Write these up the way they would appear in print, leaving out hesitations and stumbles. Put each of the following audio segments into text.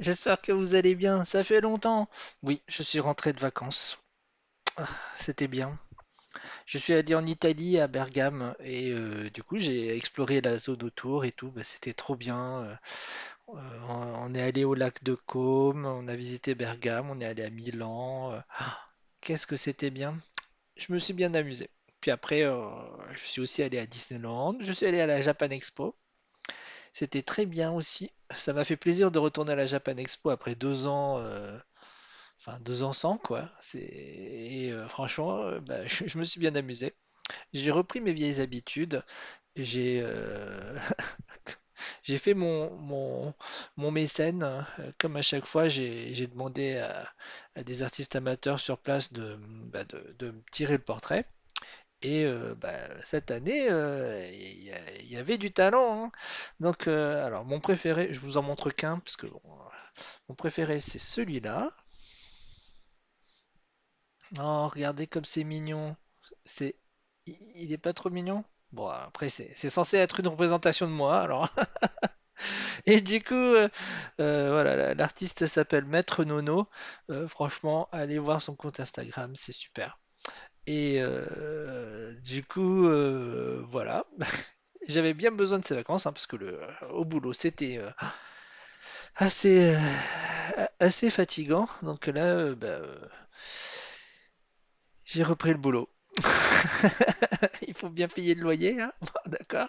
J'espère que vous allez bien, ça fait longtemps. Oui, je suis rentré de vacances. Ah, c'était bien. Je suis allé en Italie, à Bergame, et du coup j'ai exploré la zone autour et tout. Bah, c'était trop bien. On est allé au lac de Côme, on a visité Bergame, on est allé à Milan. Qu'est-ce que c'était bien. Je me suis bien amusé. Puis après, je suis aussi allé à Disneyland, je suis allé à la Japan Expo. C'était très bien aussi. Ça m'a fait plaisir de retourner à la Japan Expo après 2 ans. Enfin, 2 ans sans, quoi. Franchement, bah, je me suis bien amusé. J'ai repris mes vieilles habitudes. J'ai j'ai fait mon mécène. Comme à chaque fois, j'ai demandé à des artistes amateurs sur place de me tirer le portrait. Et bah, cette année, il y avait du talent, hein. Donc, alors, mon préféré, je vous en montre qu'un, parce que bon, mon préféré, c'est celui-là. Oh, regardez comme c'est mignon. C'est, il est pas trop mignon? Bon, après, c'est censé être une représentation de moi, alors. Et du coup, voilà, l'artiste s'appelle Maître Nono. Franchement, allez voir son compte Instagram, c'est super. Et du coup, voilà. J'avais bien besoin de ces vacances, hein, parce que au boulot, c'était assez fatigant. Donc là, j'ai repris le boulot. Il faut bien payer le loyer, hein? D'accord.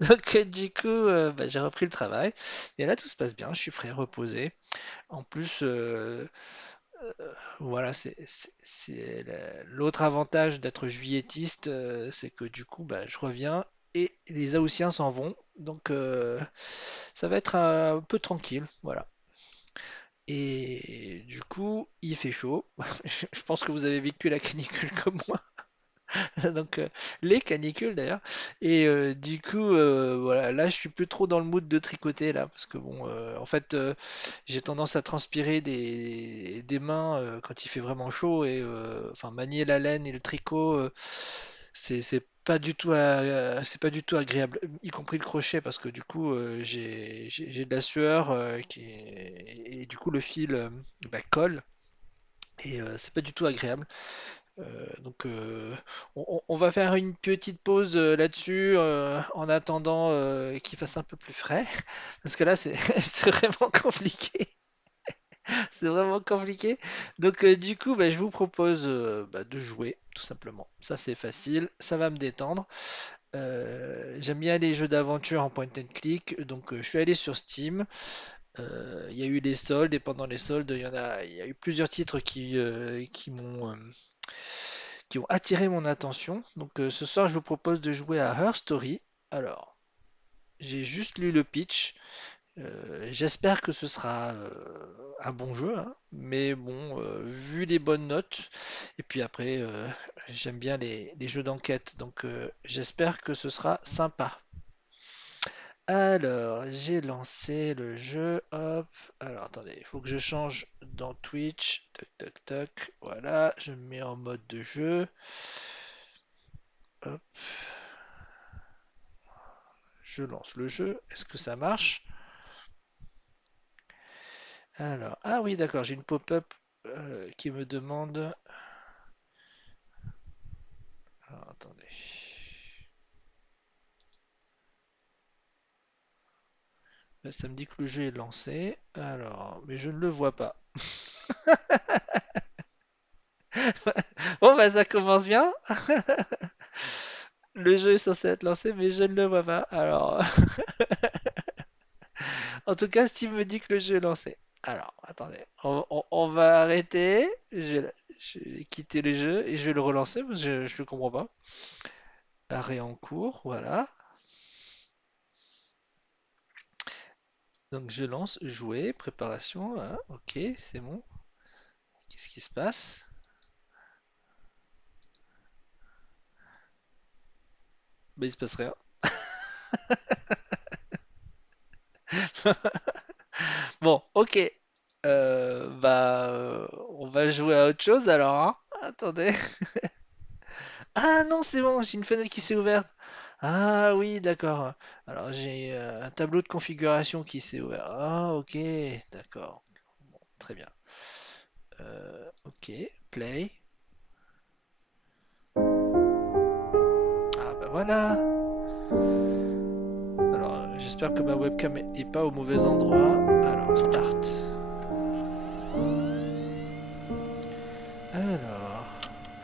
Donc, du coup, bah, j'ai repris le travail. Et là, tout se passe bien. Je suis prêt à reposer. En plus, voilà, l'autre avantage d'être juillettiste, c'est que du coup, bah, je reviens et les Haussiens s'en vont. Donc, ça va être un peu tranquille. Voilà. Et du coup, il fait chaud. Je pense que vous avez vécu la canicule comme moi. Donc, les canicules d'ailleurs. Et du coup, voilà, là, je suis plus trop dans le mood de tricoter là, parce que bon, en fait, j'ai tendance à transpirer des mains quand il fait vraiment chaud et enfin manier la laine et le tricot, c'est pas du tout, c'est pas du tout agréable, y compris le crochet, parce que du coup, j'ai de la sueur et du coup le fil colle et c'est pas du tout agréable. Donc, on va faire une petite pause là-dessus en attendant qu'il fasse un peu plus frais, parce que là, c'est c'est vraiment compliqué. C'est vraiment compliqué. Donc, du coup, bah, je vous propose de jouer, tout simplement. Ça, c'est facile, ça va me détendre. J'aime bien les jeux d'aventure en point and click, donc je suis allé sur Steam. Il y a eu les soldes, et pendant les soldes, il y a eu plusieurs titres qui ont attiré mon attention. Donc ce soir, je vous propose de jouer à Her Story. Alors, j'ai juste lu le pitch. J'espère que ce sera un bon jeu, hein. Mais bon, vu les bonnes notes, et puis après, j'aime bien les jeux d'enquête, donc j'espère que ce sera sympa. Alors, j'ai lancé le jeu, hop. Alors, attendez, il faut que je change dans Twitch. Tac, tac, tac. Voilà, je me mets en mode de jeu. Hop. Je lance le jeu. Est-ce que ça marche? Alors, ah oui, d'accord, j'ai une pop-up qui me demande. Alors, attendez. Là, ça me dit que le jeu est lancé. Alors, mais je ne le vois pas. Bon, bah ça commence bien. Le jeu est censé être lancé, mais je ne le vois pas. Alors, en tout cas, Steam me dit que le jeu est lancé. Alors, attendez, on va arrêter. Je vais quitter le jeu et je vais le relancer parce que je ne comprends pas. Arrêt en cours, voilà. Donc je lance jouer, préparation, hein, ok, c'est bon. Qu'est-ce qui se passe? Bah il se passe rien. Bon, ok. On va jouer à autre chose alors, hein. Attendez. Ah non, c'est bon, j'ai une fenêtre qui s'est ouverte. Ah oui, d'accord. Alors j'ai un tableau de configuration qui s'est ouvert. Ah ok, d'accord. Bon, très bien. Ok, play. Ah bah voilà. Alors j'espère que ma webcam est pas au mauvais endroit. Alors start. Alors,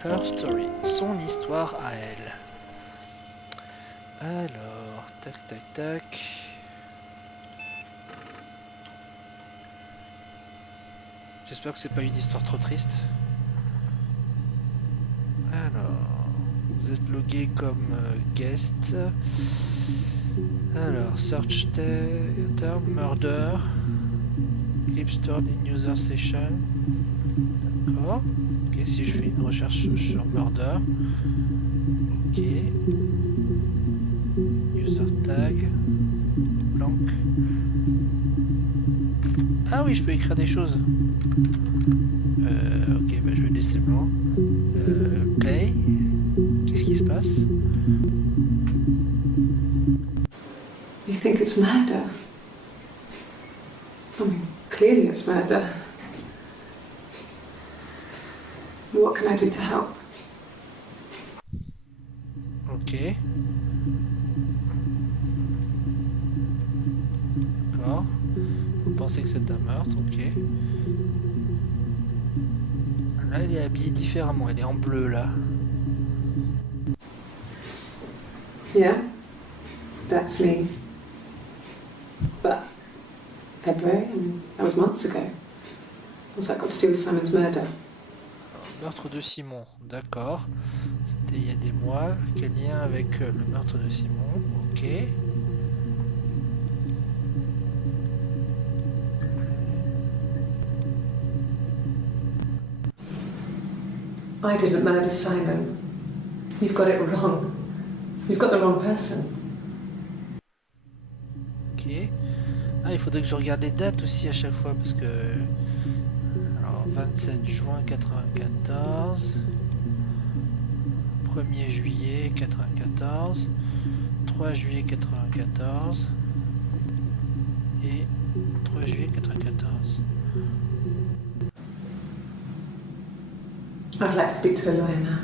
her story, son histoire à elle. Alors, tac tac tac. J'espère que c'est pas une histoire trop triste. Alors, vous êtes logué comme guest. Alors, search term murder. Clip stored in user session. D'accord. Ok, si je fais une recherche sur murder. Ok. User tag. Blank. Ah oui, je peux écrire des choses. Ok, bah je vais laisser blanc. Play. Qu'est-ce qui se passe? You think it's murder? I mean, clearly it's murder. What can I do to help? Ok. D'accord. Vous pensez que c'est un meurtre, ok. Là, elle est habillée différemment. Elle est en bleu, là. Yeah, that's me. But February, I mean, that was months ago. What's that got to do with Simon's murder? Alors, meurtre de Simon, d'accord. C'était il y a des mois. Quel lien avec le meurtre de Simon? Ok. I didn't murder Simon. You've got it wrong. You've got the wrong person. Ok. Ah, il faudrait que je regarde les dates aussi à chaque fois parce que... Alors, 27 juin 94, 1er juillet 94, 3 juillet 94 et 3 juillet 94. I'd like to speak to a lawyer now.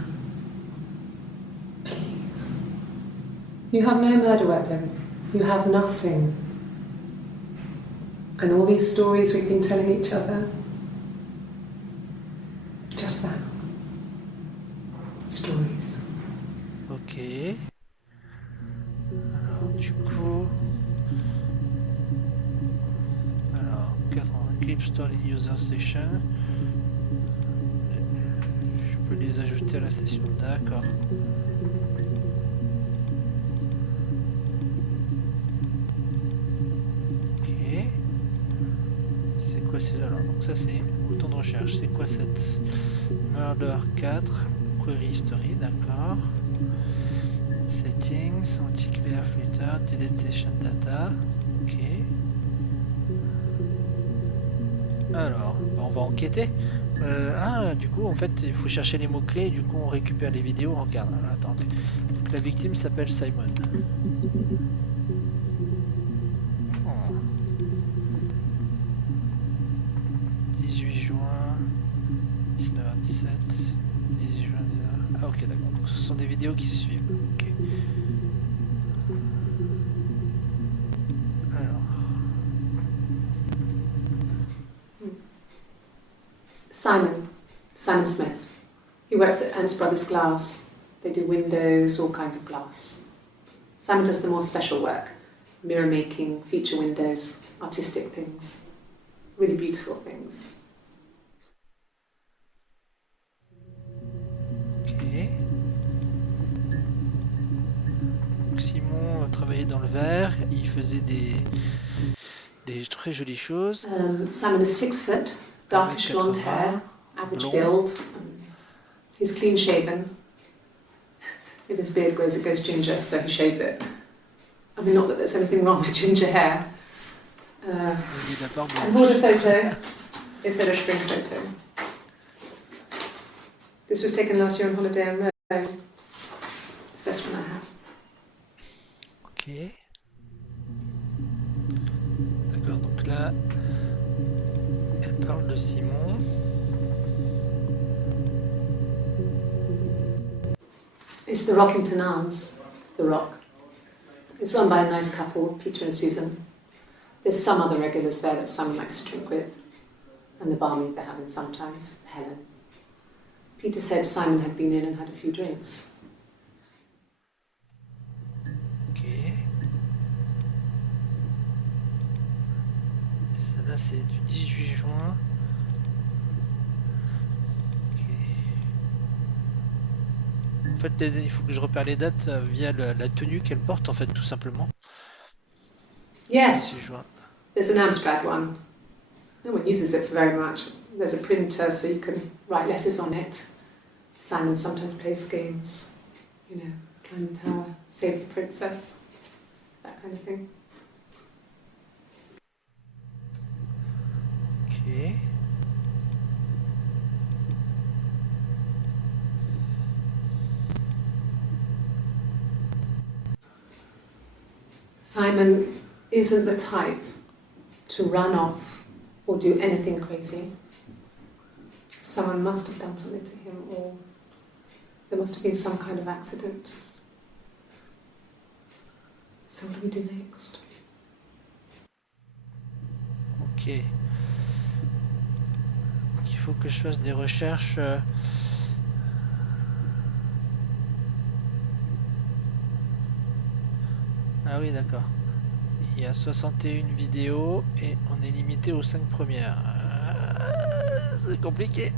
Please. You have no murder weapon. You have nothing. And all these stories we've been telling each other. Just that. Stories. Ok. Alors, du coup... Alors, 4 clip store in user session. Je peux les ajouter à la session, d'accord. Ok. C'est quoi ces... Alors, donc ça c'est bouton de recherche. C'est quoi cette... Murder 4, Query History, d'accord. Settings, anti-clear filter, delete session data, ok. Alors, bah, on va enquêter. Du coup, en fait, il faut chercher les mots-clés, et du coup, on récupère les vidéos, on regarde. Alors, attendez. Donc, la victime s'appelle Simon. Oh. 18 juin, 19h17, 18 juin, 19h... Ah, ok, d'accord. Donc, ce sont des vidéos qui se suivent. Ok. Alors, Simon Smith. He works at Ernst Brothers Glass. They do windows, all kinds of glass. Simon does the more special work, mirror making, feature windows, artistic things, really beautiful things. ok. Donc, Simon travaillait dans le verre, il faisait des très jolies choses. Simon is 6 foot, darkish blonde hair, average build. He's clean shaven. If his beard grows, it goes ginger, so he shaves it. I mean, not that there's anything wrong with ginger hair. And hold a photo. It's a spring photo. This was taken last year on holiday in Rome. Ok. D'accord, donc là, elle parle de Simon. It's the Rockington Arms, the Rock. It's run by a nice couple, Peter and Susan. There's some other regulars there that Simon likes to drink with, and the barmaid they're having sometimes, Helen. Peter said Simon had been in and had a few drinks. Ok. Celle-là, c'est du 18 juin. Ok. En fait, il faut que je repère les dates via la tenue qu'elle porte, en fait, tout simplement. 18 Yes, juin. there's an Amstrad one. No one uses it for very much. There's a printer so you can write letters on it. Simon sometimes plays games, you know, climb the tower, save the princess, that kind of thing. Ok. Simon isn't the type to run off or do anything crazy. Someone must have done something to him, or there must have been some kind of accident. So what do we do next? Ok. Donc, il faut que je fasse des recherches. Ah oui, d'accord. Il y a 61 vidéos et on est limité aux 5 premières. C'est compliqué.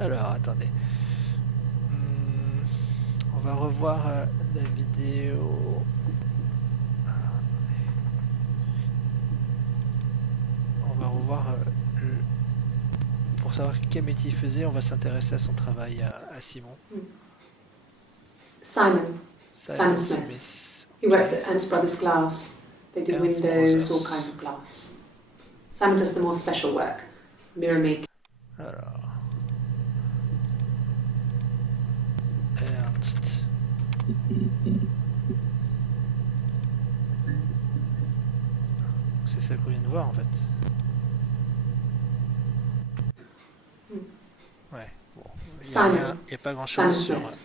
Alors, attendez. On va revoir la vidéo. Alors, attendez. On va revoir pour savoir quel métier il faisait. On va s'intéresser à son travail à Simon. Simon. Simon Smith. Smith. He works at Ernst Brothers Glass. They do Ernst windows, Brothers. all kinds of glass. Simon does the more special work, mirror making. Alors. Ernst. C'est celle qu'on vient de voir en fait. Ouais, bon. Simon. Il n'y a pas grand Simon chose sur. Smith.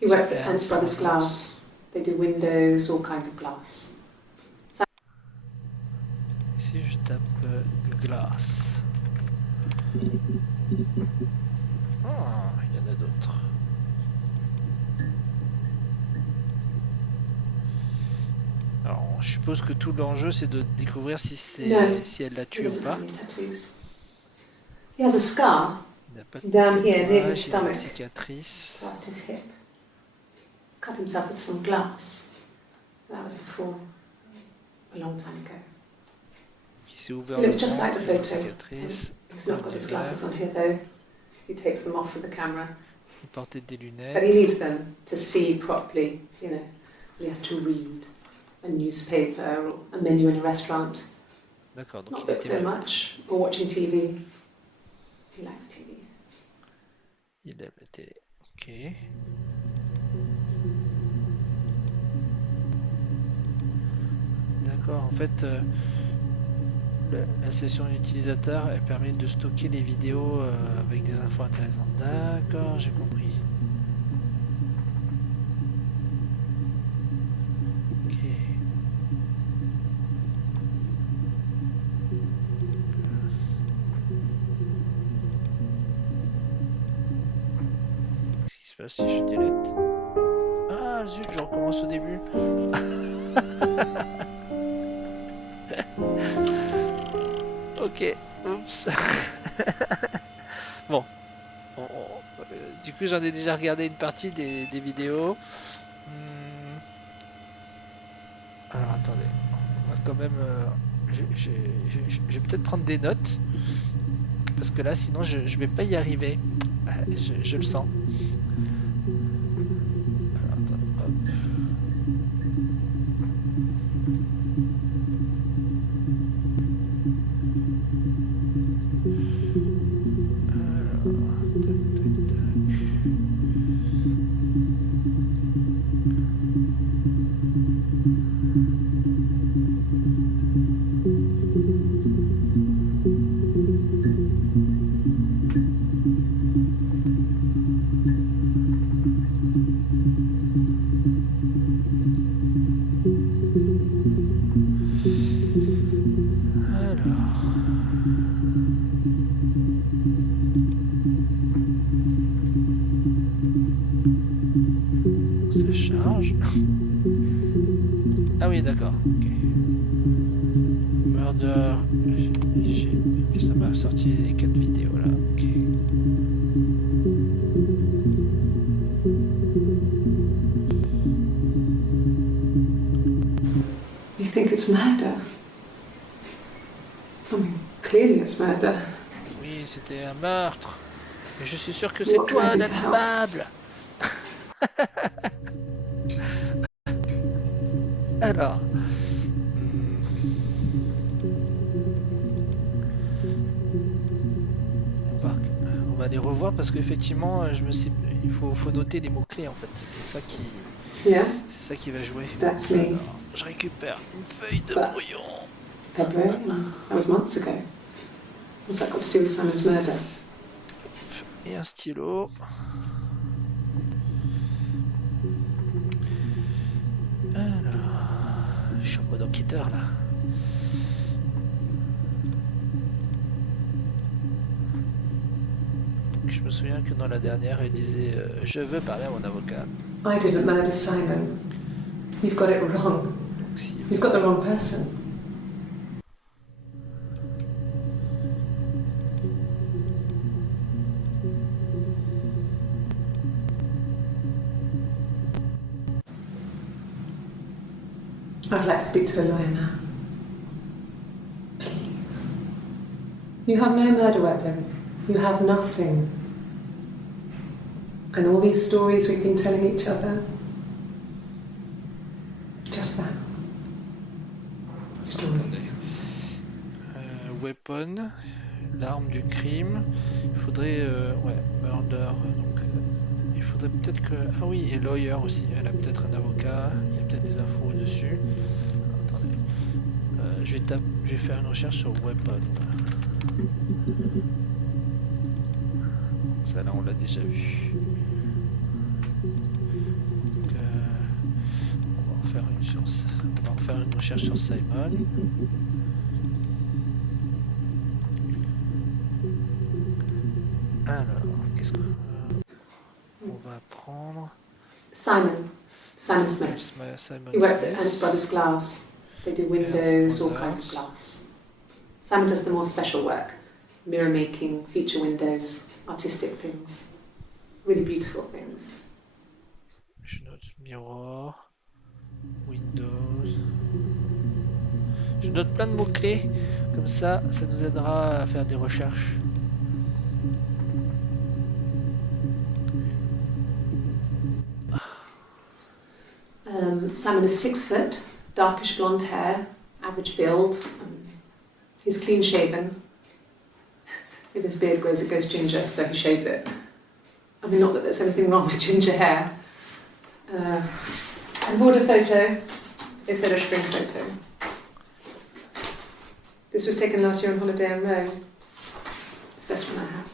He works at Ernst Brothers Glass. They do windows, all kinds of glass. Ici je tape glace. Ah, il y en a d'autres. Alors, je suppose que tout l'enjeu c'est de découvrir si elle l'a He tué ou doesn't pas. have any tattoos. He has a scar Il n'a pas de down here near tatouage, his il a une stomach, cicatrice. past his hip. Cut himself with some glass. That was before, a long time ago. Qui s'est ouvert He le looks just like ventre, the il a une photo. cicatrice. He's not got his glasses on here though. He takes them off for the camera. Il portait des But he lunettes. needs them to see properly, you know. He has to read a newspaper or a menu in a restaurant. D'accord, donc Not il book était so là. much, or watching TV. He likes TV. Il aime la télé. Ok. D'accord, en fait, la session utilisateur elle permet de stocker les vidéos avec des infos intéressantes. D'accord, j'ai compris. Ok. Qu'est-ce qui se passe si je delete? Ah zut, je recommence au début. Ok, oups. Bon, du coup j'en ai déjà regardé une partie des vidéos. Hmm, Alors attendez, on va quand même. Je vais peut-être prendre des notes parce que là sinon je vais pas y arriver. Je le sens. Alors attendez, hop. Alors, tac, tac, tac. Ça charge. Ah oui, d'accord. Ok. Murder. Ça m'a sorti les 4 vidéos là. Ok. You think it's murder? I mean, clearly it's murder. Oui, c'était un meurtre. Mais je suis sûr que c'est What can I toi do la to help? coupable. Alors. On va, on va les revoir parce qu'effectivement, il faut noter les mots-clés en fait. Yeah, C'est ça qui va jouer. that's me. Alors, je récupère une feuille de But brouillon. February, that was months ago. What's that got to do with Simon's murder? Et un stylo. Alors, je suis en mode enquêteur là. Donc, je me souviens que dans la dernière, elle disait je veux parler à mon avocat. I didn't murder Simon. You've got it wrong. Donc, si You've got the wrong person. I'd like to speak to a lawyer now. Please. You have no murder weapon. You have nothing. And all these stories we've been telling each other. Just that. attendez. Stories. Weapon, l'arme du crime. Il faudrait ouais, murder. Donc il faudrait peut-être que ah oui, et lawyer aussi. Elle a peut-être un avocat. Il y a peut-être des infos dessus. Attendez. Je vais faire une recherche sur weapon. Ça là on l'a déjà vu. Donc, on va en faire une recherche sur Simon. Alors, qu'est-ce qu'on va prendre? Simon Smith. Simon He works at Smith. Ernst Brothers Glass. They do windows, all kinds of glass. Simon does the more special work, mirror making, feature windows, artistic things, really beautiful things. Je note mirror, Windows. Je note plein de mots-clés, comme ça nous aidera à faire des recherches. Simon is 6 foot, darkish blonde hair, average build. He's clean shaven. If his beard grows, it goes ginger, so he shaves it. I mean, not that there's anything wrong with ginger hair. I bought a photo. They said a spring photo. This was taken last year on holiday in Rome. It's the best one I have.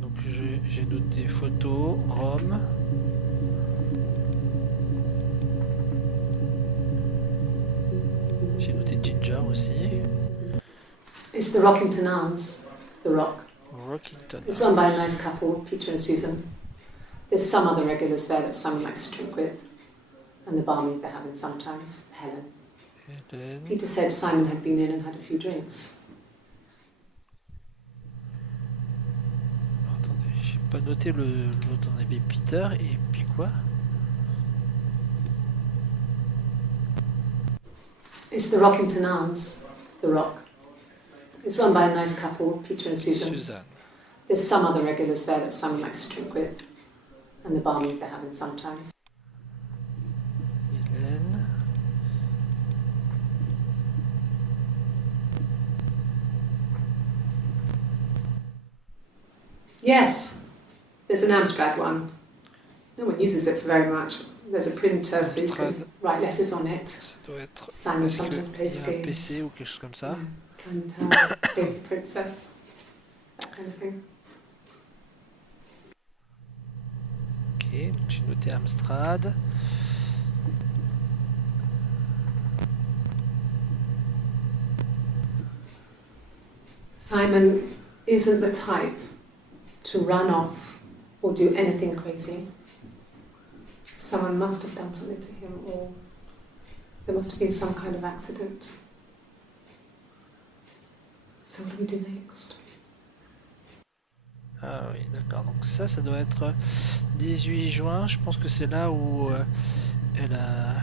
Donc j'ai noté photo, Rome. J'ai noté Ginger aussi. It's the Rockington Arms, the Rock. Rockington. It's run by a nice couple, Peter and Susan. There's some other regulars there that Simon likes to drink with, and the barmaid they're having sometimes, Helen. Hélène. Peter said Simon had been in and had a few drinks. Attendez, j'ai pas noté l'autre. On avait Peter et puis quoi? It's the Rockington Arms, the Rock. It's run by a nice couple, Peter and Susan. Suzanne. There's some other regulars there that Simon likes to drink with, and the barmaid they're having sometimes. Hélène. Yes, there's an Amstrad one. No one uses it for very much. There's a printer so you can write letters on it. Ça doit être. Simon Est-ce sometimes plays qu'il y a un games. PC ou quelque chose comme ça? Climb the tower, save the princess, that kind of thing. Ok, donc j'ai noté Amstrad. Simon isn't the type to run off or do anything crazy. Someone must have done something to him, or there must have been some kind of accident. So what do we do next? Ah oui, d'accord. Donc ça doit être 18 juin. Je pense que c'est là où elle a...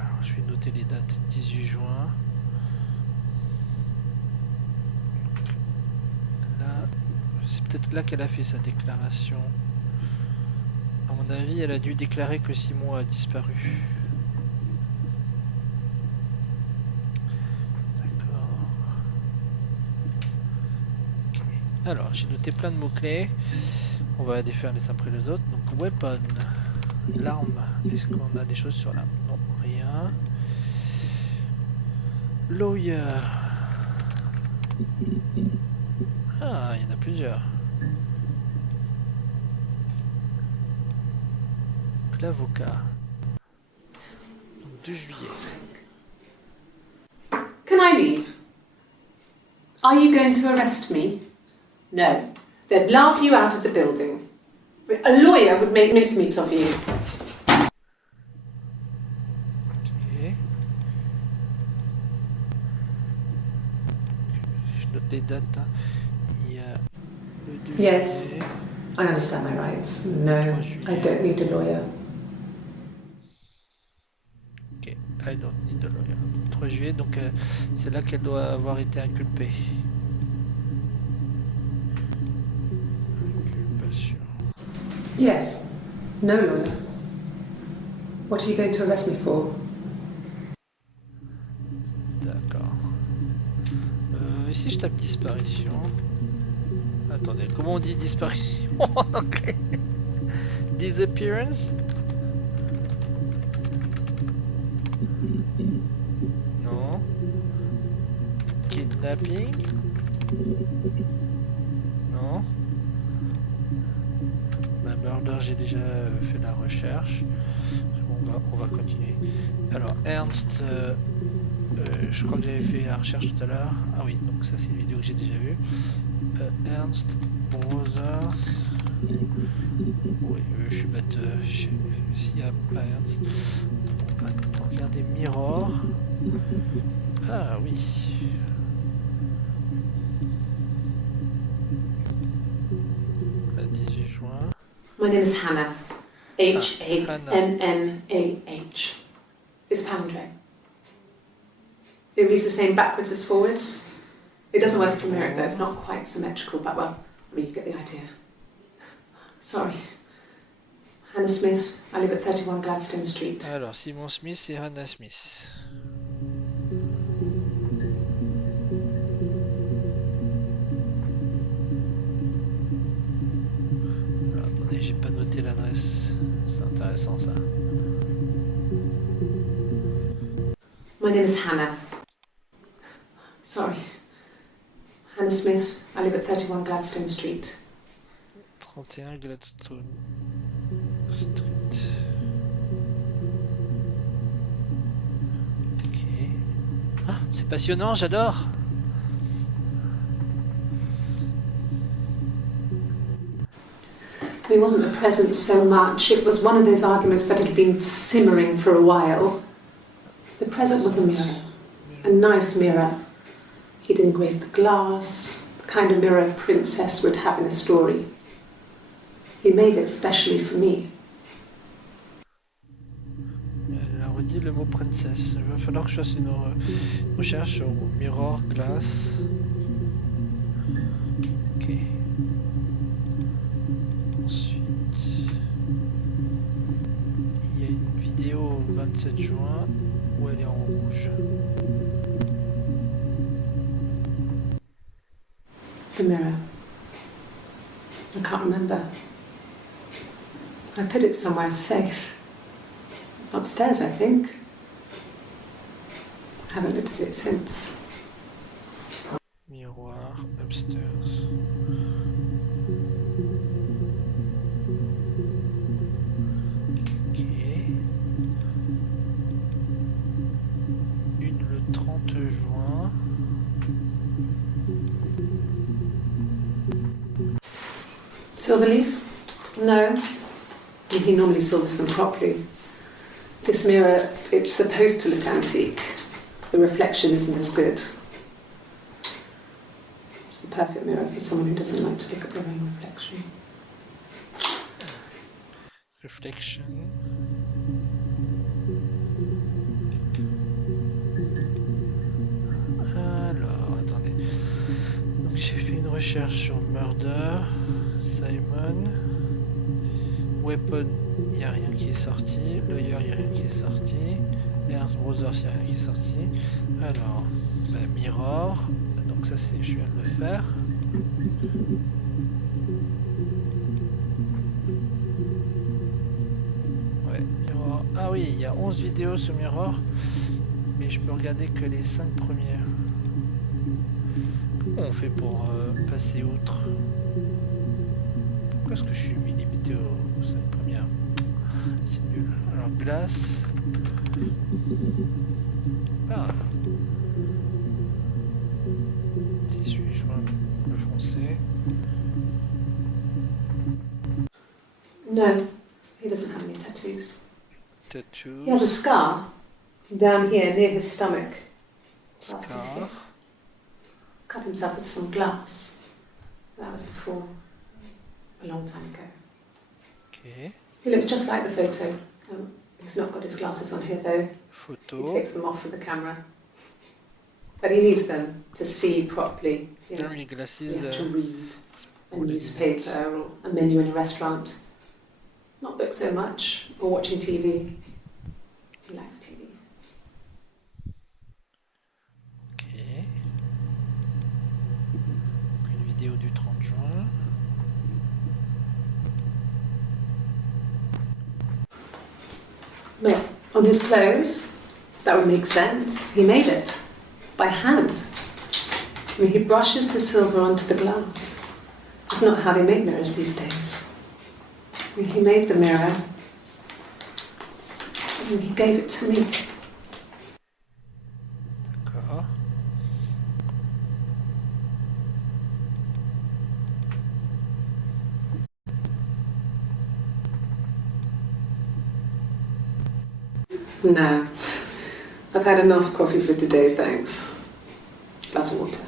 Alors, je vais noter les dates. 18 juin. Là, c'est peut-être là qu'elle a fait sa déclaration. À mon avis, elle a dû déclarer que Simon a disparu. D'accord. Ok. Alors, j'ai noté plein de mots-clés. On va les faire les uns après les autres. Donc, weapon. L'arme. Est-ce qu'on a des choses sur l'arme? Non, rien. Lawyer. Ah, il y en a plusieurs. L'avocat. 2 juillet. Can I leave? Are you going to arrest me? No. They'd laugh you out of the building. A lawyer would make mincemeat of you. Ok. Je note les dates. Hein. Il y a le 2 Yes. juillet. I understand my rights. No, I don't need a lawyer. Ok, I don't need a lawyer. 3 juillet, donc c'est là qu'elle doit avoir été inculpée. Inculpation. Yes. No lawyer. What are you going to arrest me for? D'accord. Ici je tape disparition. Attendez, comment on dit disparition en anglais? Disappearance? Non. Kidnapping? Non. Bah, murder, j'ai déjà fait la recherche. Bon, on va continuer. Alors, Ernst, je crois que j'avais fait la recherche tout à l'heure. Ah oui, donc ça c'est une vidéo que j'ai déjà vue. Ernst Brothers. Oui, je suis bête. S'il n'y a pas Ernst, on va regarder Mirror. Ah oui. Le 18 juin. My name is Hannah. H-A-N-N-A-H. It's Pandre. It reads the same backwards as forwards. It doesn't work from here, though. It's not quite symmetrical, but well, I mean, you get the idea. Sorry. Hannah Smith. I live at 31 Gladstone Street. Alors, Simon Smith et Hannah Smith. Alors, attendez, j'ai pas noté l'adresse. C'est intéressant ça. My name is Hannah. Sorry. Hannah Smith. I live at 31 Gladstone Street. 31 Gladstone Street. Ok. Ah, c'est passionnant, j'adore. It wasn't the present so much. It was one of those arguments that had been simmering for a while. The present was a mirror. A nice mirror. He'd engraved the glass, the kind of mirror a princess would have in a story. He made it specially for me. Elle a redit le mot princess. Il va falloir que je fasse une recherche sur Mirror Glass. Ok. Ensuite, il y a une vidéo 27 juin où elle est en rouge. The mirror. I can't remember. I put it somewhere safe. Upstairs, I think. I haven't looked at it since. Miroir upstairs. Ok. Une le 30 juin. Silver leaf? No. He normally silvers them properly. This mirror, it's supposed to look antique. The reflection isn't as good. It's the perfect mirror for someone who doesn't like to look at their own reflection. Reflection. Alors, attendez. Donc j'ai fait une recherche sur Murder, Simon, Weapon, il n'y a rien qui est sorti, Lawyer, il n'y a rien qui est sorti, Ernst Brothers, il n'y a rien qui est sorti. Alors, Mirror, donc ça c'est, je viens de le faire. Ouais, Mirror. Ah oui, il y a 11 vidéos sur Mirror, mais je peux regarder que les 5 premières. Comment on fait pour passer outre? Pourquoi est-ce que je suis limité aux 5 premières? C'est nul. Alors, glace. Ah. Tissu, joint, le français. No, he doesn't have any tattoos. Tattoos. He has a scar down here near his stomach. Scar. Cut himself with some glass. That was before, a long time ago. Okay. He looks just like the photo. He's not got his glasses on here though. Photo. He takes them off with the camera. But he needs them to see properly. You know, he glasses, has to read a newspaper or a menu in a restaurant. Not book so much, or watching TV. He likes TV. Ok. Une vidéo du 30 juin. Well, on his clothes, that would make sense. He made it by hand. I mean, he brushes the silver onto the glass. It's not how they make mirrors these days. I mean, he made the mirror and he gave it to me. D'accord. No, I've had enough coffee for today, thanks. Glass of water.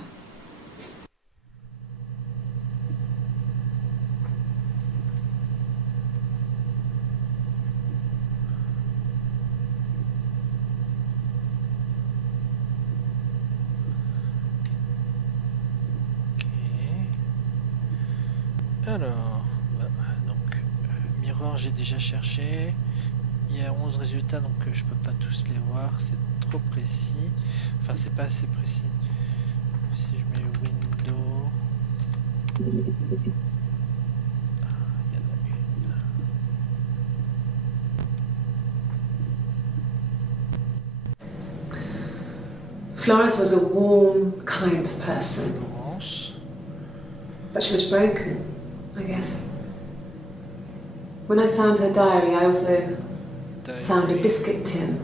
Alors, donc, Mirror, j'ai déjà cherché. Il y a 11 résultats, donc je peux pas tous les voir. C'est trop précis. Enfin, c'est pas assez précis. Si je mets Windows... Ah, il y en a une. Florence was a warm, kind person. Florence. But she was broken, I guess. When I found her diary, I also found a biscuit tin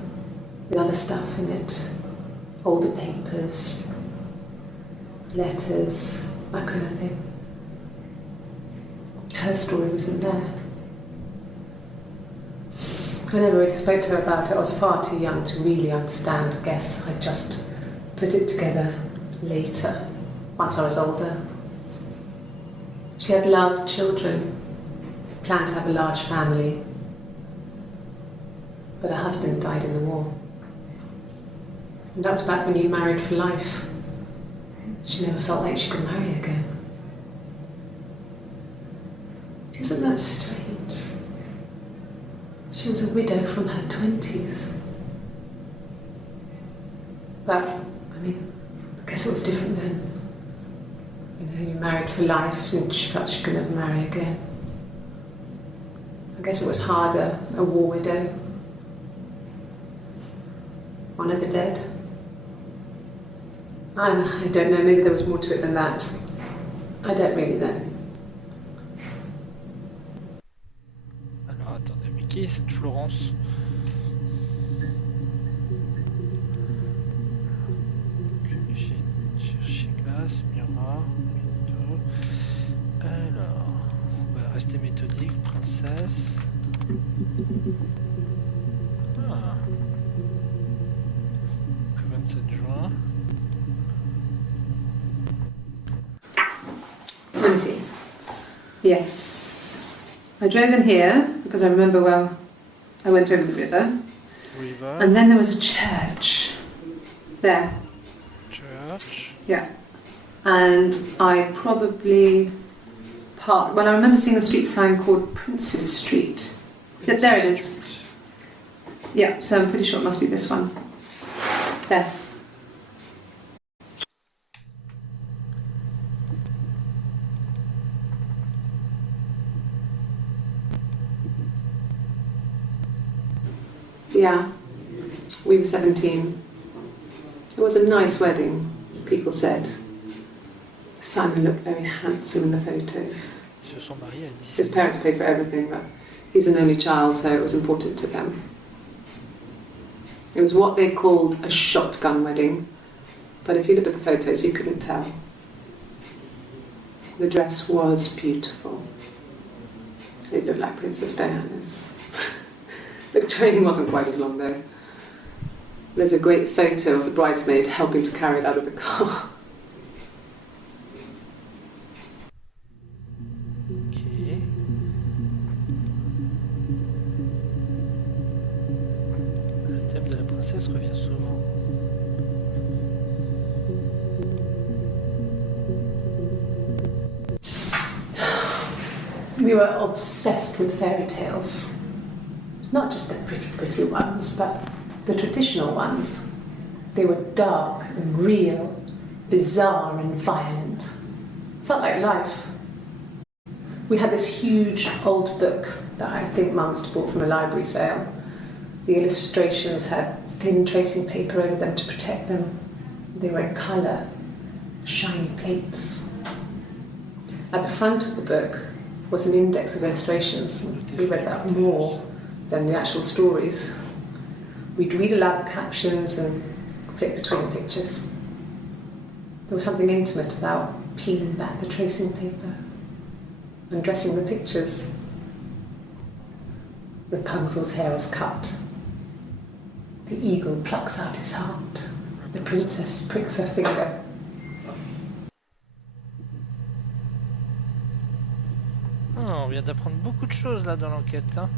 with other stuff in it. Older papers, letters, that kind of thing. Her story wasn't there. I never really spoke to her about it. I was far too young to really understand, I guess. I just put it together later, once I was older. She had loved children, planned to have a large family, but her husband died in the war. And that was back when you married for life. She never felt like she could marry again. Isn't that strange? She was a widow from her 20s. But, I mean, I guess it was different then. You know, you married for life and she felt she could never marry again. I guess it was harder, a war widow. One of the dead. I don't know, maybe there was more to it than that. I don't really know. Alors attendez, mais qui est cette Florence? J'ai cherché glace, miroir, window. Alors, on va rester méthodique. Princesse. Ah. 27 juin. Let me see. Yes. I drove in here because I remember well I went over the river. River. And then there was a church. There. Church. Yeah. And I probably parked. Well, I remember seeing a street sign called Princess Street. Yeah, there it is. Yeah, so I'm pretty sure it must be this one. There. Yeah, we were 17. It was a nice wedding, people said. Simon looked very handsome in the photos. Ils se sont mariés à 17 His parents paid for everything, but he's an only child, so it was important to them. It was what they called a shotgun wedding, but if you look at the photos, you couldn't tell. The dress was beautiful. It looked like Princess Diana's. The train wasn't quite as long though. There's a great photo of the bridesmaid helping to carry it out of the car. Ok. Le thème de la princesse revient souvent. We were obsessed with fairy tales. Not just the pretty, pretty ones, but the traditional ones. They were dark and real, bizarre and violent. Felt like life. We had this huge old book that I think Mum must have bought from a library sale. The illustrations had thin tracing paper over them to protect them. They were in colour, shiny plates. At the front of the book was an index of illustrations. We read that more than the actual stories. We'd read aloud the captions and flip between the pictures. There was something intimate about peeling back the tracing paper, undressing the pictures. Rapunzel's hair is cut. The eagle plucks out his heart. The princess pricks her finger. On vient d'apprendre beaucoup de choses là dans l'enquête. Hein.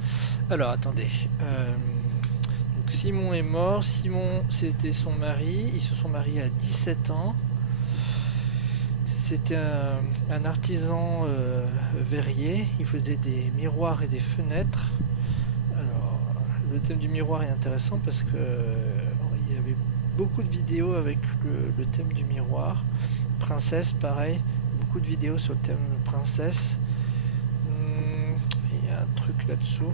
Alors attendez. Donc Simon est mort. Simon, c'était son mari. Ils se sont mariés à 17 ans. C'était un artisan verrier. Il faisait des miroirs et des fenêtres. Alors, le thème du miroir est intéressant parce que il y avait beaucoup de vidéos avec le thème du miroir. Princesse, pareil. Beaucoup de vidéos sur le thème princesse. Il y a un truc là-dessous.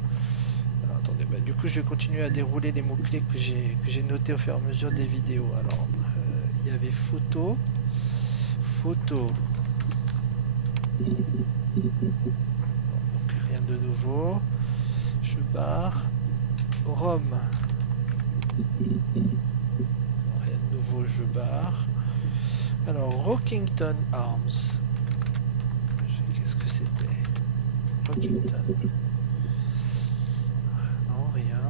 Alors, attendez, du coup je vais continuer à dérouler les mots-clés que j'ai notés au fur et à mesure des vidéos. Alors, il y avait photo. Donc rien de nouveau. Je barre. Rome. Rien de nouveau, je barre. Alors, Rockington Arms. Qu'est-ce que c'était? Rockington. Non, rien.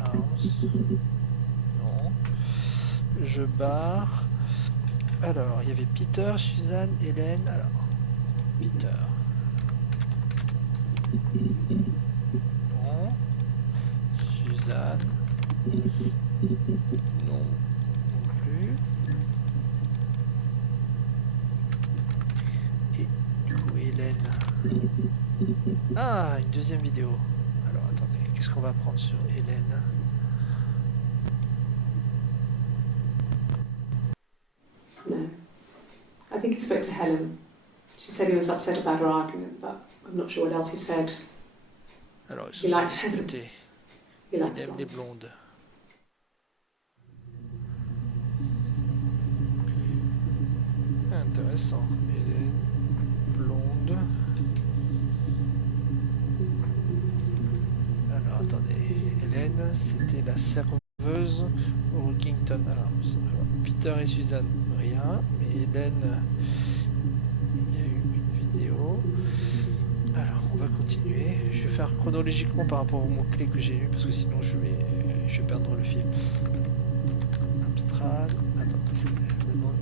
Arms. Non. Je barre. Alors, il y avait Peter, Suzanne, Hélène. Alors, Peter. Non. Suzanne. Non. Non plus. Et du coup, Hélène. Ah, une deuxième vidéo. Alors, attendez, qu'est-ce qu'on va prendre sur Hélène? No. I think he spoke to Helen. She said he was upset about her argument, but I'm not sure what else he said. Alors, He liked Helen. discuté. He Il liked aime les blondes. blondes. Intéressant. Hélène, blonde. Alors, attendez. Hélène, c'était la serveuse au Rockington Arms. Alors, Peter et Suzanne, rien. Mais Hélène, il y a eu une vidéo. Alors, on va continuer. Je vais faire chronologiquement par rapport aux mots-clés que j'ai eu parce que sinon je vais perdre le fil. Amstrad. Attends,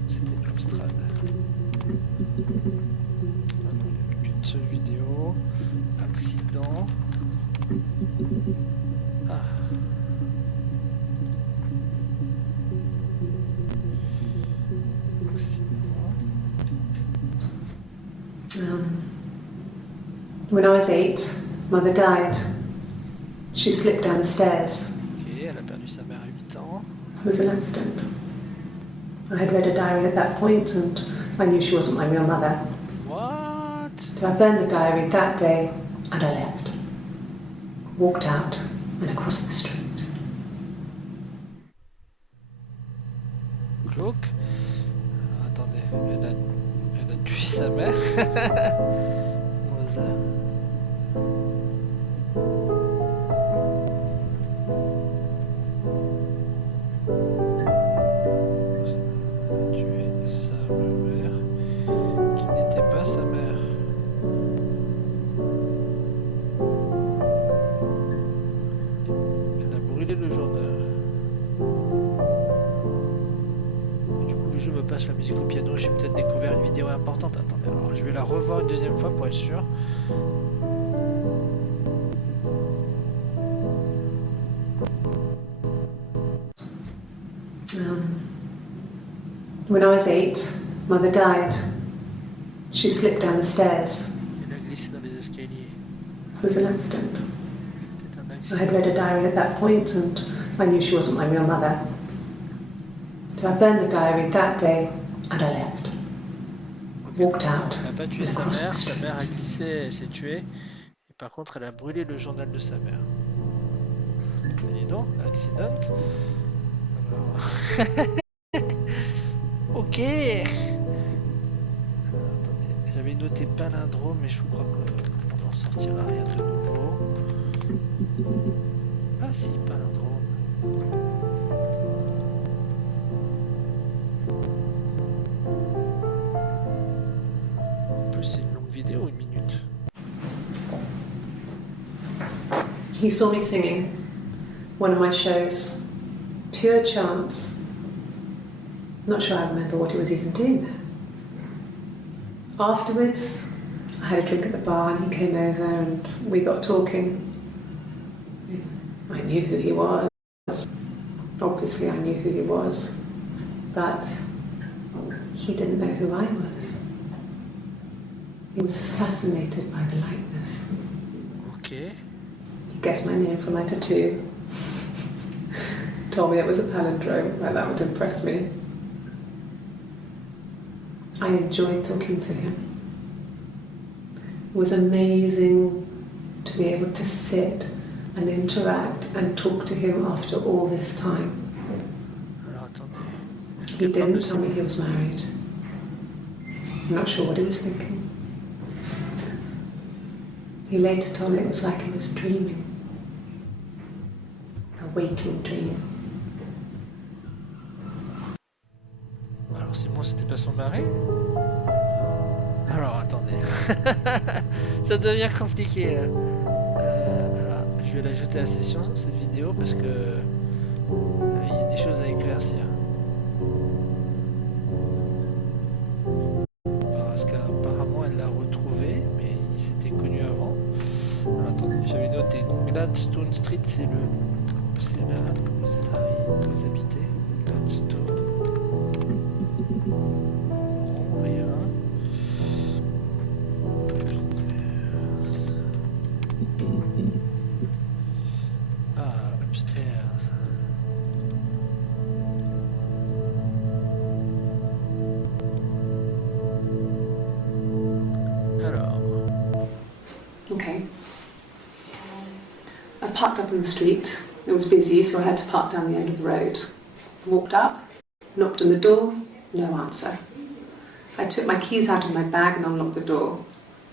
c'était Amstrad. Ah non, il n'y avait qu'une seule vidéo. Accident. Ah. When I was 8, Mother died. She slipped down the stairs. Ok, elle a perdu sa mère à 8 ans. It was an accident. I had read a diary at that point and I knew she wasn't my real mother. What? So I burned the diary that day and I left. Walked out and across the street. Glauque. Attendez, elle a tué sa mère. Mozart. Tué sa mère qui n'était pas sa mère. Elle a brûlé le journal. Du coup, le jeu me passe la musique au piano. J'ai peut-être découvert une vidéo importante. Attendez, alors je vais la revoir une deuxième fois pour être sûr. When I was 8, Mother died. She slipped down the stairs. Elle a glissé dans les escaliers. It was an accident. C'était un I accident. had read a diary at that point and I knew she wasn't my real mother. So I burned the diary that day and I left. Walked out. Elle n'a pas tué and sa across the mère street. a glissé, elle s'est tuée. Et par contre, elle a brûlé le journal de sa mère. Dis donc, accident. Alors... ok. Attendez, j'avais noté palindrome, mais je crois qu'on n'en sortira rien de nouveau. Ah si, palindrome. En plus, c'est une longue vidéo, 1 minute. He saw me singing one of my shows. Pure chance. Not sure I remember what he was even doing there. Afterwards, I had a drink at the bar and he came over and we got talking. I knew who he was. Obviously, I knew who he was. But he didn't know who I was. He was fascinated by the likeness. Ok. He guessed my name from my tattoo. Told me it was a palindrome, like that would impress me. I enjoyed talking to him. It was amazing to be able to sit and interact and talk to him after all this time. Alors attendez. He didn't tell me he was married. I'm not sure what he was thinking. He later told me it was like he was dreaming. A waking dream. Alors Simon, c'était pas son mari? Alors attendez. Ça devient compliqué là. Alors, je vais l'ajouter à la session, cette vidéo, parce que il y a des choses à éclaircir. Parce qu'apparemment elle l'a retrouvé, mais il s'était connu avant. Alors attendez, j'avais noté. Donc Gladstone Street, c'est là où vous habitez. Gladstone. Non, rien. Ah, upstairs. Alors. Okay. I parked up on the street. It was busy, so I had to park down the end of the road. Walked up, knocked on the door, no answer. I took my keys out of my bag and unlocked the door.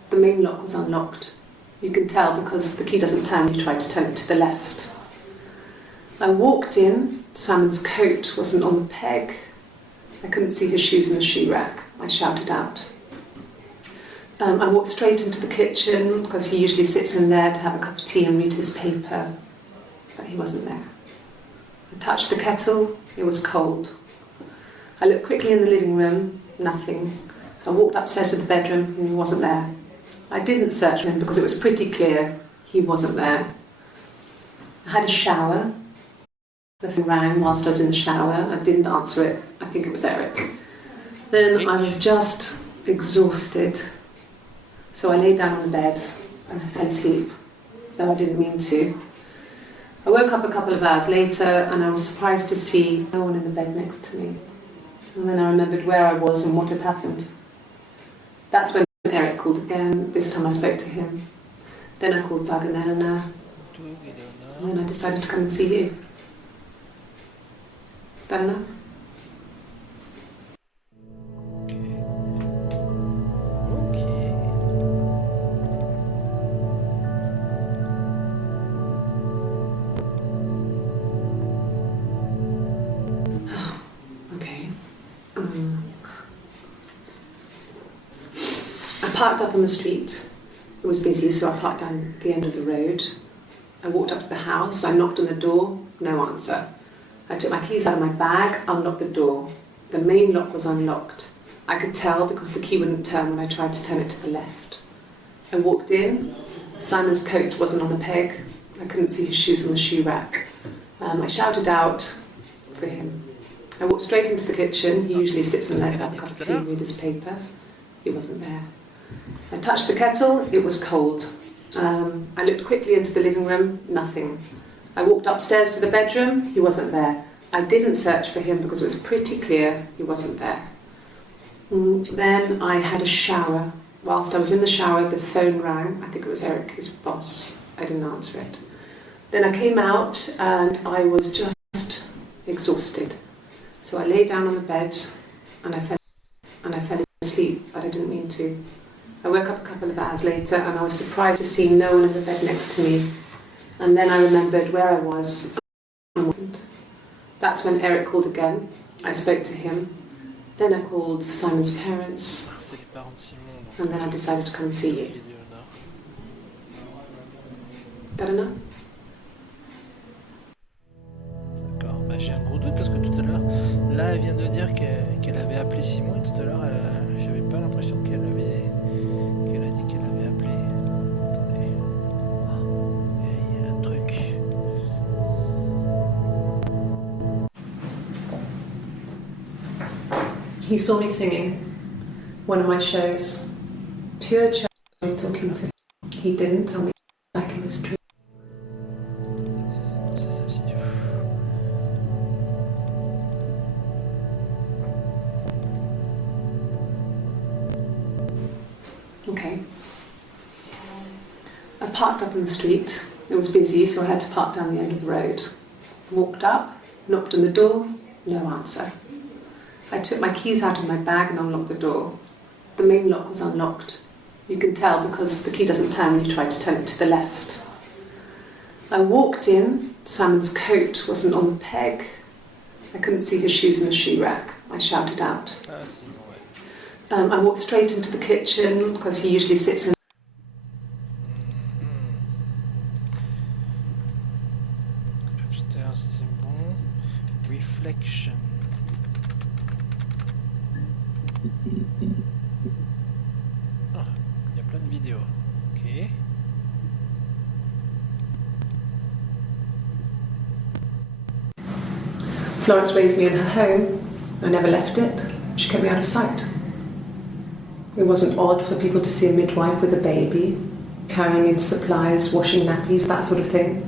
The main lock was unlocked. You can tell because the key doesn't turn when you try to turn it to the left. I walked in. Simon's coat wasn't on the peg. I couldn't see his shoes in the shoe rack. I shouted out. I walked straight into the kitchen because he usually sits in there to have a cup of tea and read his paper, but he wasn't there. I touched the kettle, it was cold. I looked quickly in the living room, nothing. So I walked upstairs to the bedroom and he wasn't there. I didn't search for him because it was pretty clear he wasn't there. I had a shower. The phone rang whilst I was in the shower. I didn't answer it. I think it was Eric. Then I was just exhausted. So I lay down on the bed and I fell asleep, though I didn't mean to. I woke up a couple of hours later and I was surprised to see no one in the bed next to me. And then I remembered where I was and what had happened. That's when Eric called again. This time I spoke to him. Then I called Doug and Eleanor. And then I decided to come and see you. That enough? I parked up on the street. It was busy, so I parked down the end of the road. I walked up to the house, I knocked on the door, no answer. I took my keys out of my bag, unlocked the door. The main lock was unlocked. I could tell because the key wouldn't turn when I tried to turn it to the left. I walked in. Simon's coat wasn't on the peg. I couldn't see his shoes on the shoe rack. I shouted out for him. I walked straight into the kitchen. He usually sits in there to have a cup of tea and read his paper. He wasn't there. I touched the kettle. It was cold. I looked quickly into the living room. Nothing. I walked upstairs to the bedroom. He wasn't there. I didn't search for him because it was pretty clear he wasn't there. Then I had a shower. Whilst I was in the shower, the phone rang. I think it was Eric, his boss. I didn't answer it. Then I came out and I was just exhausted. So I lay down on the bed and I fell asleep, but I didn't mean to. I woke up a couple of hours later and I was surprised to see no one in the bed next to me. And then I remembered where I was. That's when Eric called again. I spoke to him. Then I called Simon's parents. And then I decided to come and see you. That enough? D'accord. Bah, j'ai un gros doute parce que tout à l'heure, là, elle vient de dire qu'elle avait appelé Simon et tout à l'heure, j'avais pas l'impression qu'elle a dit qu'elle avait appelé. Attendez. Il y a un truc. He saw me singing one of my shows. Pure child talking to him. He didn't tell me like it was true. C'est celle-ci. Okay. I parked up on the street. It was busy, so I had to park down the end of the road. Walked up, knocked on the door, no answer. I took my keys out of my bag and unlocked the door. The main lock was unlocked. You can tell because the key doesn't turn when you try to turn it to the left. I walked in. Simon's coat wasn't on the peg. I couldn't see his shoes in the shoe rack. I shouted out. I walked straight into the kitchen because he usually sits in. Upstairs, c'est bon. Reflection. Ah, il y a plein de vidéos. Ok. Florence raised me in her home. I never left it. She kept me out of sight. It wasn't odd for people to see a midwife with a baby, carrying in supplies, washing nappies, that sort of thing.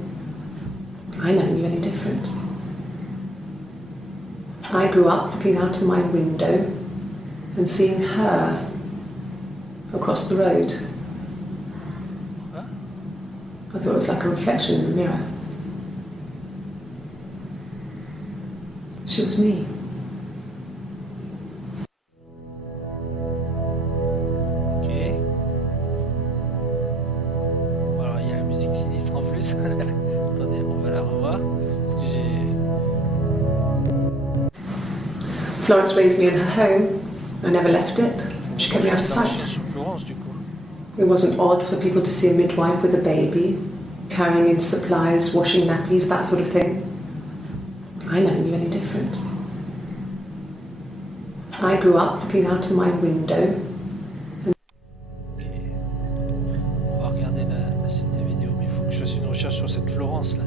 I never knew any different. I grew up looking out of my window and seeing her across the road. Quoi? I thought it was like a reflection in the mirror. She was me. Ok. Bon, alors il y a la musique sinistre en plus. Attendez, on va la revoir. Parce que j'ai. Florence raised me in her home. I never left it. She kept me out of Putain, je sight. suis sur Florence du coup. It wasn't odd for people to see a midwife with a baby, carrying in supplies, washing nappies, that sort of thing. I never knew any different. I grew up looking out of my window. Ok. On va regarder la suite des vidéos, mais il faut que je fasse une recherche sur cette Florence là.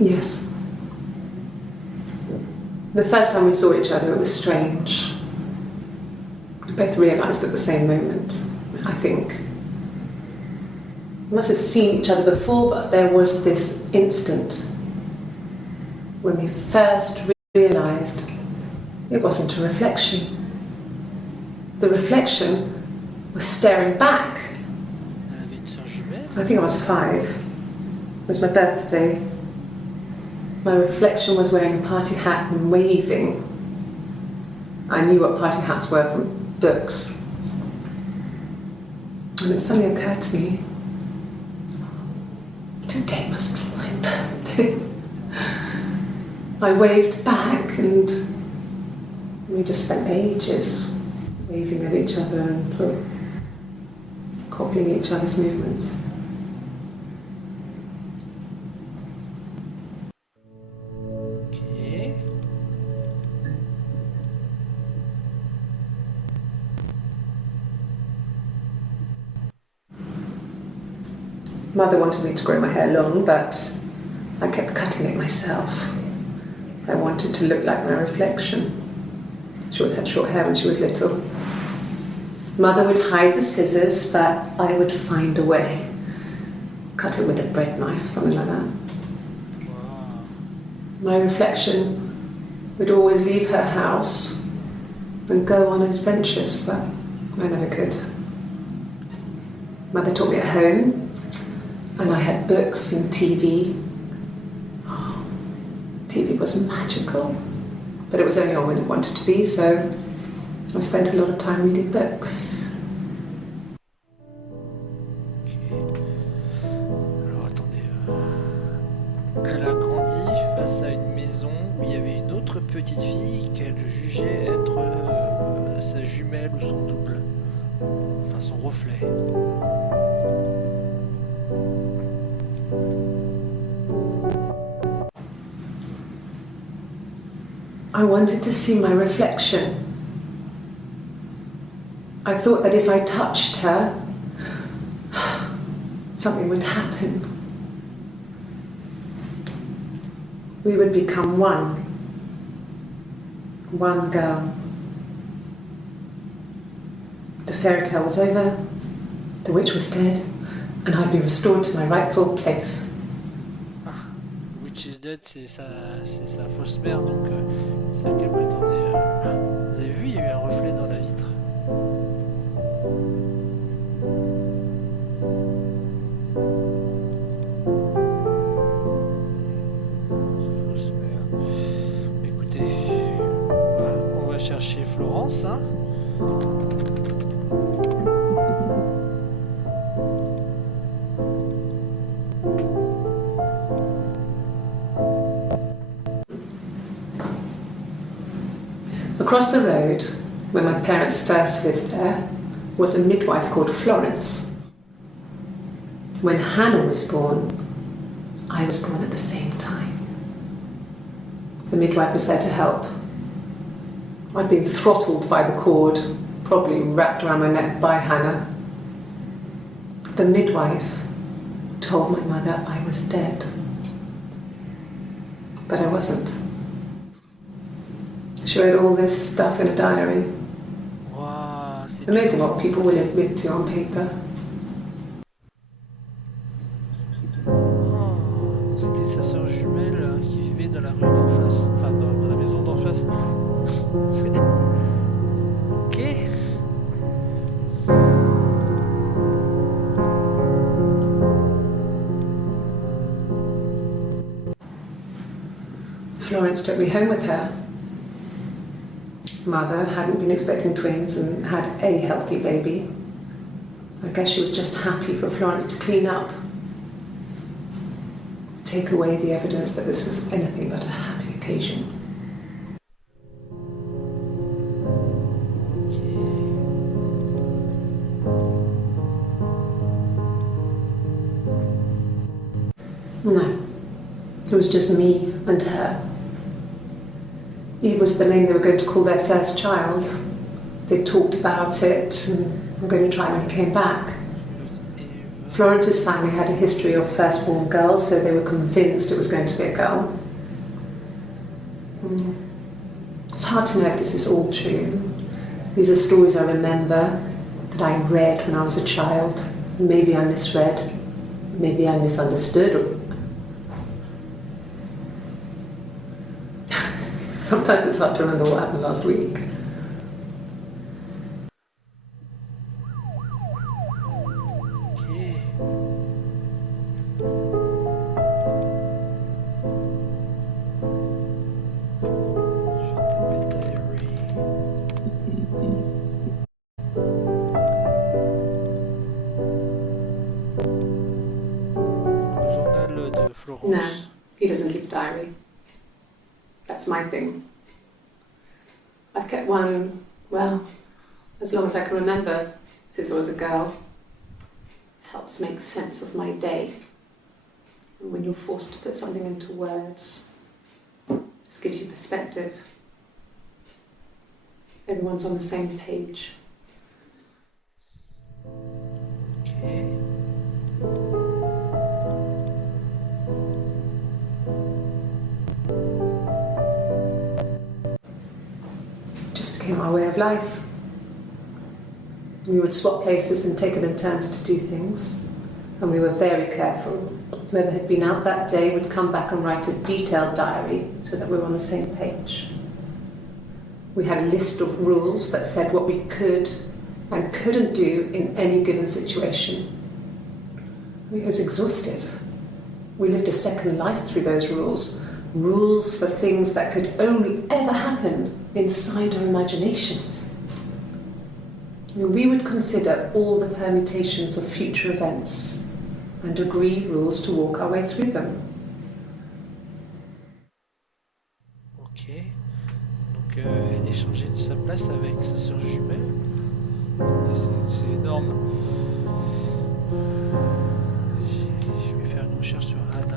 Yes. The first time we saw each other, it was strange. We both realised at the same moment, I think. We must have seen each other before, but there was this instant when we first realised it wasn't a reflection. The reflection was staring back. Elle avait une sœur jumelle. I think I was 5. It was my birthday. My reflection was wearing a party hat and waving. I knew what party hats were from books. And it suddenly occurred to me, today must be my birthday. I waved back and we just spent ages waving at each other and copying each other's movements. Ok. Mother wanted me to grow my hair long, but I kept cutting it myself. I wanted to look like my reflection. She always had short hair when she was little. Mother would hide the scissors, but I would find a way. Cut it with a bread knife, something like that. Wow. My reflection would always leave her house and go on adventures, but I never could. Mother taught me at home, and I had books and TV. Oh, TV was magical, but it was only on when it wanted to be, so I spent a lot of time reading books. Ok. Alors attendez. Elle a grandi face à une maison où il y avait une autre petite fille qu'elle jugeait être sa jumelle ou son double. Enfin son reflet. I wanted to see my reflection. I thought that if I touched her, something would happen. We would become one. One girl. The fairy tale was over, the witch was dead, and I'd be restored to my rightful place. Ah, Witch is Dead, c'est sa fausse mère, donc celle qu'elle prétendait. Vous avez vu, il y a eu un reflet dans la vitre. Sa fausse mère. Écoutez, on va chercher Florence, hein. Across the road, where my parents first lived there, was a midwife called Florence. When Hannah was born, I was born at the same time. The midwife was there to help. I'd been throttled by the cord, probably wrapped around my neck by Hannah. The midwife told my mother I was dead, but I wasn't. She wrote all this stuff in a diary. Wow, c'est Amazing tout. what people will admit to on paper. Oh, c'était sa sœur jumelle qui vivait dans la rue d'en face, enfin dans la maison d'en face. Ok. Florence took me home with her. Mother hadn't been expecting twins and had a healthy baby. I guess she was just happy for Florence to clean up. Take away the evidence that this was anything but a happy occasion. It was just me and her. Eve was the name they were going to call their first child. They talked about it and were going to try when he came back. Florence's family had a history of firstborn girls, so they were convinced it was going to be a girl. It's hard to know if this is all true. These are stories I remember, that I read when I was a child. Maybe I misread, maybe I misunderstood. Sometimes it's hard to remember what happened last week. No, he doesn't keep a diary. That's my thing. I've kept one, well, as long as I can remember, since I was a girl. It helps make sense of my day. And when you're forced to put something into words, it just gives you perspective. Everyone's on the same page. Okay. Just became our way of life. We would swap places and take it in turns to do things, and we were very careful. Whoever had been out that day would come back and write a detailed diary so that we were on the same page. We had a list of rules that said what we could and couldn't do in any given situation. It was exhaustive. We lived a second life through those rules. Rules for things that could only ever happen inside our imaginations. We would consider all the permutations of future events and agree rules to walk our way through them. Ok. Donc elle échangeait de sa place avec sa sœur jumelle. C'est énorme. Je vais faire une recherche sur Hannah.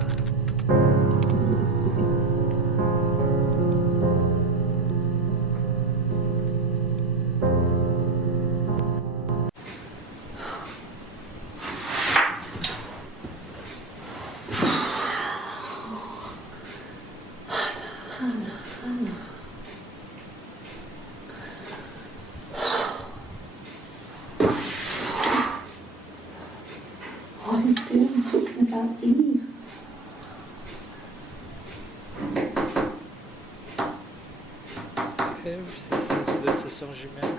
What are you doing talking about Eve? Eve, c'est ça, ça doit être sa sœur jumelle.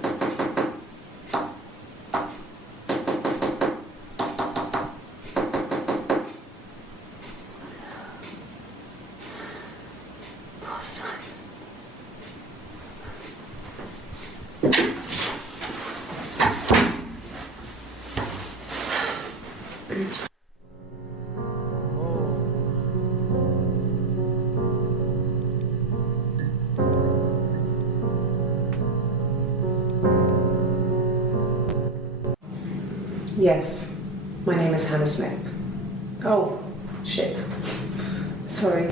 Yes, my name is Hannah Smith. Oh, shit. Sorry.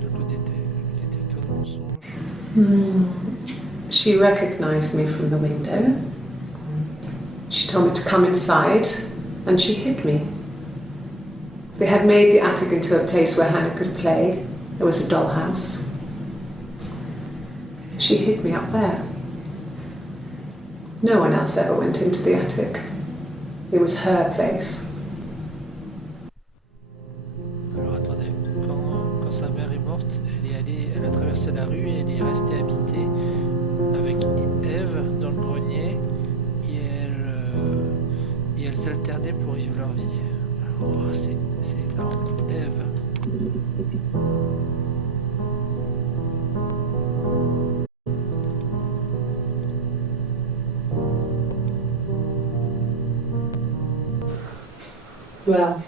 Le détecteur de mensonges. She recognized me from the window. She told me to come inside, and she hid me. They had made the attic into a place where Hannah could play. There was a dollhouse. She hid me up there. No one else ever went into the attic. It was her place. Alors attendez, quand sa mère est morte, elle a traversé la rue et elle est restée habitée avec Ève dans le grenier et elles alternaient pour vivre leur vie. Alors c'est énorme. Ève. Well,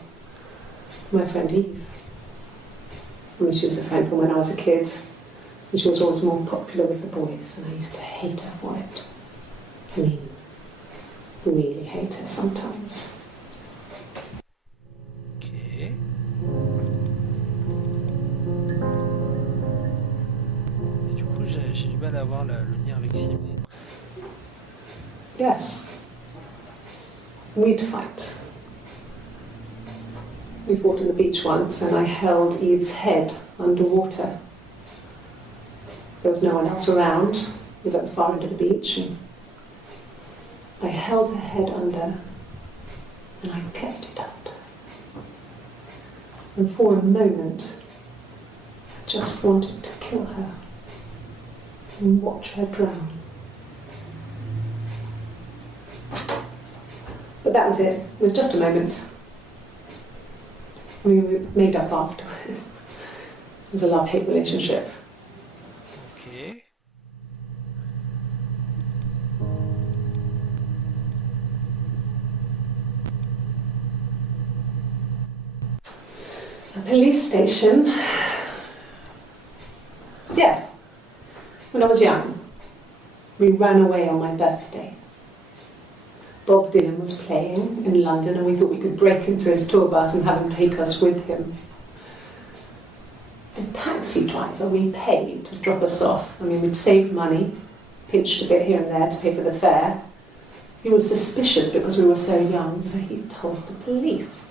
my friend Eve. I mean, she was a friend from when I was a kid. And she was always more popular with the boys, and I used to hate her for it. I mean, really hate her sometimes. Ok. Et du coup, j'ai du mal à avoir le lien avec Simon. Yes. We'd fight. We fought on the beach once and I held Eve's head underwater. There was no one else around. It was at the far end of the beach and I held her head under and I kept it out. And for a moment, I just wanted to kill her and watch her drown. But that was it. It was just a moment. We made up after. It was a love-hate relationship. Ok. A police station. Yeah. When I was young, we ran away on my birthday. Bob Dylan was playing in London and we thought we could break into his tour bus and have him take us with him. The taxi driver we paid to drop us off, I mean, we'd saved money, pinched a bit here and there to pay for the fare. He was suspicious because we were so young, so he told the police.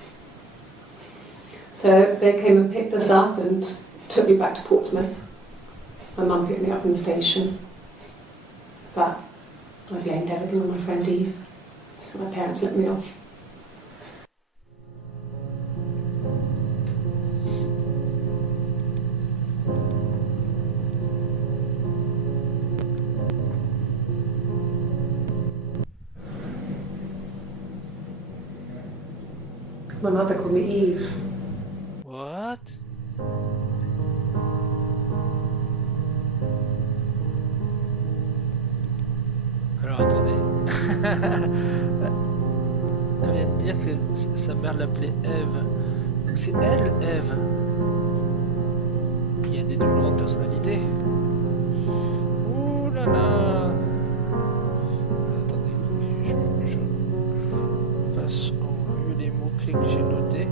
So they came and picked us up and took me back to Portsmouth. My mum picked me up from the station. But I blamed everything on my friend Eve. So my parents let me off. My mother called me Eve. What? Alors attendez. Elle vient de dire que sa mère l'appelait Eve. Donc c'est elle, Eve. Il y a des doublements de personnalité. Ouh là là. Attendez, je passe en revue les mots-clés que j'ai notés.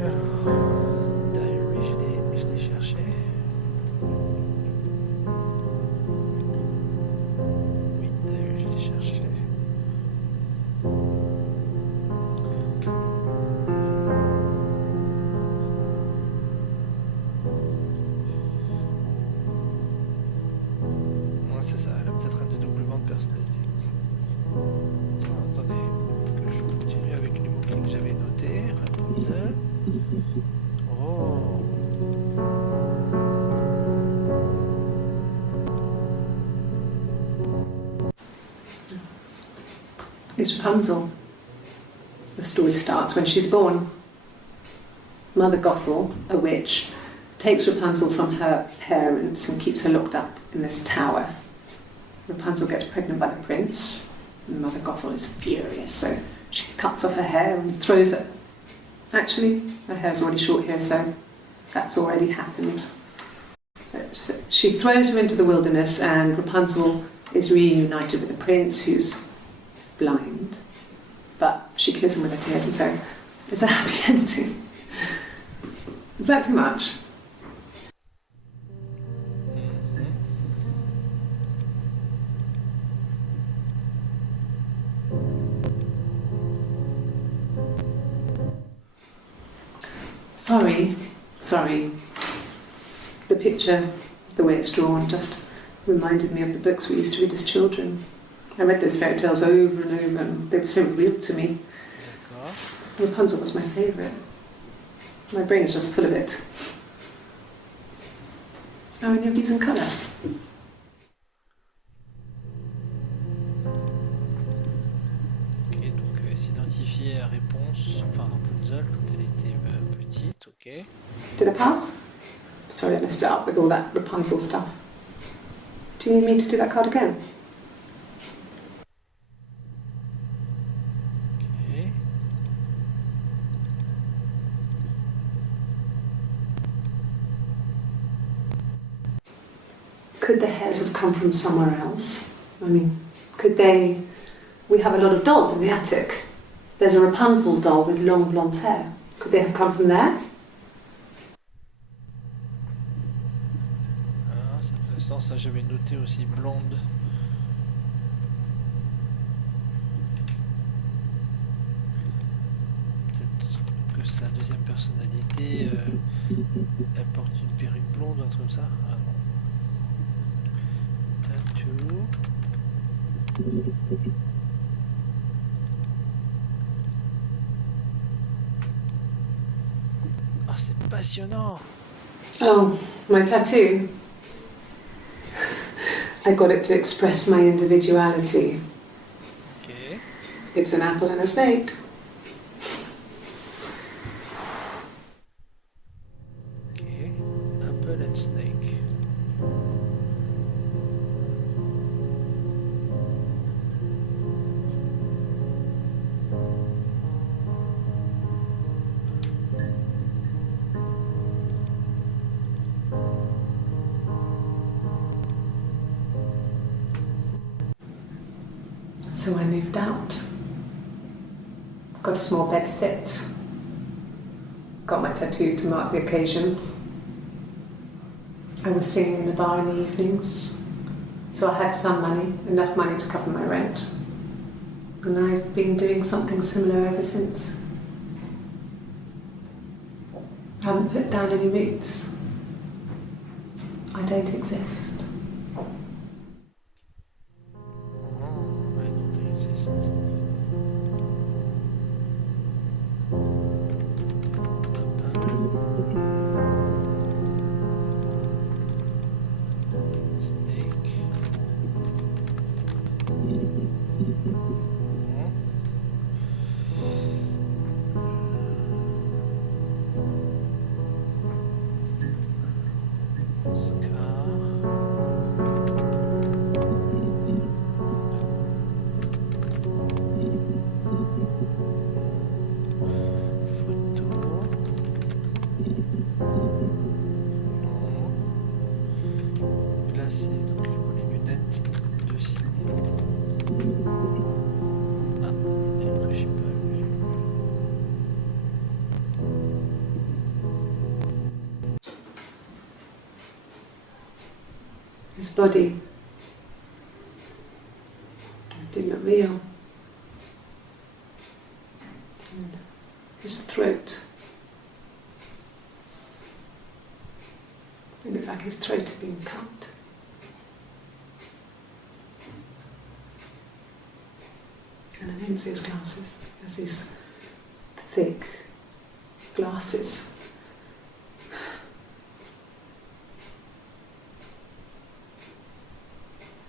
Alors, diary, je l'ai cherché. Oui, diary, je l'ai cherché. Ouais, c'est ça, elle a peut-être un dédoublement de personnalité. Alors, attendez, je continue avec les mots-clés que j'avais notés. Rapunzel. Oh. It's Rapunzel. The story starts when she's born. Mother Gothel, a witch, takes Rapunzel from her parents and keeps her locked up in this tower. Rapunzel gets pregnant by the prince, and Mother Gothel is furious, so she cuts off her hair and throws it. Actually, her hair's already short here, so that's already happened. So she throws her into the wilderness, and Rapunzel is reunited with the prince, who's blind. But she kills him with her tears, and so it's a happy ending. Is that too much? Sorry. The picture, the way it's drawn, just reminded me of the books we used to read as children. I read those fairy tales over and over, and they were so real to me. Rapunzel was my favourite. My brain is just full of it. Are any of these in colour? Ok, donc s'identifier à réponse, enfin Rapunzel quand elle était petite, ok. Did I pass? Sorry, I messed it up with all that Rapunzel stuff. Do you need me to do that card again? Ok. Could the hairs have come from somewhere else? I mean, could they... We have a lot of dolls in the attic. There's a Rapunzel doll with long blonde hair. Could they have come from there? Ah, c'est intéressant, ça j'avais noté aussi, blonde. Peut-être que sa deuxième personnalité, elle porte une perruque blonde, un truc comme ça. Ah non. Tattoo. Ah, c'est passionnant! Oh, my tattoo. I got it to express my individuality. Ok. It's an apple and a snake. Ok. Apple and snake. So I moved out. Got a small bed sit. Got my tattoo to mark the occasion. I was singing in a bar in the evenings, so I had some money, enough money to cover my rent. And I've been doing something similar ever since. I haven't put down any roots. I don't exist. Oh, I don't exist. Snake. Glasses, donc les lunettes de Simon. Ah, il y en a une que j'ai pas vue. His body did not real. And his throat. It looked like his throat had been cut. And I didn't see his glasses. He has these thick glasses.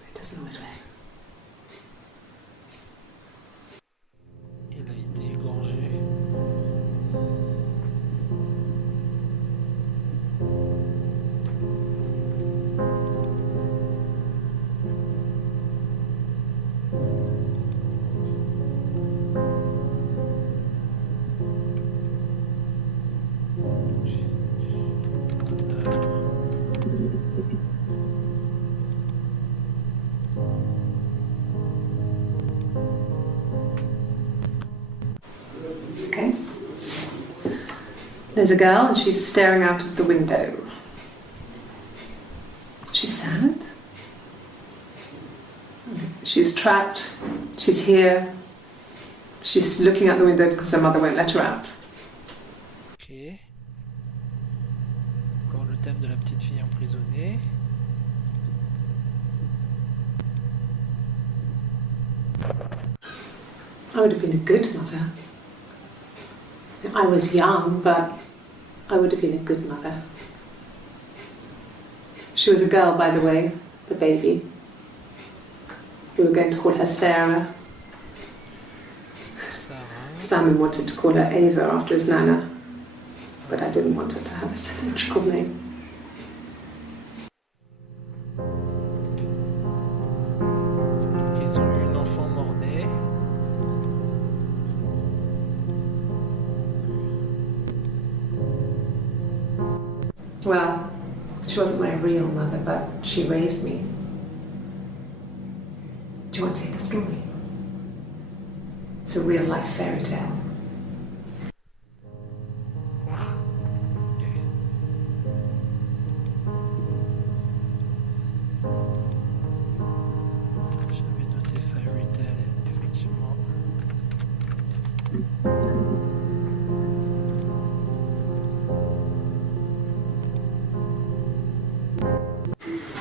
He doesn't always wear. Il a été égorgé. Okay. There's a girl and she's staring out of the window. She's sad. She's trapped. She's here. She's looking out the window because her mother won't let her out. Ok. Encore le thème de la petite fille emprisonnée. I would have been a good mother. I was young, but I would have been a good mother. She was a girl, by the way, the baby. We were going to call her Sarah. Sarah. Simon wanted to call her Ava after his nana, but I didn't want her to have a symmetrical name. Ils ont eu une enfant mort-née. Well, she wasn't my real mother, but she raised me. Do you want to hear the story? It's a real life fairy tale. J'avais noté Fairy Tail, effectivement.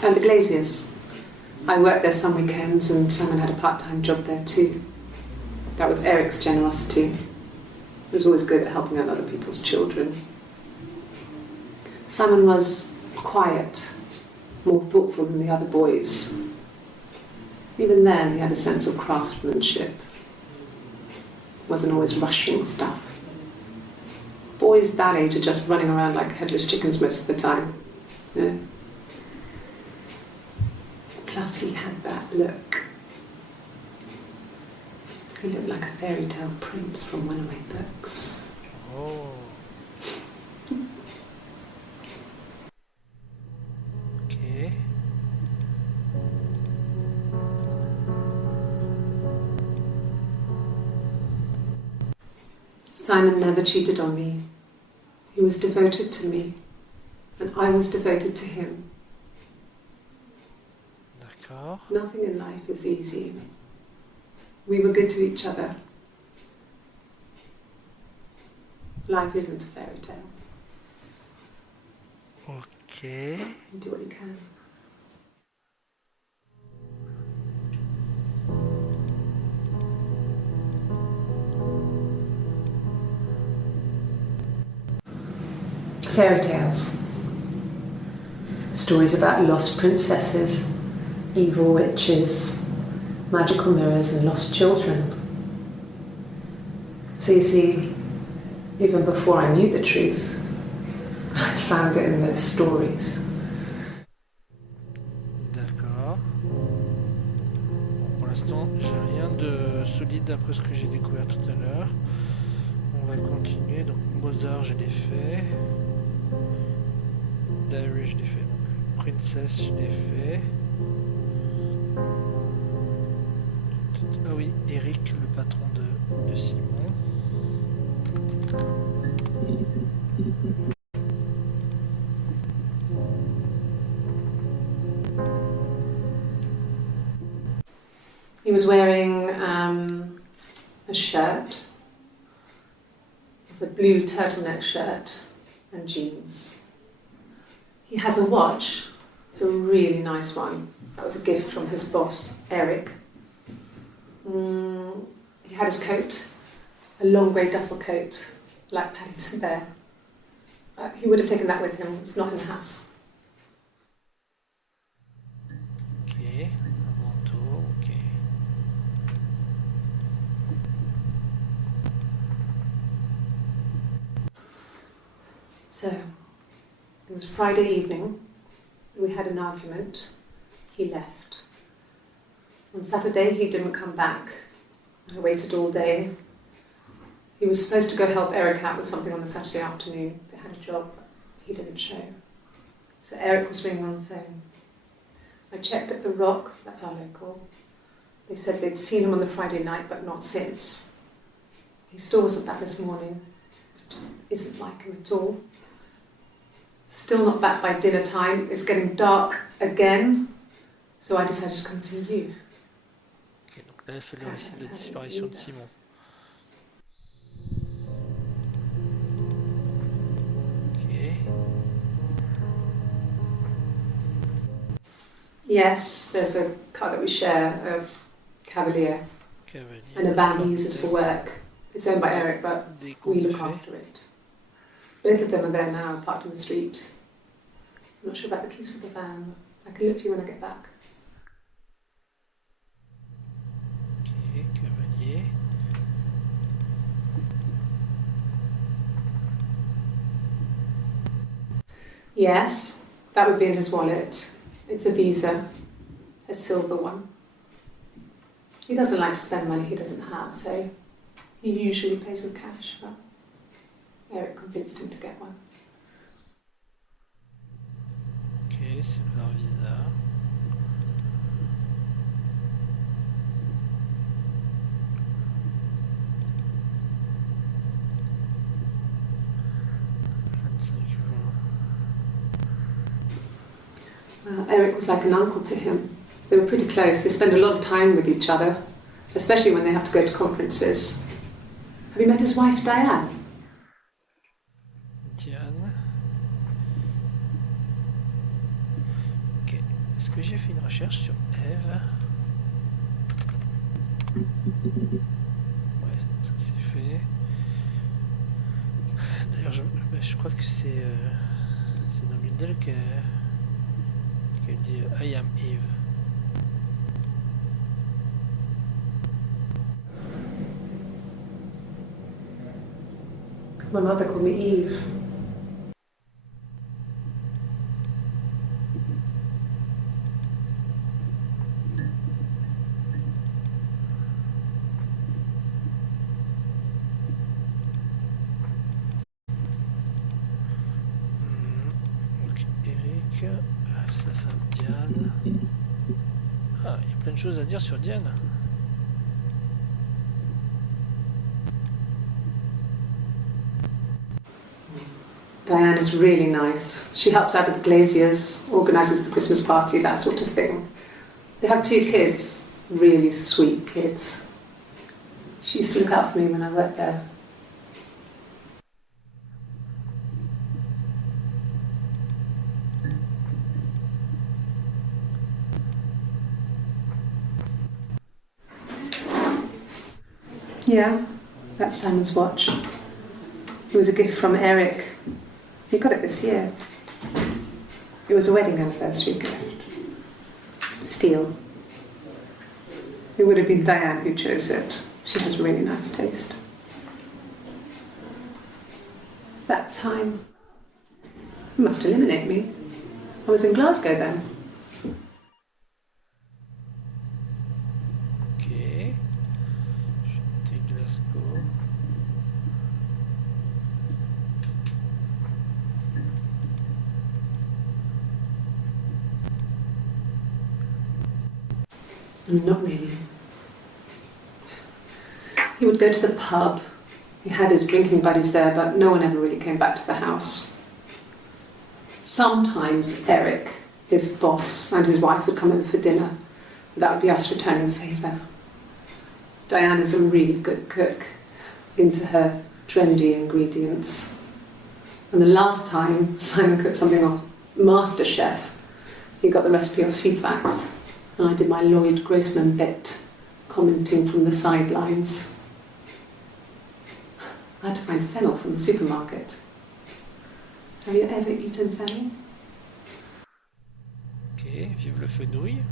And the Glaziers. I worked there some weekends and Simon had a part-time job there too. That was Eric's generosity. He was always good at helping out other people's children. Simon was quiet, more thoughtful than the other boys. Even then, he had a sense of craftsmanship. Wasn't always rushing stuff. Boys that age are just running around like headless chickens most of the time. You know? Plus, he had that look. He looked like a fairy tale prince from one of my books. Oh. Ok. Simon never cheated on me. He was devoted to me, and I was devoted to him. D'accord. Nothing in life is easy. We were good to each other. Life isn't a fairy tale. Ok. You do what you can. Fairy tales. Stories about lost princesses, evil witches, magical mirrors and lost children. So you see, even before I knew the truth, I'd found it in those stories. D'accord. Bon, pour l'instant, j'ai rien de solide d'après ce que j'ai découvert tout à l'heure. On va continuer. Donc Mozart, je l'ai fait. Diary, je l'ai fait. Donc Princess, je l'ai fait. Ah oui, Eric, le patron de Simon. He was wearing a shirt, it's a blue turtleneck shirt and jeans. He has a watch, it's a really nice one. That was a gift from his boss, Eric. He had his coat, a long grey duffel coat, like Paddington Bear. He would have taken that with him, it's not in the house. Ok, un manteau, ok. So, it was Friday evening, we had an argument, he left. On Saturday he didn't come back. I waited all day. He was supposed to go help Eric out with something on the Saturday afternoon. They had a job, but he didn't show. So Eric was ringing on the phone. I checked at the Rock, that's our local. They said they'd seen him on the Friday night, but not since. He still wasn't back this morning. It just isn't like him at all. Still not back by dinner time. It's getting dark again. So I decided to come see you. Ok, donc là, il fait le récit de la disparition de Simon. Ok. Yes, there's a car that we share, a Cavalier, Cavalier. and a van he uses for work. It's owned by Eric, but we look after it. Both of them are there now, parked in the street. I'm not sure about the keys for the van. I can look for you when I get back. Ok, Cavalier. Yes, that would be in his wallet. It's a Visa, a silver one. He doesn't like to spend money he doesn't have, so he usually pays with cash, but Eric convinced him to get one. Ok, Silver Visa. Eric was like an uncle to him. They were pretty close. They spend a lot of time with each other, especially when they have to go to conferences. Have you met his wife, Diane? Diane. Ok. Est-ce que j'ai fait une recherche sur Eve? Ouais, ça c'est fait. D'ailleurs, je crois que c'est dans l'une d'elles qu'elle dit I am Eve. My mother called me Eve. Donc Eric, sa femme Diane. Ah, il y a plein de choses à dire sur Diane. Diane is really nice. She helps out with the glaziers, organises the Christmas party, that sort of thing. They have 2 kids, really sweet kids. She used to look out for me when I worked there. Yeah, that's Simon's watch. It was a gift from Eric. He got it this year. It was a wedding anniversary gift. Steel. It would have been Diane who chose it. She has really nice taste. That time, it must eliminate me. I was in Glasgow then. Ok. Chanter Glasgow. Not really. He would go to the pub. He had his drinking buddies there, but no one ever really came back to the house. Sometimes Eric, his boss, and his wife would come over for dinner. That would be us returning the favour. Diane is a really good cook, into her trendy ingredients. And the last time Simon cooked something off MasterChef, he got the recipe off Ceefax, and I did my Lloyd Grossman bit, commenting from the sidelines. I had to find fennel from the supermarket. Have you ever eaten fennel? Ok, vive le fenouil.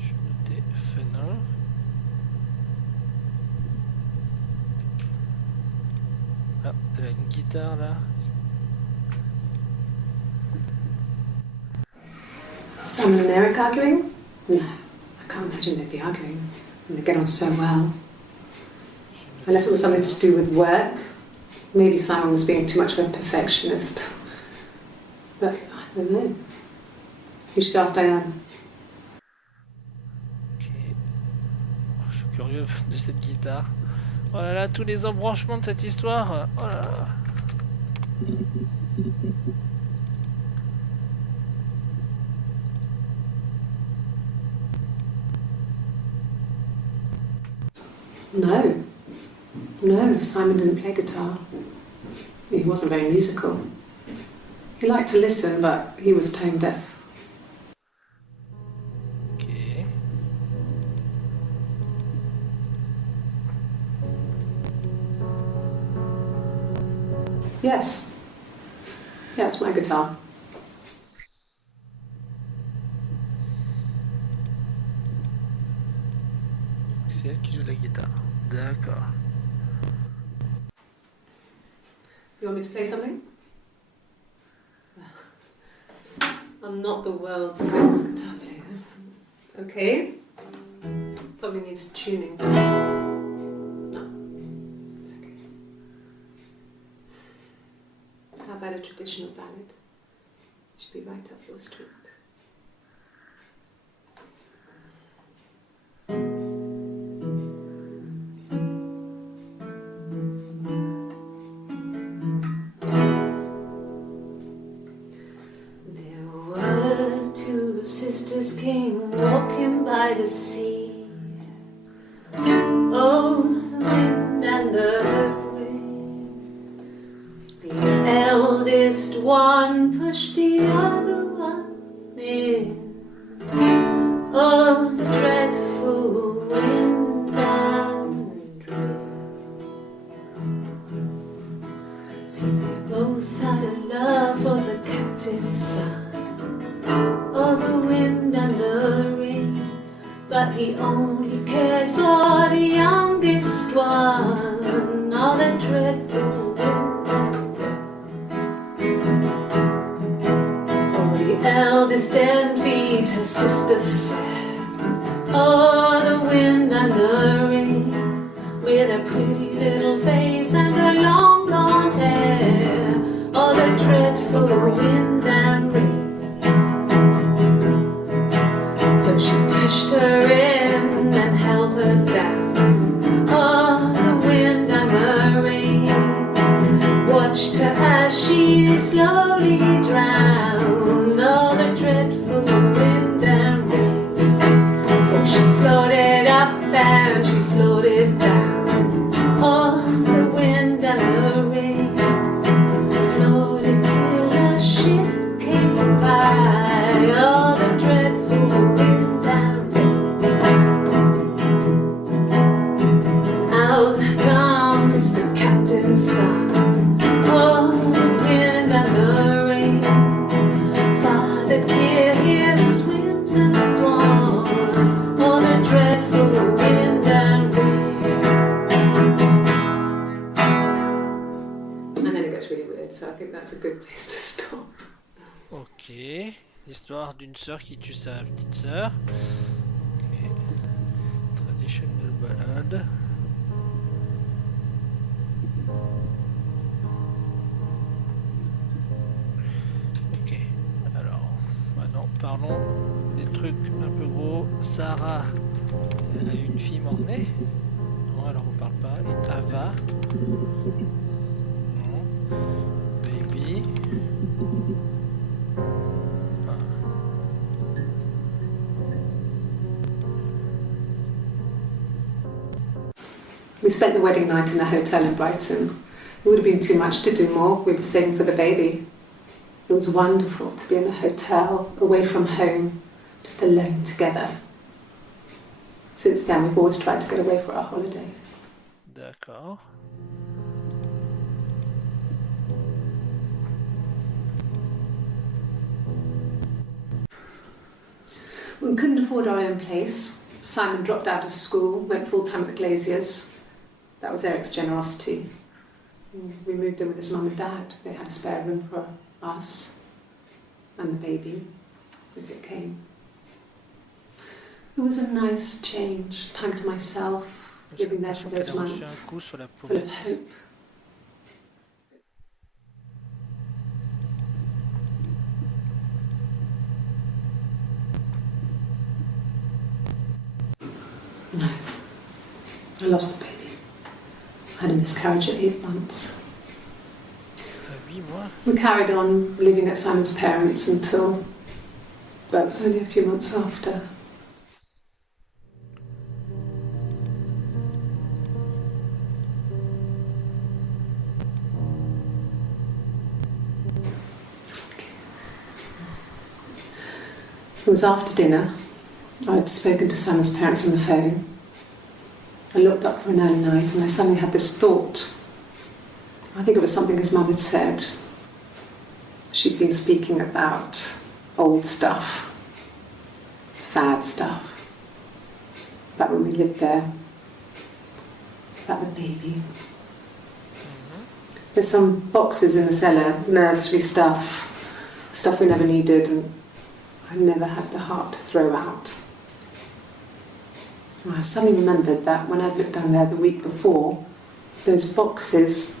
Je vais noter fennel. Ah, elle a une guitare là. Simon and Eric arguing? No, I can't imagine they'd be arguing. They get on so well. Unless it was something to do with work. Maybe Simon was being too much of a perfectionist. But I don't know. You should ask Diane. Ok. Oh, je suis curieux de cette guitare. Oh là là, tous les embranchements de cette histoire. Oh là là. No. No, Simon didn't play guitar. He wasn't very musical. He liked to listen, but he was tone deaf. Ok. Yes. Yeah, it's my guitar. C'est elle qui joue de la guitare. D'accord. You want me to play something? I'm not the world's greatest guitar player. Okay. Probably needs tuning. No, it's okay. How about a traditional ballad? Should be right up your street. There were 2 one pushed the other one in. Oh, the dreadful wind and rain. See, they both had a love for the captain's son. Oh, the wind and the rain. But he only cared for the youngest one. Oh, the dreadful wind and rain. Oh, the eldest envied her sister fair. Oh, the wind and the rain, with a pretty little face and her long blonde hair. Oh, the dreadful wind and rain. So she pushed her in and held her down. Oh, the wind and the rain watched her as she slowly drowned. Oh, the dreadful wind and rain. Oh, she floated up and she floated down. Oh, the wind and the rain floated till a ship came by. Oh, the dreadful wind and rain. Out comes the captain's son. Oh, the wind and the rain. Father dear, here swims and swan. Oh, the dreadful wind and rain. And then it gets really weird, so I think that's a good place to stop. Ok, l'histoire d'une sœur qui tue sa petite sœur. Ok. Traditional ballade. Ok, alors maintenant parlons des trucs un peu gros. Sarah, elle a eu une fille mort-née. Non, elle en reparle pas. Et Ava. Non. Baby. Ah. We spent the wedding night in a hotel in Brighton. It would have been too much to do more. We were saving for the baby. It was wonderful to be in a hotel, away from home, just alone together. Since then, we've always tried to get away for our holiday. D'accord. We couldn't afford our own place. Simon dropped out of school, went full-time at the Glaziers. That was Eric's generosity. We moved in with his mum and dad. They had a spare room for us and the baby, if it came. It was a nice change, time to myself, living there for those months, full of hope. No, I lost the baby. I had a miscarriage at 8 months. 8 mois. We carried on living at Simon's parents until, well, it was only a few months after. It was after dinner. I'd spoken to Simon's parents on the phone. I looked up for an early night and I suddenly had this thought. I think it was something his mum had said. She'd been speaking about old stuff, sad stuff, about when we lived there, about the baby. There's some boxes in the cellar, nursery stuff we never needed and I never had the heart to throw out. I suddenly remembered that when I'd looked down there the week before, those boxes,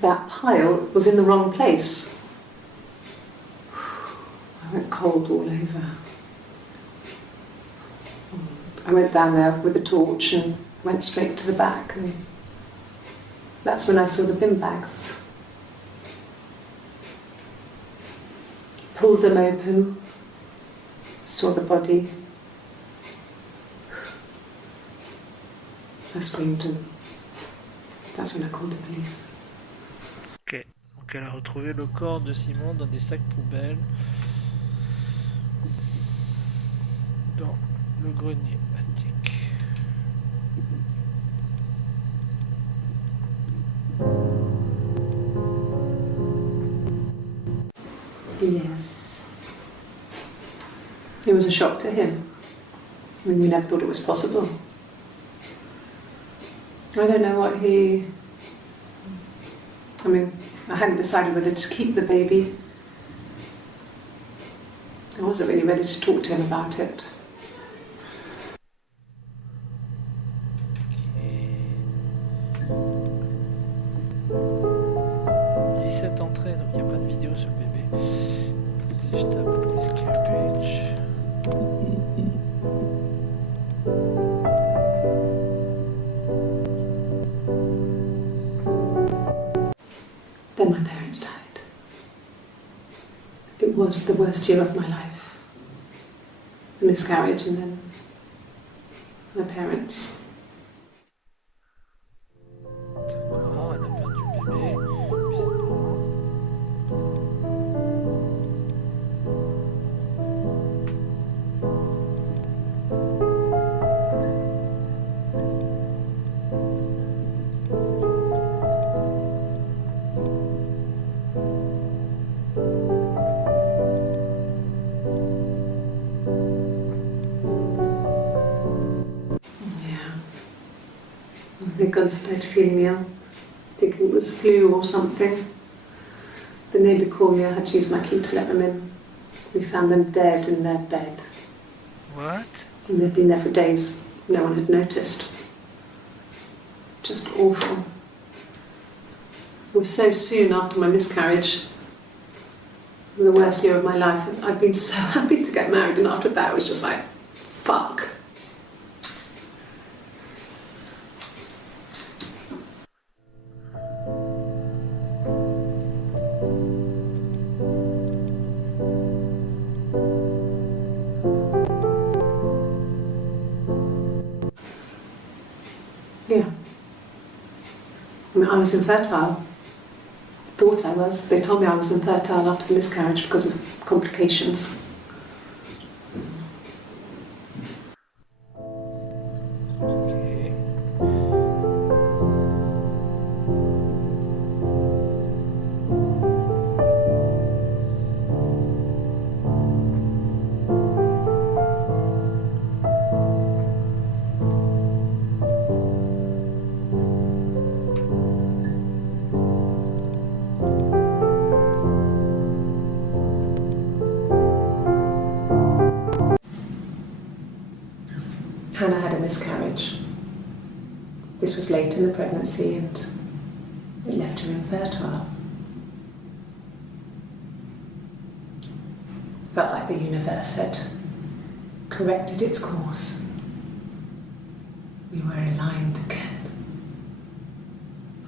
that pile was in the wrong place. I went cold all over. I went down there with a torch and went straight to the back, and that's when I saw the bin bags. Pulled them open, saw the body. I screamed and that's when I called the police. Ok, Donc elle a retrouvé le corps de Simon dans des sacs poubelles dans le grenier attique. Yes. It was a shock to him. I mean, we never thought it was possible. I don't know what he... I mean, I hadn't decided whether to keep the baby. I wasn't really ready to talk to him about it. Okay. 17 entrées, donc il n'y a pas de vidéo sur le bébé. Vegetable miscarriage. Then my parents died. It was the worst year of my life. The miscarriage and then my parents. D'accord, elle a perdu le bébé. Visiblement. Yeah. They'd gone to bed feeling ill, thinking it was flu or something. The neighbour called me, I had to use my key to let them in. We found them dead in their bed. What? And they'd been there for days. No one had noticed. Just awful. It was so soon after my miscarriage. The worst year of my life. I'd been so happy to get married, and after that it was just like, fuck. Yeah. I mean, I was infertile. Thought I was. They told me I was infertile after the miscarriage because of complications. Okay. Hannah had a miscarriage. This was late in the pregnancy and it left her infertile. Felt like the universe had corrected its course. We were aligned again.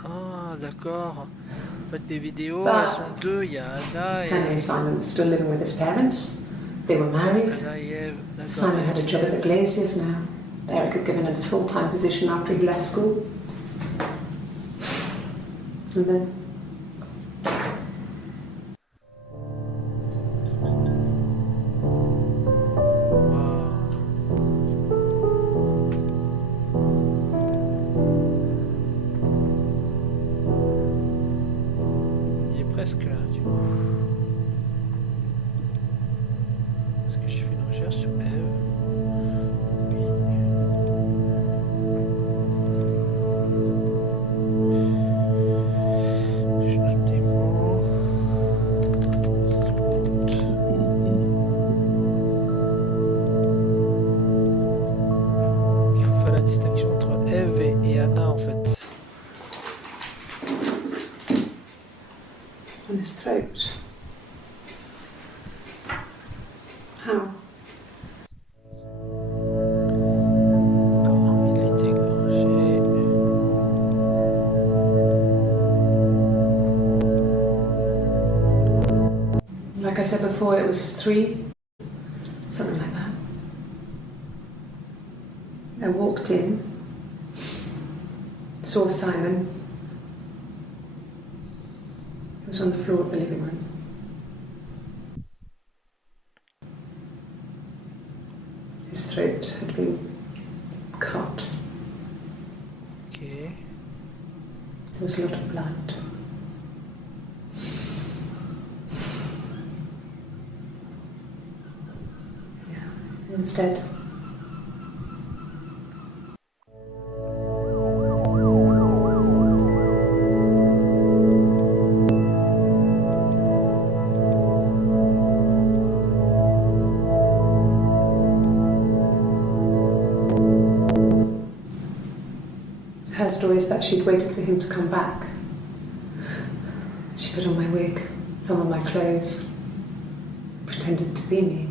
Ah, d'accord. En fait, les vidéos, Bah. elles sont deux. Il y a Anna Hannah et and Simon were still living with his parents. They were married. Anna et Eve. D'accord. Simon had a job at the Glaziers now. Eric had given him a full-time position after he left school. And then Il est presque là, du coup. Est-ce que j'ai fait une recherche sur Eve? Oui. Je note des mots. Il faut faire la distinction entre Eve et Anna en fait. on his throat. How? D'accord, il a été égorgé. Like I said before, it was 3, something like that. I walked in, saw Simon. was on the floor of the living room. His throat had been cut. Okay. There was a lot of blood. Yeah, he was dead. Her story is that she'd waited for him to come back. She put on my wig, some of my clothes, pretended to be me.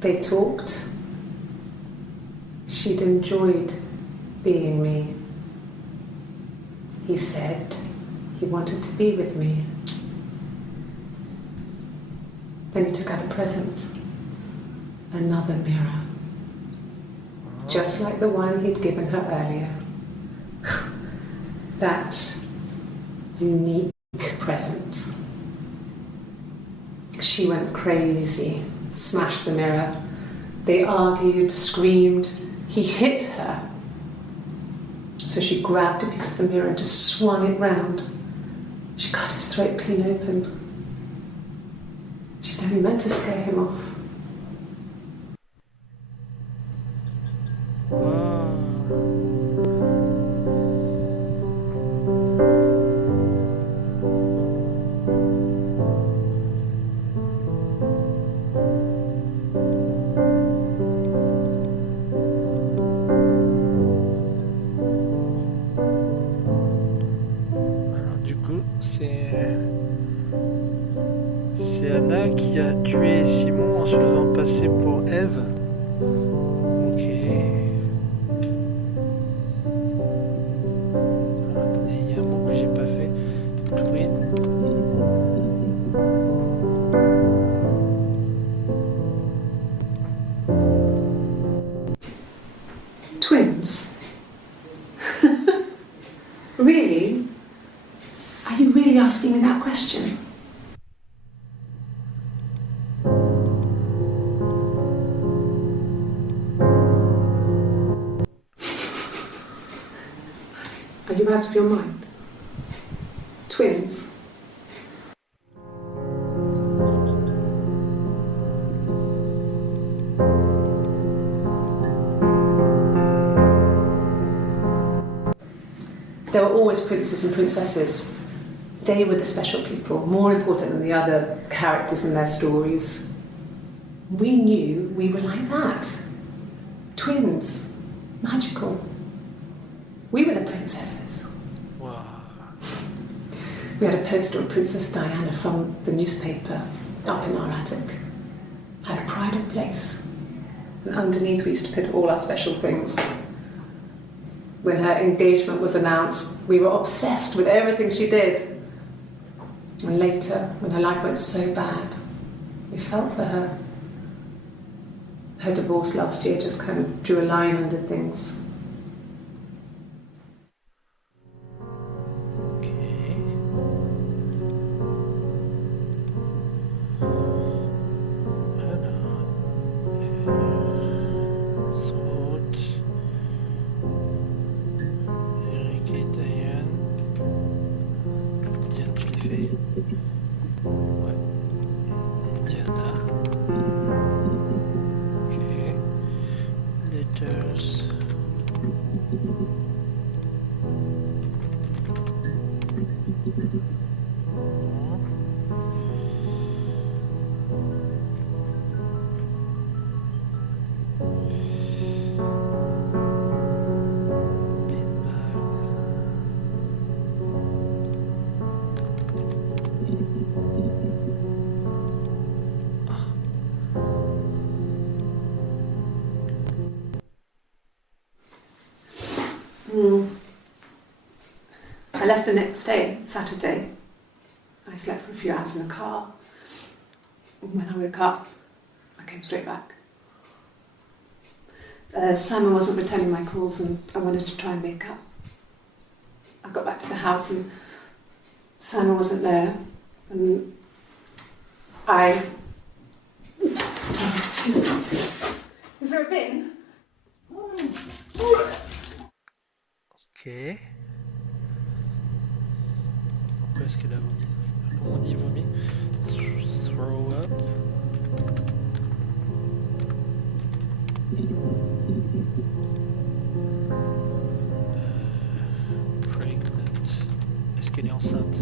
They talked. She'd enjoyed being me. He said he wanted to be with me. Then he took out a present, another mirror, just like the one he'd given her earlier. That unique present. She went crazy, smashed the mirror. They argued, screamed. He hit her. So she grabbed a piece of the mirror and just swung it round. She cut his throat clean open. She'd only meant to scare him off. Alors du coup, c'est Anna qui a tué Simon en se faisant passer pour Ève. Ok. Alors, attendez, il y a un mot que j'ai pas fait. Twin. Twins? Really? Are you really asking me that question? Are you out of your mind? Twins? There were always princes and princesses. They were the special people, more important than the other characters in their stories. We knew we were like that. Twins. Magical. We were the princesses. Wow. We had a poster of Princess Diana from the newspaper up in our attic. Had a pride of place. And underneath we used to put all our special things. When her engagement was announced, we were obsessed with everything she did. And later, when her life went so bad, we felt for her. Her divorce last year just kind of drew a line under things. Okay. Alors, Throat, Eric et Diane. Diane, tu l'as fait? Ouais. Indiana. Ok. Letters. Bon. Beanbags. I left the next day, Saturday. I slept for a few hours in the car. When I woke up, I came straight back. Simon wasn't returning my calls and I wanted to try and make up. I got back to the house and Simon wasn't there, and I... Is there a bin? Ok. Pourquoi est-ce qu'elle a vomi? Comment on dit vomi? Throw up. Pregnant. Est-ce qu'elle est enceinte?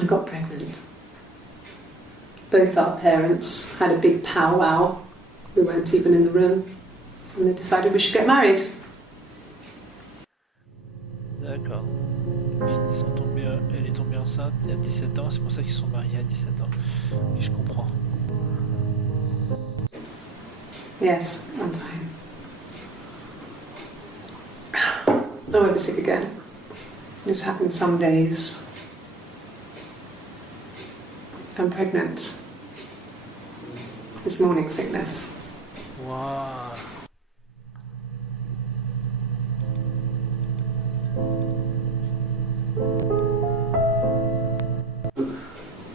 I got pregnant. Both our parents had a big powwow. We weren't even in the room. And they decided we should get married. D'accord. Elle est tombée enceinte il y a 17 ans, c'est pour ça qu'ils sont mariés à 17 ans. Et je comprends. Yes, I'm fine. I won't be sick again. This happens some days. I'm pregnant. It's morning sickness. Waouh.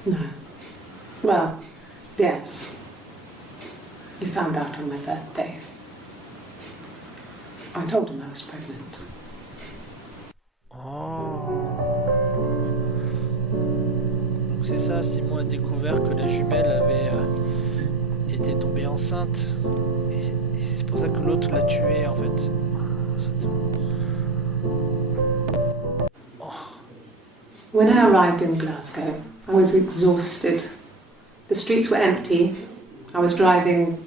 No. Well, yes. He found out on my birthday. I told him I was pregnant. Oh. Donc c'est ça, Simon a découvert que la jumelle avait été tombée enceinte. Et c'est pour ça que l'autre l'a tuée en fait. Oh. When I arrived in Glasgow, I was exhausted. The streets were empty. I was driving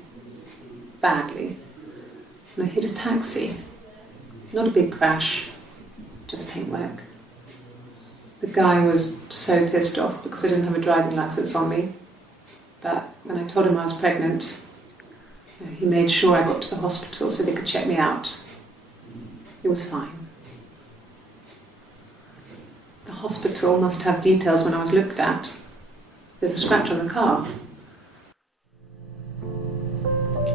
badly. And I hit a taxi. Not a big crash, just paintwork. The guy was so pissed off because I didn't have a driving license on me. But when I told him I was pregnant, he made sure I got to the hospital so they could check me out. It was fine. The hospital must have details when I was looked at. There's a scratch on the car. Ok.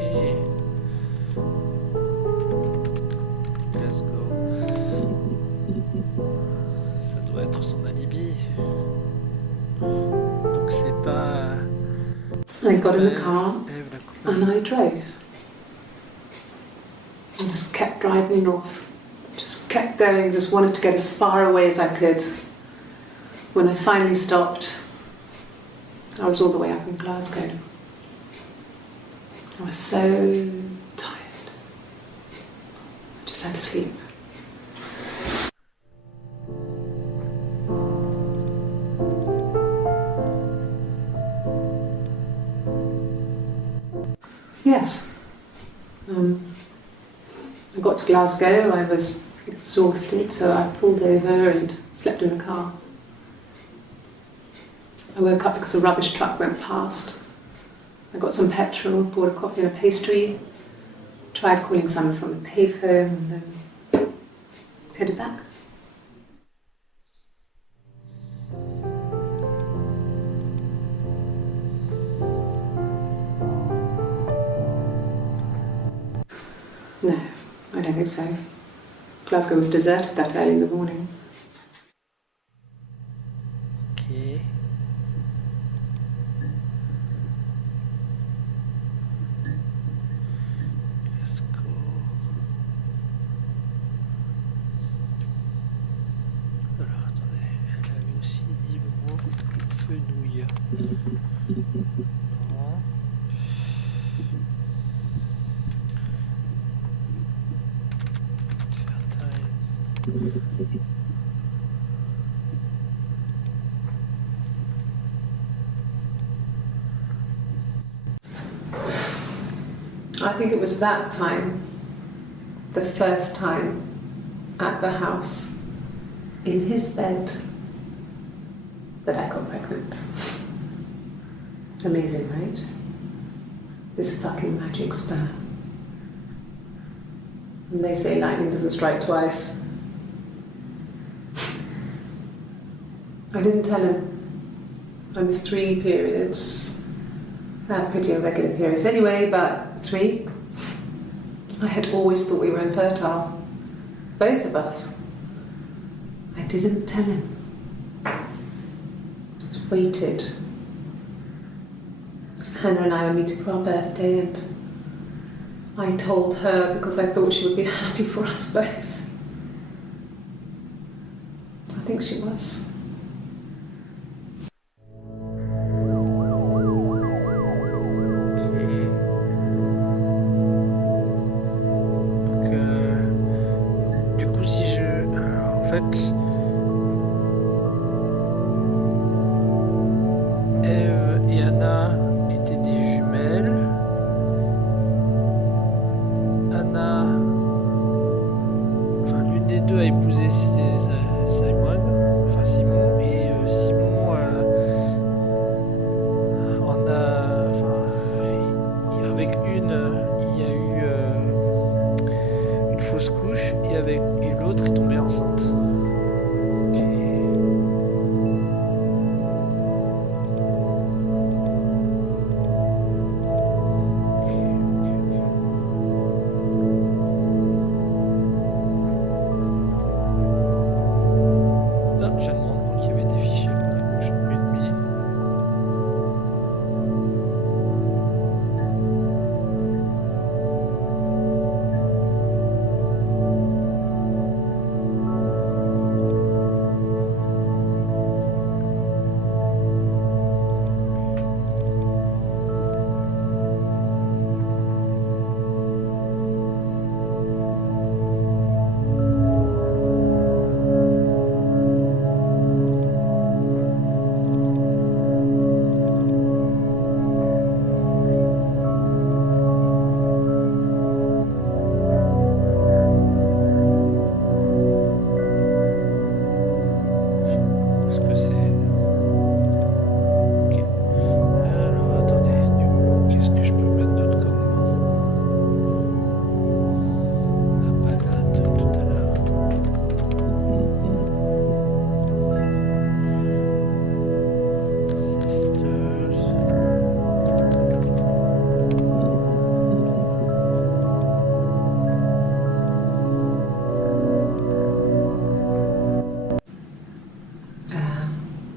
Glasgow. Ça doit être son alibi. Donc c'est pas... I got in the car and I drove. I just kept driving north. Just kept going, just wanted to get as far away as I could. When I finally stopped, I was all the way up in Glasgow. I was so tired. I just had to sleep. Yes. I got to Glasgow, I was exhausted, so I pulled over and slept in the car. I woke up because a rubbish truck went past. I got some petrol, bought a coffee and a pastry, tried calling someone from the payphone, and then headed back. No, I don't think so. Glasgow was deserted that early in the morning. Ok. Glasgow. Alors attendez, elle avait aussi dit le mot fenouil. Non. Fertile. I think it was that time, the first time at the house, in his bed, that I got pregnant. Amazing, right? This fucking magic sperm. And they say lightning doesn't strike twice. I didn't tell him. I missed 3 periods. I had pretty irregular periods anyway, but 3. I had always thought we were infertile. Both of us. I didn't tell him. I just waited. Hannah and I were meeting for our birthday, and I told her because I thought she would be happy for us both. I think she was. Du coup, si je... Alors, en fait, Eve et Anna étaient des jumelles. Anna... Enfin, l'une des deux a épousé Simon. Enfin, Simon. Et Simon en a... Enfin, avec une, il y a eu une fausse couche. Et l'autre est tombée enceinte. Ok. Ah, je demande donc il y avait des fichiers pour chaque ennemi. Est-ce que c'est... Ok. Alors attendez, du coup, qu'est-ce que je peux mettre d'autre comme la balade de tout à l'heure? Sisters.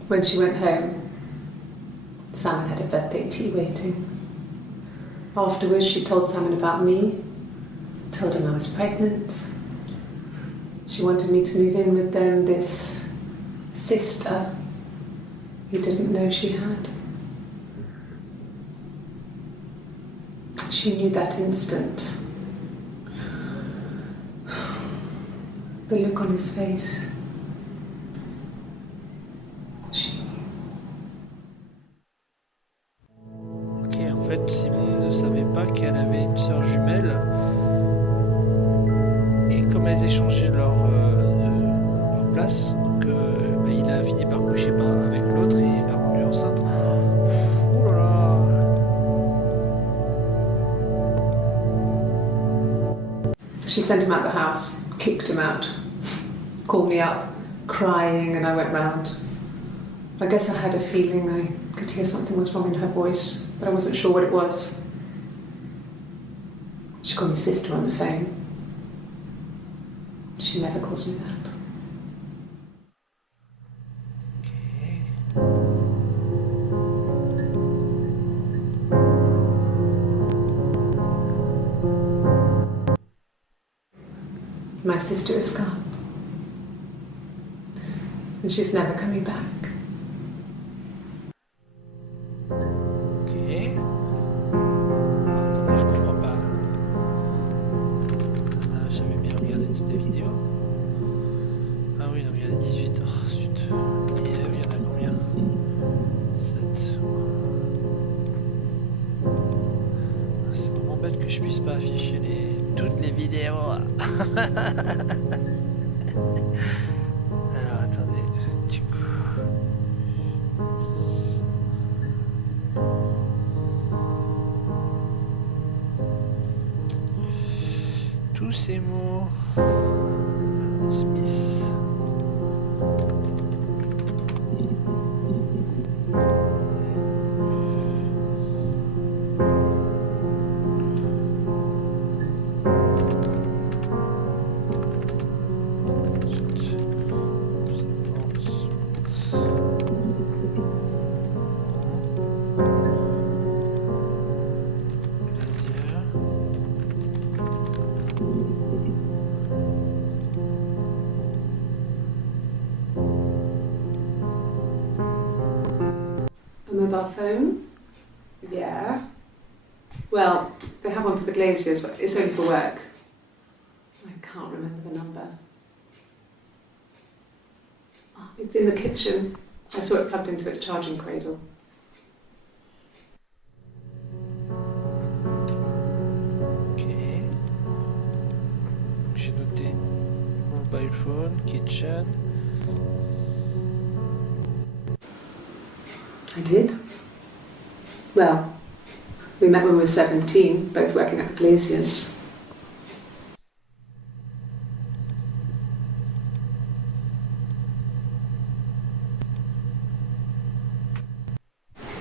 When she went home, Simon had a birthday tea waiting. Afterwards, she told Simon about me, told him I was pregnant. She wanted me to move in with them, this sister he didn't know she had. She knew that instant. The look on his face. She knew. Ok, en fait, Simon ne savait pas qu'elle avait une sœur jumelle. Et comme elles échangeaient leur place, donc bah, il a fini par coucher avec l'autre et l'a rendue enceinte. Ouh là là! She sent him out the house, kicked him out, called me up, crying, and I went round. I guess I had a feeling I could hear something was wrong in her voice, but I wasn't sure what it was. She called me sister on the phone. She never calls me that. My sister is gone. And she's never coming back. Ok. Attendez, je comprends pas. Ah, j'avais bien regardé toutes les vidéos. Ah oui, non, il y en a 18. Oh, zut. Et il y en a combien? 7. C'est vraiment bête que je puisse pas afficher toutes les vidéos. Alors attendez, du coup. Tous ces mots. Smith. mobile phone? Yeah. Well, they have one for the glaziers, but it's only for work. I can't remember the number. Oh, it's in the kitchen. I saw it plugged into its charging cradle. Ok. J'ai noté mobile phone, kitchen. I did. Well, we met when we were 17, both working at the glaziers.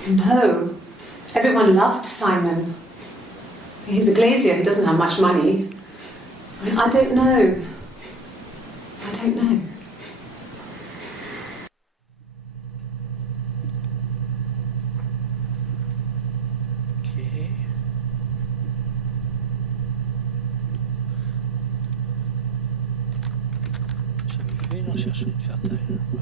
No. Everyone loved Simon. He's a glazier who doesn't have much money. I don't know. I don't know. Ok. J'avais fait une recherche sur une fertile. Ouais.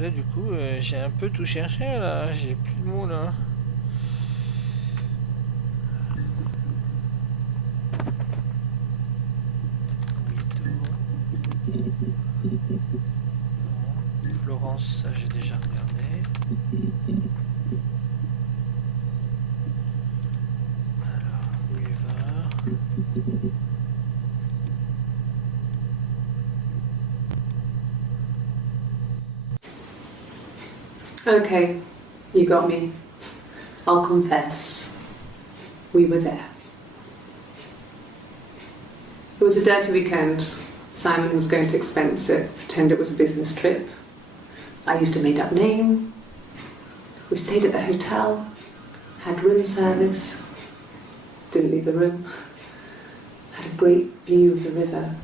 Là, du coup, j'ai un peu tout cherché là. J'ai plus de mots là. Florence, ça j'ai déjà regardé. Alors, Weaver. Okay, you got me. I'll confess. We were there. It was a dirty weekend. Simon was going to expense it, pretend it was a business trip. I used a made-up name. We stayed at the hotel, had room service, didn't leave the room, had a great view of the river,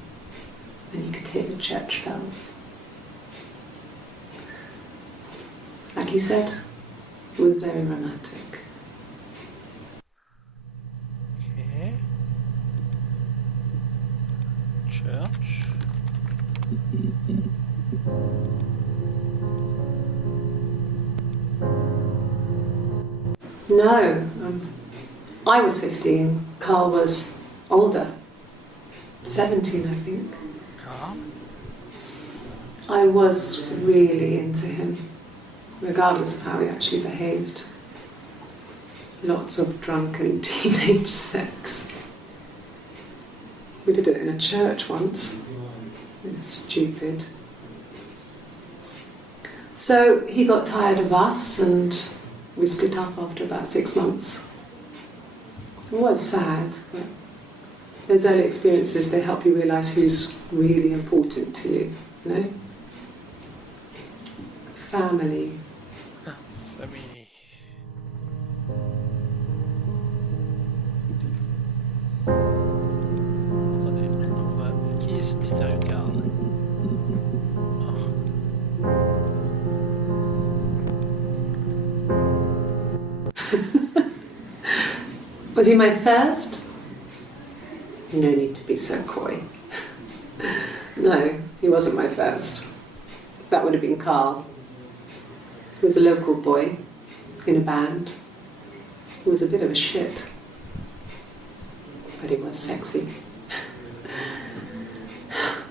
and you could hear the church bells. Like you said, it was very romantic. Okay. Church. No, I was 15. Carl was older. 17, I think. Carl. I was really into him, regardless of how he actually behaved. Lots of drunken teenage sex. We did it in a church once. It's stupid. So he got tired of us and we split up after about 6 months. It was sad, but those early experiences, they help you realise who's really important to you, you know? Family. Famille. Attendez, on va... Qui est ce mystérieux Carl? Was he my first? No need to be so coy. No, he wasn't my first. That would have been Carl. He was a local boy in a band. He was a bit of a shit. But he was sexy.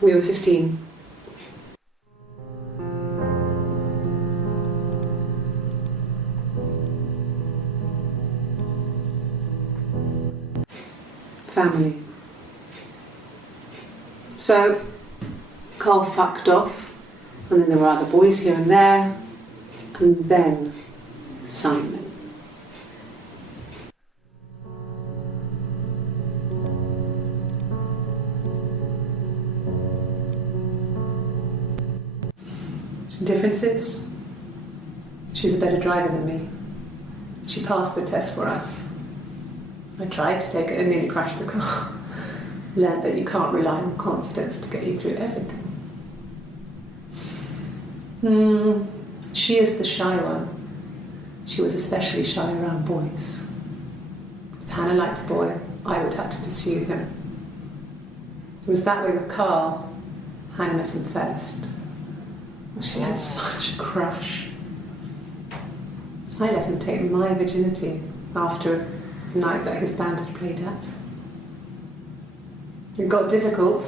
We were 15. Family. So, Carl fucked off, and then there were other boys here and there, and then Simon. Differences? She's a better driver than me. She passed the test for us. I tried to take it and nearly crashed the car. Learned that you can't rely on confidence to get you through everything. She is the shy one. She was especially shy around boys. If Hannah liked a boy, I would have to pursue him. It was that way with Carl. Hannah met him first. She had such a crush. I let him take my virginity after a night that his band had played at. It got difficult.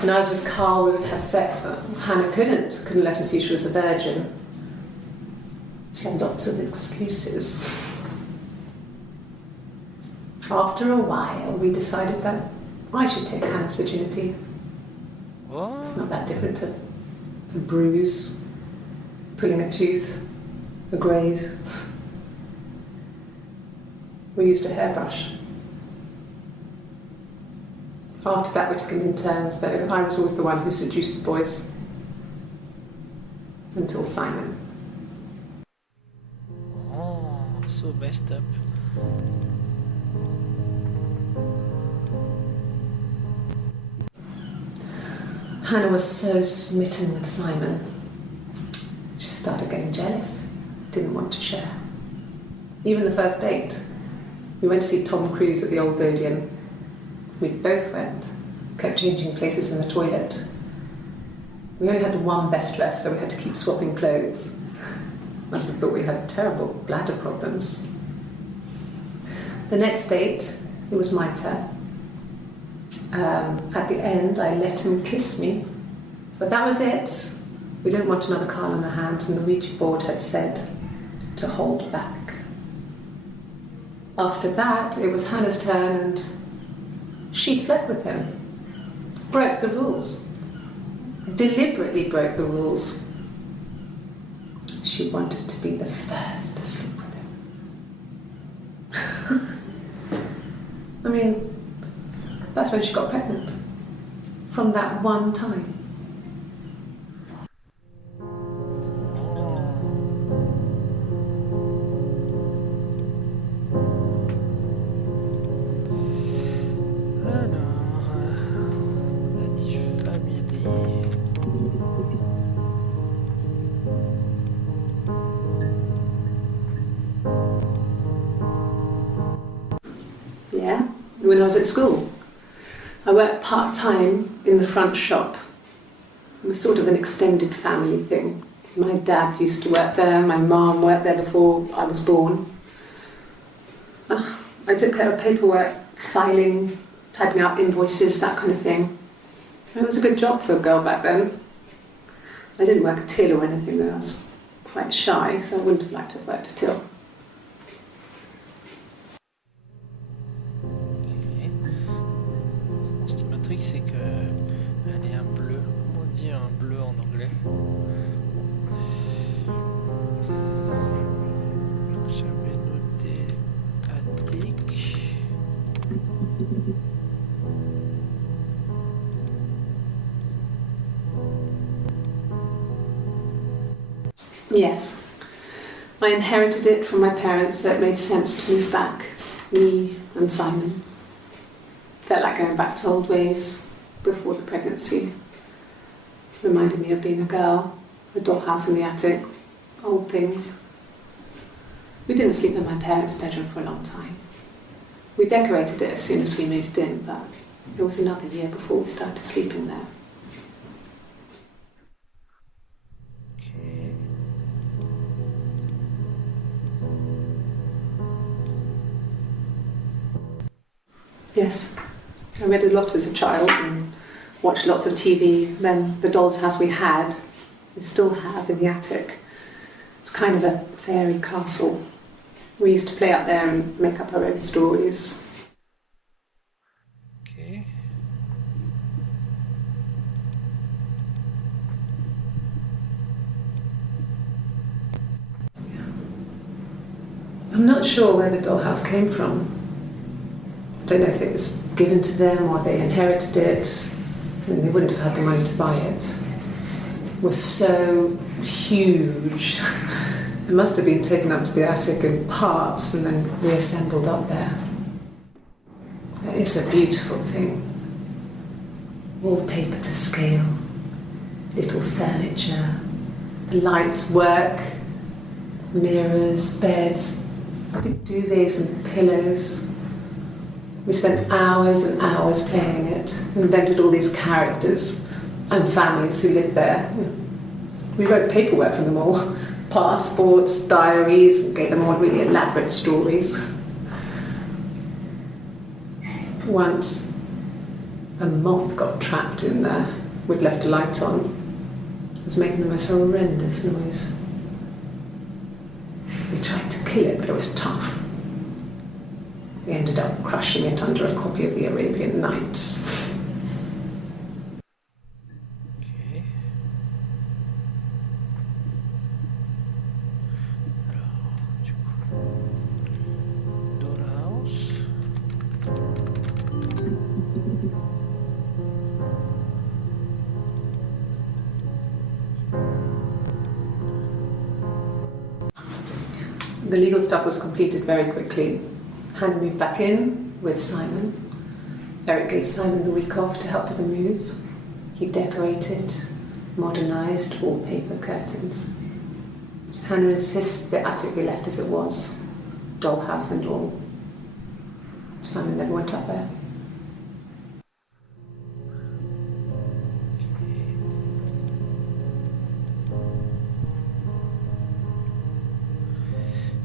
When I was with Carl, we would have sex, but Hannah couldn't let him see she was a virgin. She had lots of excuses. After a while, we decided that I should take Hannah's virginity. What? It's not that different to a bruise, pulling a tooth, a graze. We used a hairbrush. After that, we took it in turns, though. I was always the one who seduced the boys. Until Simon. Oh, so messed up. Hannah was so smitten with Simon. She started getting jealous, didn't want to share. Even the first date. We went to see Tom Cruise at the Old Odeon. We both went, kept changing places in the toilet. We only had one best dress, so we had to keep swapping clothes. Must have thought we had terrible bladder problems. The next date, it was my turn. At the end, I let him kiss me. But that was it. We didn't want another Carl on our hands, and the Ouija board had said to hold back. After that, it was Hannah's turn, and she slept with him. Broke the rules. Deliberately broke the rules. She wanted to be the first to sleep with him. I mean, that's when she got pregnant. From that one time. Yeah, when I was at school. I worked part-time in the front shop. It was sort of an extended family thing. My dad used to work there, my mum worked there before I was born. I took care of paperwork, filing, typing out invoices, that kind of thing. It was a good job for a girl back then. I didn't work a till or anything though. I was quite shy, so I wouldn't have liked to have worked a till. C'est que elle est un bleu. Comment on dit un bleu en anglais? Je vais noter attic. Yes. I inherited it from my parents, so it made sense to move back. Me and Simon. Felt like going back to old ways before the pregnancy. Reminded me of being a girl, a dollhouse in the attic, old things. We didn't sleep in my parents' bedroom for a long time. We decorated it as soon as we moved in, but it was another year before we started sleeping there. Okay. Yes. I read a lot as a child and watched lots of TV. Then the doll's house we had, we still have in the attic. It's kind of a fairy castle. We used to play out there and make up our own stories. Okay. I'm not sure where the dollhouse came from. I don't know if it was given to them or they inherited it. I mean, they wouldn't have had the money to buy it. It was so huge. It must have been taken up to the attic in parts and then reassembled up there. It's a beautiful thing. Wallpaper to scale, little furniture, the lights work, mirrors, beds, big duvets and pillows. We spent hours and hours playing it, invented all these characters. and families who lived there. We wrote paperwork for them all, passports, diaries, and gave them all really elaborate stories. Once, a moth got trapped in there. We'd left a light on. It was making the most horrendous noise. We tried to kill it, but it was tough. We ended up crushing it under a copy of the Arabian Nights. Ok. Alors, du coup, Dollhouse. The legal stuff was completed very quickly. Hannah moved back in with Simon. Eric gave Simon the week off to help with the move. He decorated, modernised wallpaper, curtains. Hannah insists the attic be left as it was, dollhouse and all. Simon never went up there.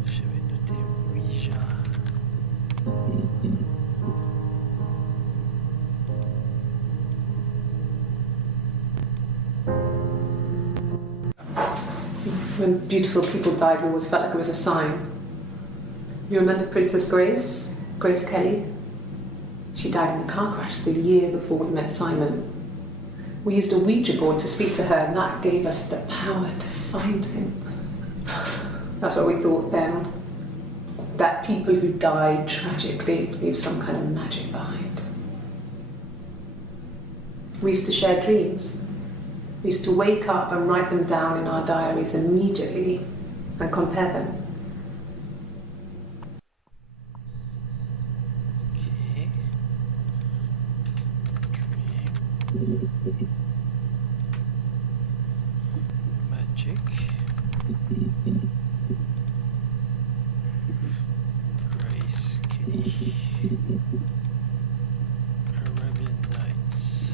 J'avais noté Ouija. When beautiful people died, we always felt like it was a sign. You remember Princess Grace? Grace Kelly? She died in a car crash the year before we met Simon. We used a Ouija board to speak to her, and that gave us the power to find him. That's what we thought then. That people who died tragically leave some kind of magic behind. We used to share dreams. We used to wake up and write them down in our diaries immediately and compare them. Ok. Magic. Grace Kelly. Arabian Nights.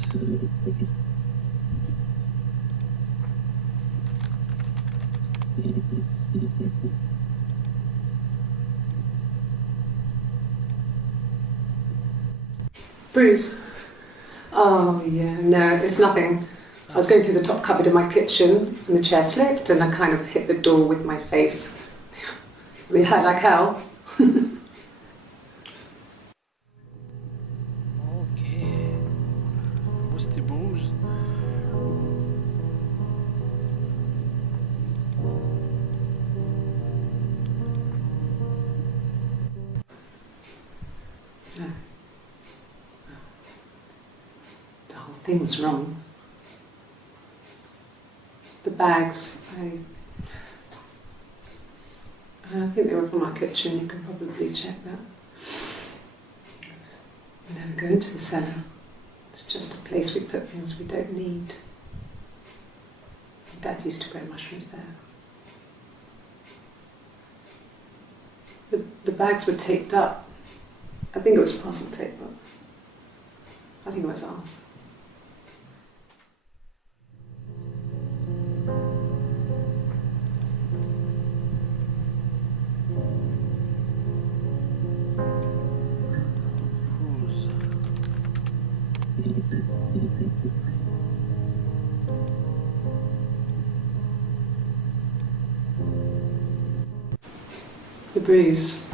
Bruce? Oh, yeah, no, it's nothing. I was going through the top cupboard in my kitchen and the chair slipped and I kind of hit the door with my face. I mean, hurt like hell. Ok. Moi, c'était Bruce. No. The whole thing was wrong. The bags, I think they were from our kitchen. You can probably check that. We never go into the cellar. It's just a place we put things we don't need. Dad used to grow mushrooms there. The bags were taped up. I think it was parcel tape, but I think it was ours. Bruce. The bruise.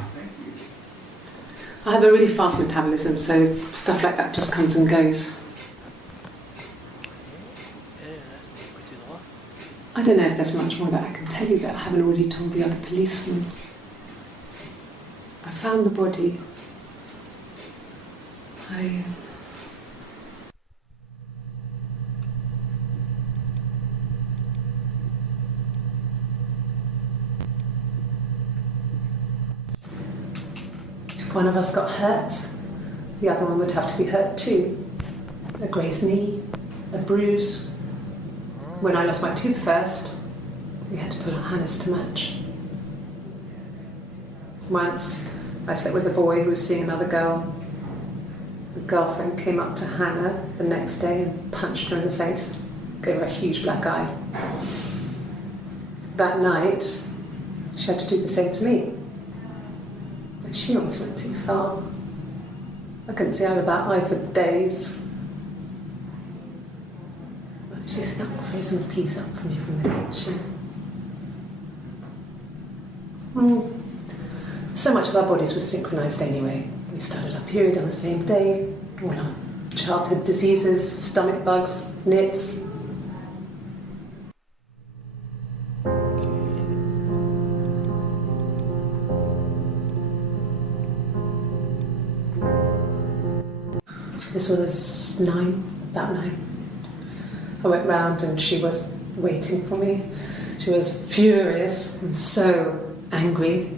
I have a really fast metabolism, so stuff like that just comes and goes. Elle, côté droit. I don't know if there's much more that I can tell you that I haven't already told the other policemen. I found the body. If one of us got hurt, the other one would have to be hurt too. A grazed knee, a bruise. When I lost my tooth first, we had to pull out Hannah's to match. Once, I slept with a boy who was seeing another girl. The girlfriend came up to Hannah the next day and punched her in the face. gave her a huge black eye. That night, she had to do the same to me. But she almost went too far. I couldn't see out of that eye for days. But she snuck a frozen piece up for me from the kitchen. So much of our bodies was synchronised anyway. We started our period on the same day. All our childhood diseases, stomach bugs, nits. This was about 9. I went round and she was waiting for me. She was furious and so angry,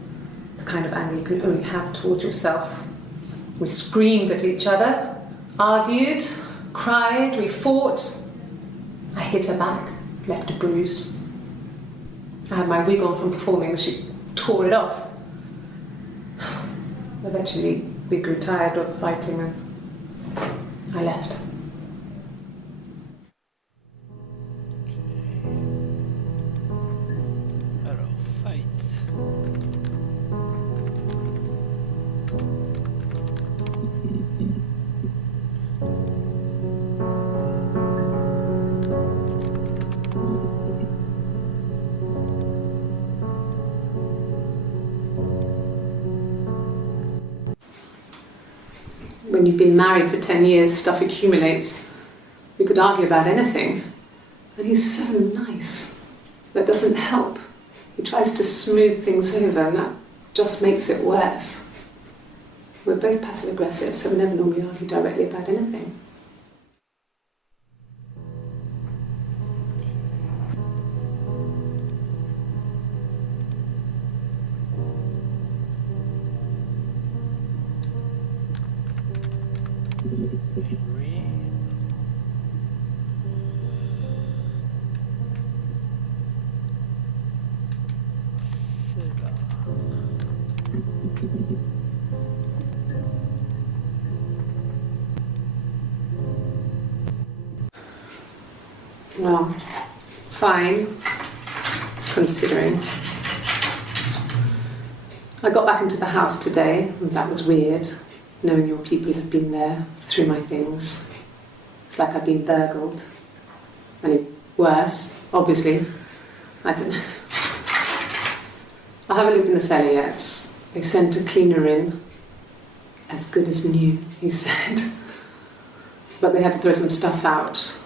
the kind of anger you can only have towards yourself. We screamed at each other, argued, cried, we fought. I hit her back, left a bruise. I had my wig on from performing, she tore it off. Eventually we grew tired of fighting and I left. Alors, fight. When you've been married for 10 years, stuff accumulates. We could argue about anything. And he's so nice. That doesn't help. He tries to smooth things over and that just makes it worse. We're both passive aggressive, so we never normally argue directly about anything. Henry. C'est là. Well, fine, considering. I got back into the house today, and that was weird, knowing your people have been there through my things. It's like I've been burgled. Only worse, obviously. I don't know. I haven't lived in the cellar yet. They sent a cleaner in. As good as new, he said. But they had to throw some stuff out.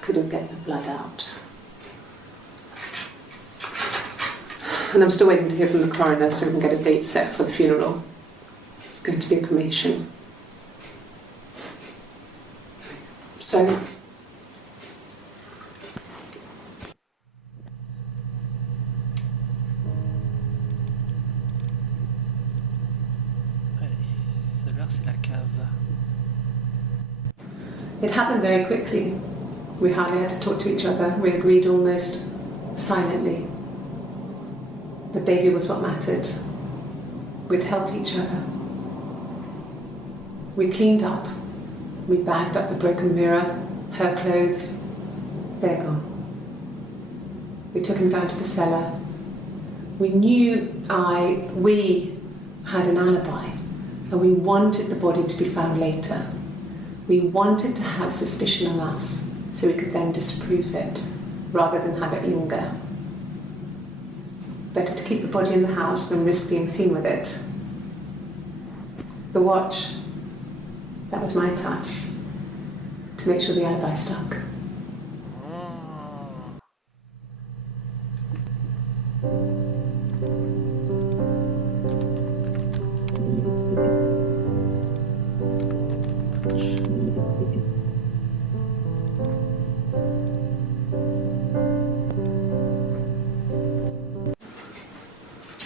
Couldn't get the blood out. And I'm still waiting to hear from the coroner so we can get a date set for the funeral. It's going to be a cremation. So, Allez, celle-là c'est la cave. it happened very quickly. We hardly had to talk to each other. We agreed almost silently. The baby was what mattered. We'd help each other. We cleaned up. We bagged up the broken mirror, her clothes. They're gone. We took him down to the cellar. We we had an alibi, and we wanted the body to be found later. We wanted to have suspicion on us, so we could then disprove it, rather than have it linger. Better to keep the body in the house than risk being seen with it. The watch, that was my touch, to make sure the alibi stuck.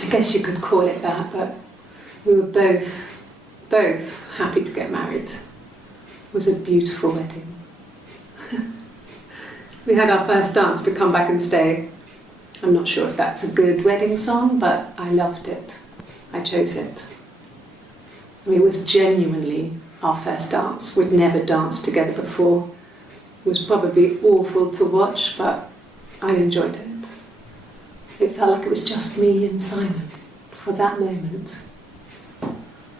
I guess you could call it that, but we were both happy to get married. It was a beautiful wedding. We had our first dance to Come Back and Stay. I'm not sure if that's a good wedding song, but I loved it. I chose it. I mean, it was genuinely our first dance. We'd never danced together before. was probably awful to watch, but I enjoyed it. It felt like it was just me and Simon for that moment.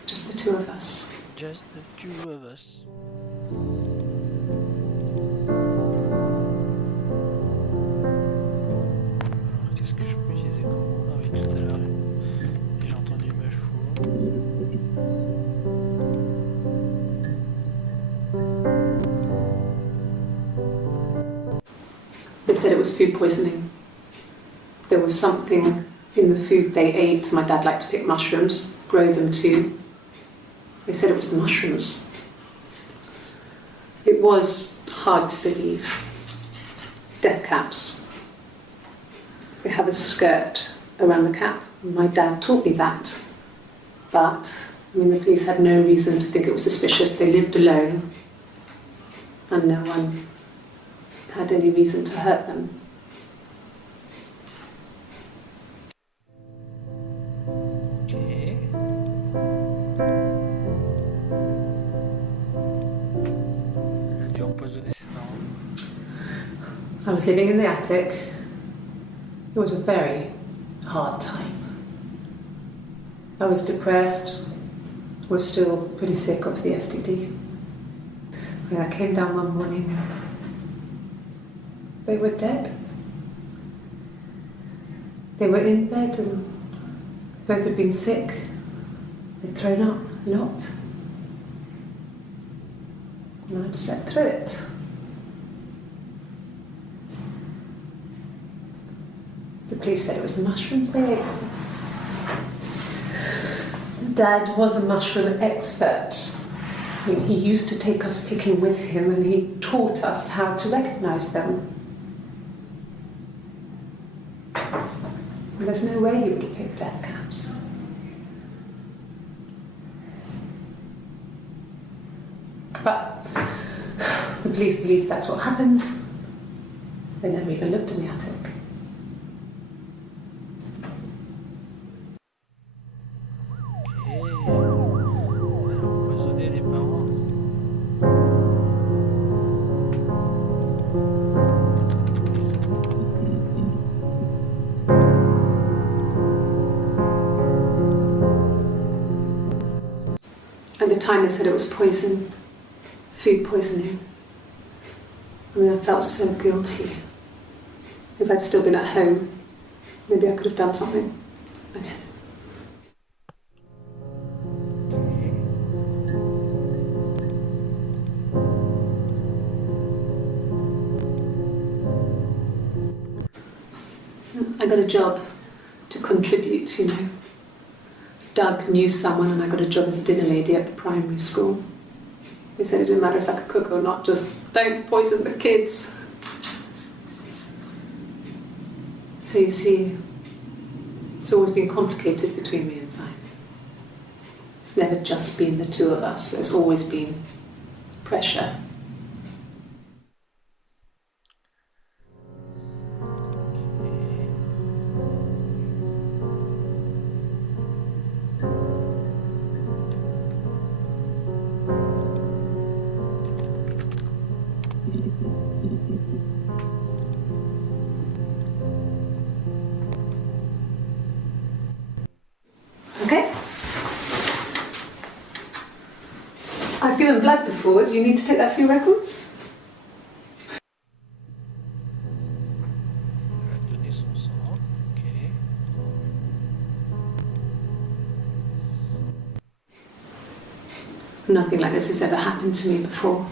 Just the two of us. Just the two of us. Alors, qu'est-ce que je peux utiliser comme mot? Ah oui, tout à l'heure, j'ai entendu mushroom. They said it was food poisoning. There was something in the food they ate. My dad liked to pick mushrooms, grow them too. They said it was the mushrooms. It was hard to believe. Death caps. They have a skirt around the cap. My dad taught me that. But, the police had no reason to think it was suspicious. They lived alone. And no one had any reason to hurt them. Ok. Elle a dû empoisonner ses parents. I was living in the attic. It was a very hard time. I was depressed, was still pretty sick of the STD. And I came down one morning and they were dead. They were in bed and both had been sick. They'd thrown up a lot. And I'd slept through it. The police said it was the mushrooms they ate. Dad was a mushroom expert. He used to take us picking with him and he taught us how to recognise them. And there's no way he would have picked death caps. But the police believe that's what happened. They never even looked in the attic. Ok. Elle a empoisonné les parents. At the time they said it was poison, food poisoning. I felt so guilty. If I'd still been at home, maybe I could have done something. I didn't. I got a job to contribute, Doug knew someone and I got a job as a dinner lady at the primary school. They said it didn't matter if I could cook or not, just don't poison the kids. So you see, it's always been complicated between me and Simon. It's never just been the two of us, there's always been pressure. Okay? I've given blood before. Do you need to take that for your records? Elle a donné son sang. Ok. Nothing like this has ever happened to me before.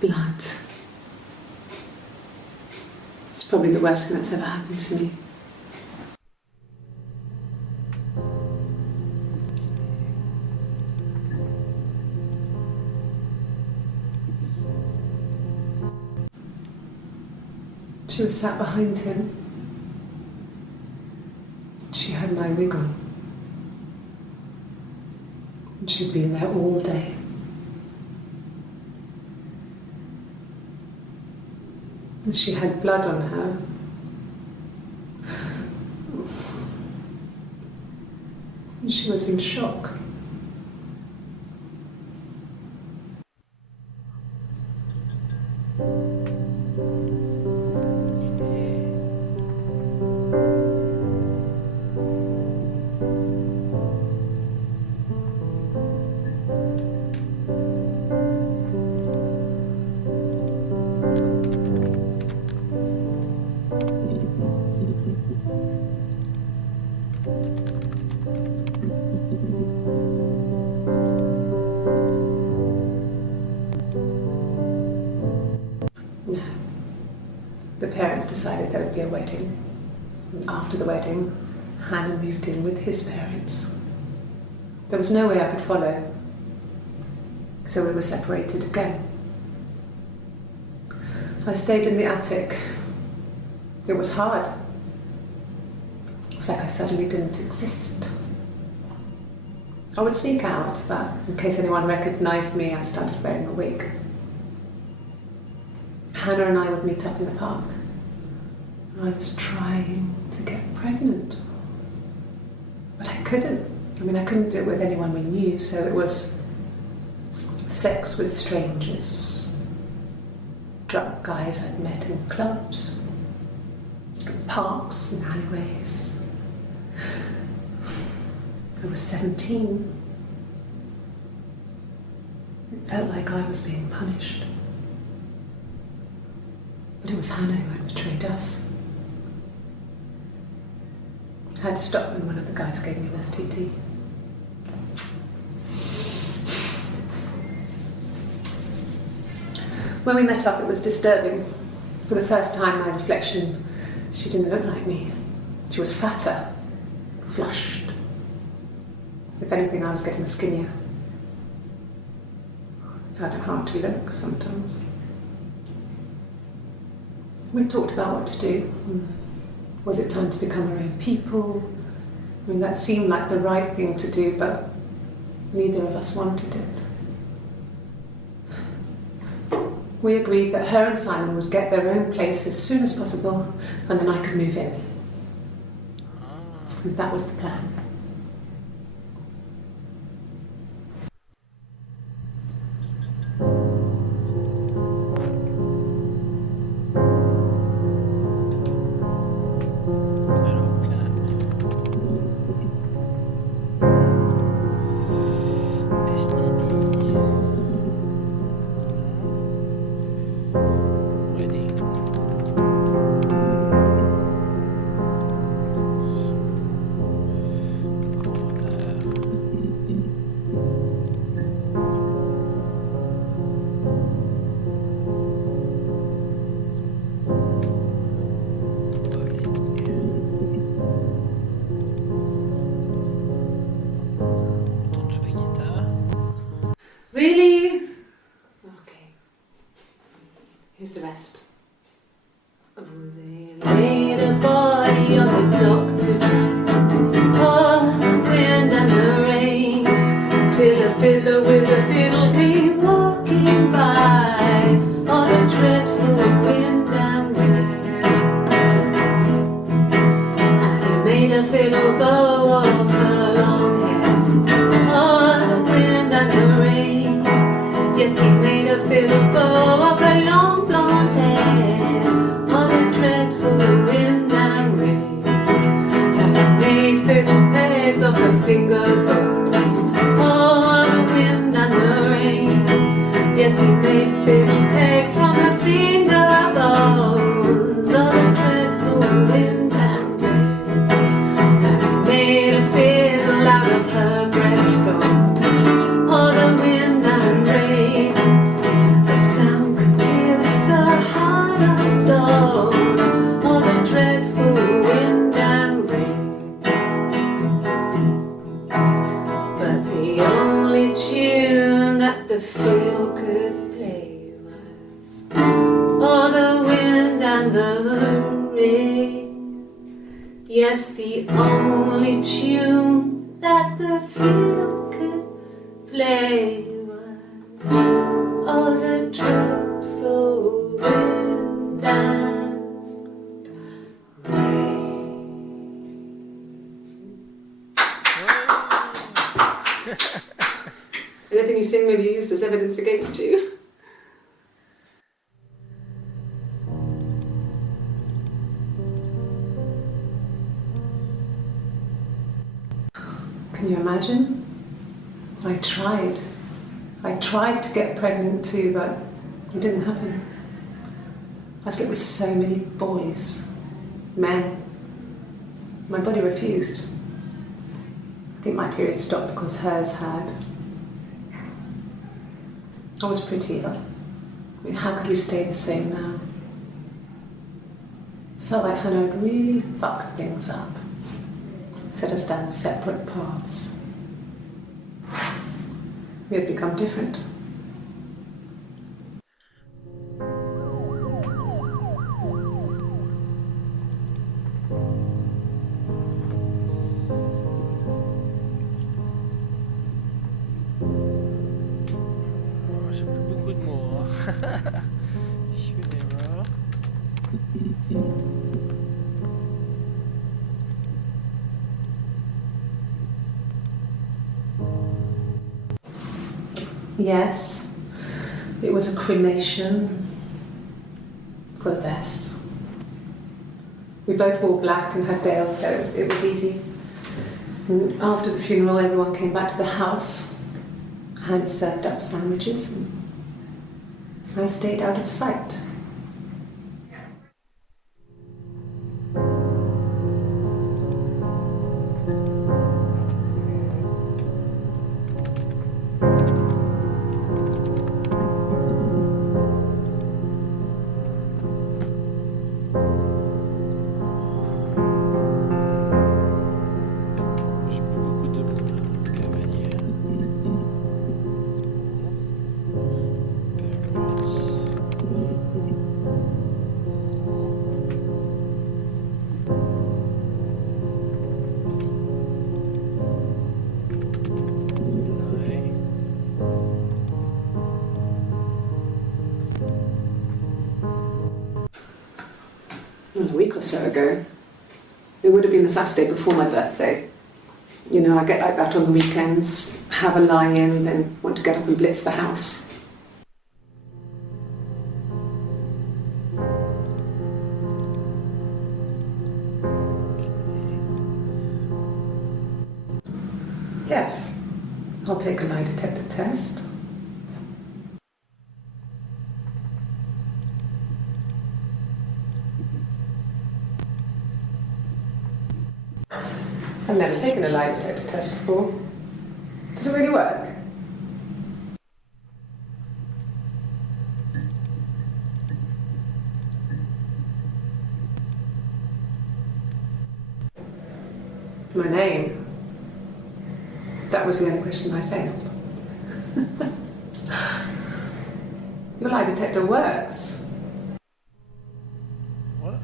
The blood. It's probably the worst thing that's ever happened to me. She was sat behind him. She had my wig on. And she'd been there all day. And she had blood on her. And she was in shock. No. The parents decided there would be a wedding. And after the wedding, Hannah moved in with his parents. There was no way I could follow, so we were separated again. I stayed in the attic. It was hard. It's like I suddenly didn't exist. I would sneak out, but in case anyone recognised me, I started wearing a wig. Hannah and I would meet up in the park. I was trying to get pregnant, but I couldn't. I mean, I couldn't do it with anyone we knew, so it was sex with strangers, drunk guys I'd met in clubs, parks and alleyways. I was 17. It felt like I was being punished. But it was Hannah who had betrayed us. I had to stop when one of the guys gave me an STD. When we met up, it was disturbing. For the first time, my reflection, she didn't look like me. She was fatter, flushed. If anything, I was getting skinnier. I found it hard to look sometimes. We talked about what to do. Was it time to become our own people? I mean, that seemed like the right thing to do, but neither of us wanted it. We agreed that her and Simon would get their own place as soon as possible, and then I could move in. And that was the plan. Really? Okay. Here's the rest. Oh, they laid a body on the doctor, oh, the wind and the rain, till a fiddler with a fiddle came walking by, oh, the dreadful wind and rain. And he made a fiddle bow of her long hair, oh, the wind and the rain. Yes, he made a fiddle bow of her long blonde hair, oh, the dreadful wind and rain. And he made fiddle pegs of her finger bows, oh, the wind and the rain. Yes, he made fiddle pegs from her finger bows, oh, the dreadful wind and rain. And he made a fiddle out of her breastbone, oh, the wind and rain. The sound could pierce her heart of stone, oh, the dreadful wind and rain. But the only tune that the fiddle could play was, oh, the wind and the rain. Yes, the only tune that the fiddle could play was, oh, the dreadful wind and rain. Anything you sing may be used as evidence against you. Can you imagine? I tried. I tried to get pregnant too, but it didn't happen. I slept with so many boys, men. My body refused. I think my period stopped because hers had. I was pretty ill. I mean, how could we stay the same now? I felt like Hannah had really fucked things up. Set us down separate paths. We had become different. J'ai plus beaucoup de mots, hein. Human error. Yes, it was a cremation for the best. We both wore black and had veils, so it was easy. And after the funeral, everyone came back to the house. Hannah served up sandwiches, and I stayed out of sight. J'ai plus beaucoup de mots là. Cavalier. A week or so ago. It would have been the Saturday before my birthday. You know, I get like that on the weekends, have a lie-in, then want to get up and blitz the house. Yes, I'll take a lie detector test. I've never taken a lie detector test before. Does it really work? My name. That was the only question I failed. Your lie detector works. What?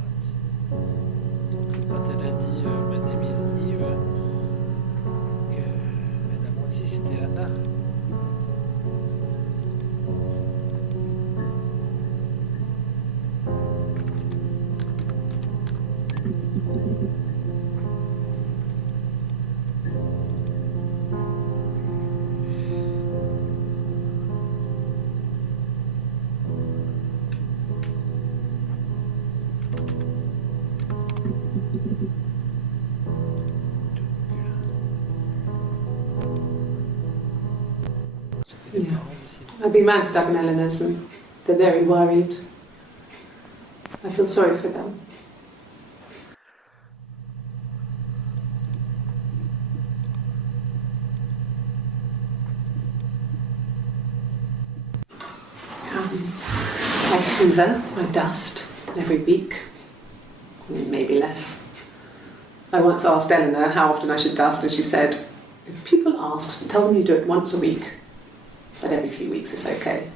Quand elle a dit My name is Eve, qu'elle a menti, c'était Anna. C'était les Yeah. parents aussi. I've been round to Doug and Eleanor's and they're very worried. I feel sorry for them. I hoover, I dust every week, maybe less. I once asked Eleanor how often I should dust, and she said, if people ask, tell them you do it once a week, but every few weeks is okay.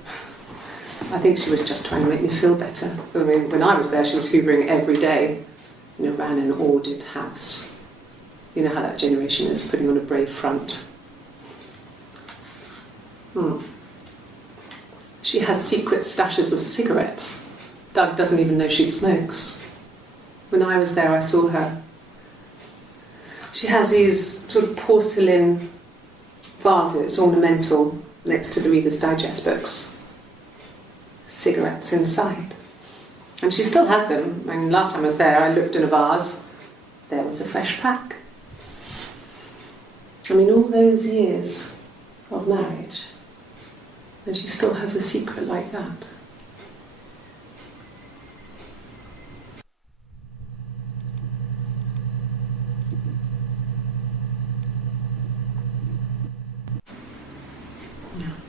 I think she was just trying to make me feel better. I mean, when I was there, she was hoovering every day, ran an ordered house. You know how that generation is, putting on a brave front. She has secret stashes of cigarettes. Doug doesn't even know she smokes. When I was there, I saw her. She has these sort of porcelain vases, ornamental, next to the Reader's Digest books. Cigarettes inside. And she still has them. I mean, last time I was there, I looked in a vase. There was a fresh pack. I mean, all those years of marriage, and she still has a secret like that.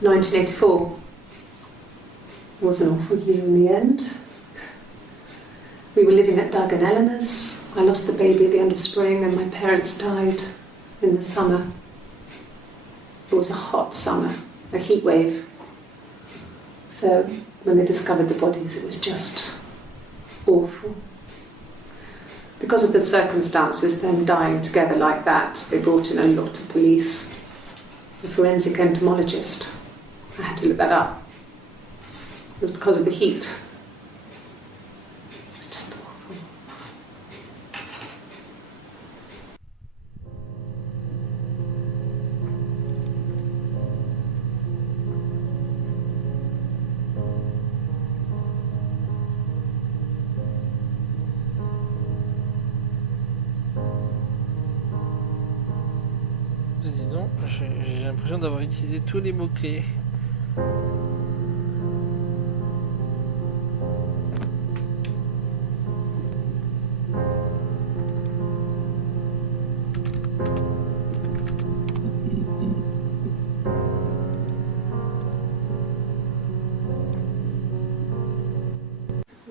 1984 was an awful year in the end. We were living at Doug and Eleanor's. I lost the baby at the end of spring and my parents died in the summer. It was a hot summer, a heat wave. So when they discovered the bodies, it was just awful. Because of the circumstances, them dying together like that, they brought in a lot of police. The forensic entomologist. I had to look that up. It was because of the heat. It was just awful. Dis donc, j'ai l'impression d'avoir utilisé tous les mots-clés.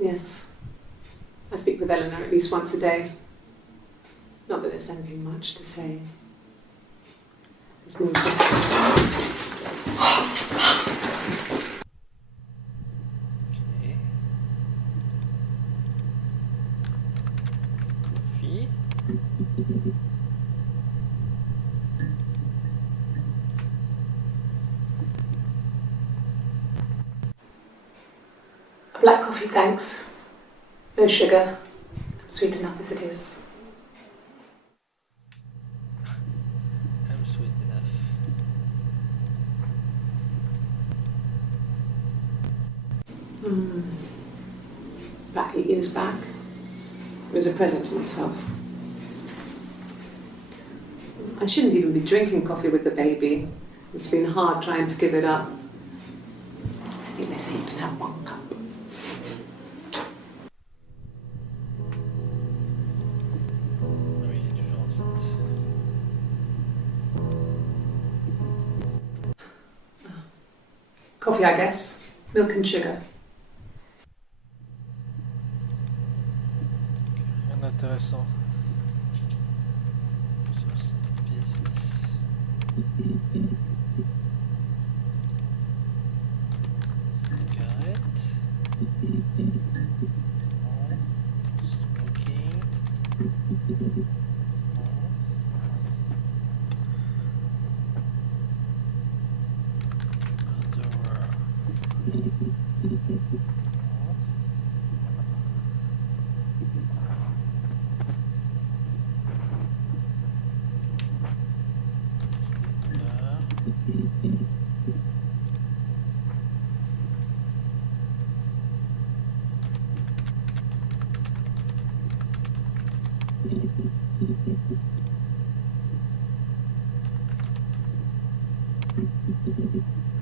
Yes. I speak with Eleanor at least once a day. Not that there's anything much to say. It's more just... Ok. Coffee. A black coffee, thanks. No sugar. Sweet enough as it is. I'm sweet enough. About 8 years back. It was a present to myself. I shouldn't even be drinking coffee with the baby. It's been hard trying to give it up. I think they say you can have 1 cup. Oui, il est toujours enceinte. Coffee, I guess. Milk and sugar. Rien d'intéressant sur cette piste. Cigarette. Non. Smoking. Non. Underwear. Non. Cigare.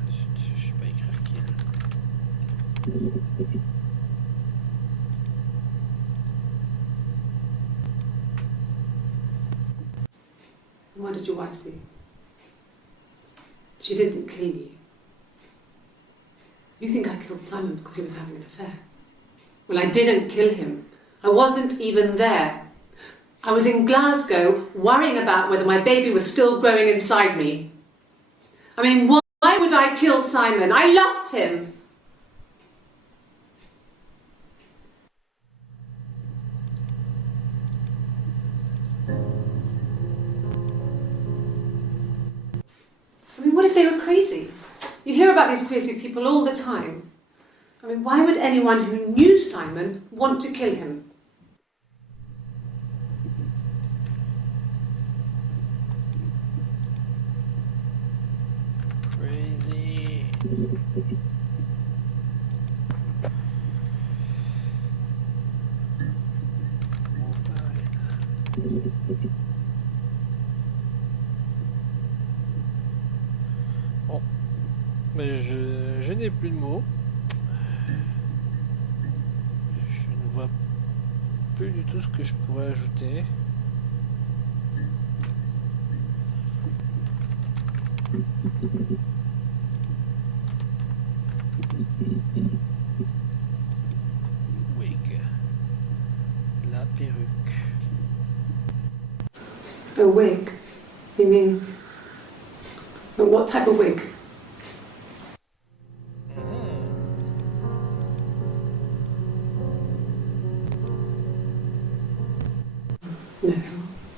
Je sais pas écrire qui est. And what did your wife do? She didn't kill you. You think I killed Simon because he was having an affair? Well, I didn't kill him. I wasn't even there. I was in Glasgow worrying about whether my baby was still growing inside me. I mean, why would I kill Simon? I loved him. I mean, what if they were crazy? You hear about these crazy people all the time. I mean, why would anyone who knew Simon want to kill him? Crazy. Bon, mais je n'ai plus de mots. Je ne vois plus du tout ce que je pourrais ajouter. A wig? You mean... But what type of wig? No,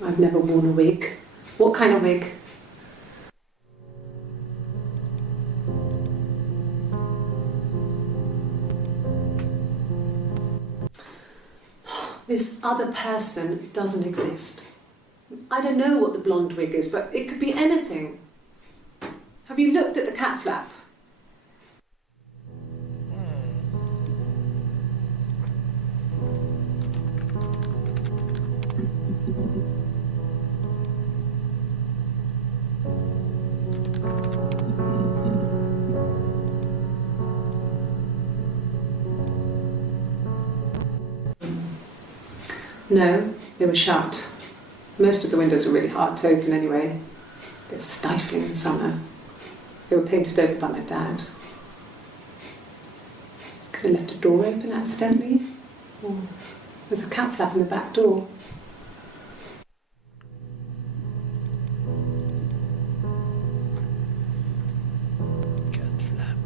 I've never worn a wig. What kind of wig? This other person doesn't exist. I don't know what the blonde wig is, but it could be anything. Have you looked at the cat flap? No, they were shut. Most of the windows are really hard to open anyway. They're stifling in summer. They were painted over by my dad. Could have left a door open accidentally. Or there's a cat flap in the back door. Cat flap.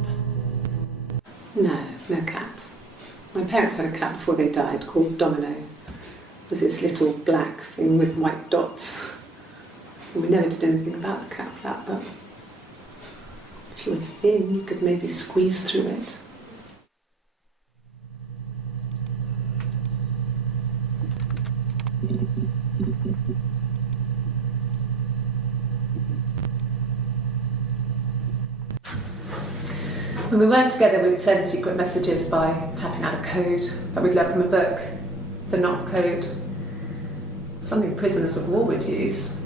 No, no cat. My parents had a cat before they died called Domino. It was this little black thing with white dots. And we never did anything about the cat flap, but if you were thin, you could maybe squeeze through it. When we weren't together, we'd send secret messages by tapping out a code that we'd learned from a book, the knock code. Something prisoners of war would use.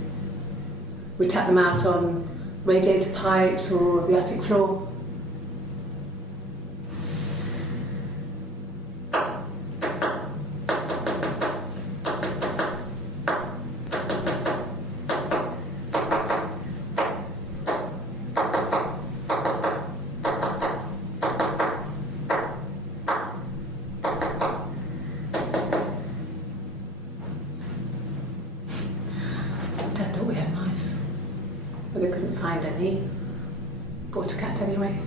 We'd tap them out on radiator pipes or the attic floor. Dad thought we had mice, but they couldn't find any. Bought a cat anyway.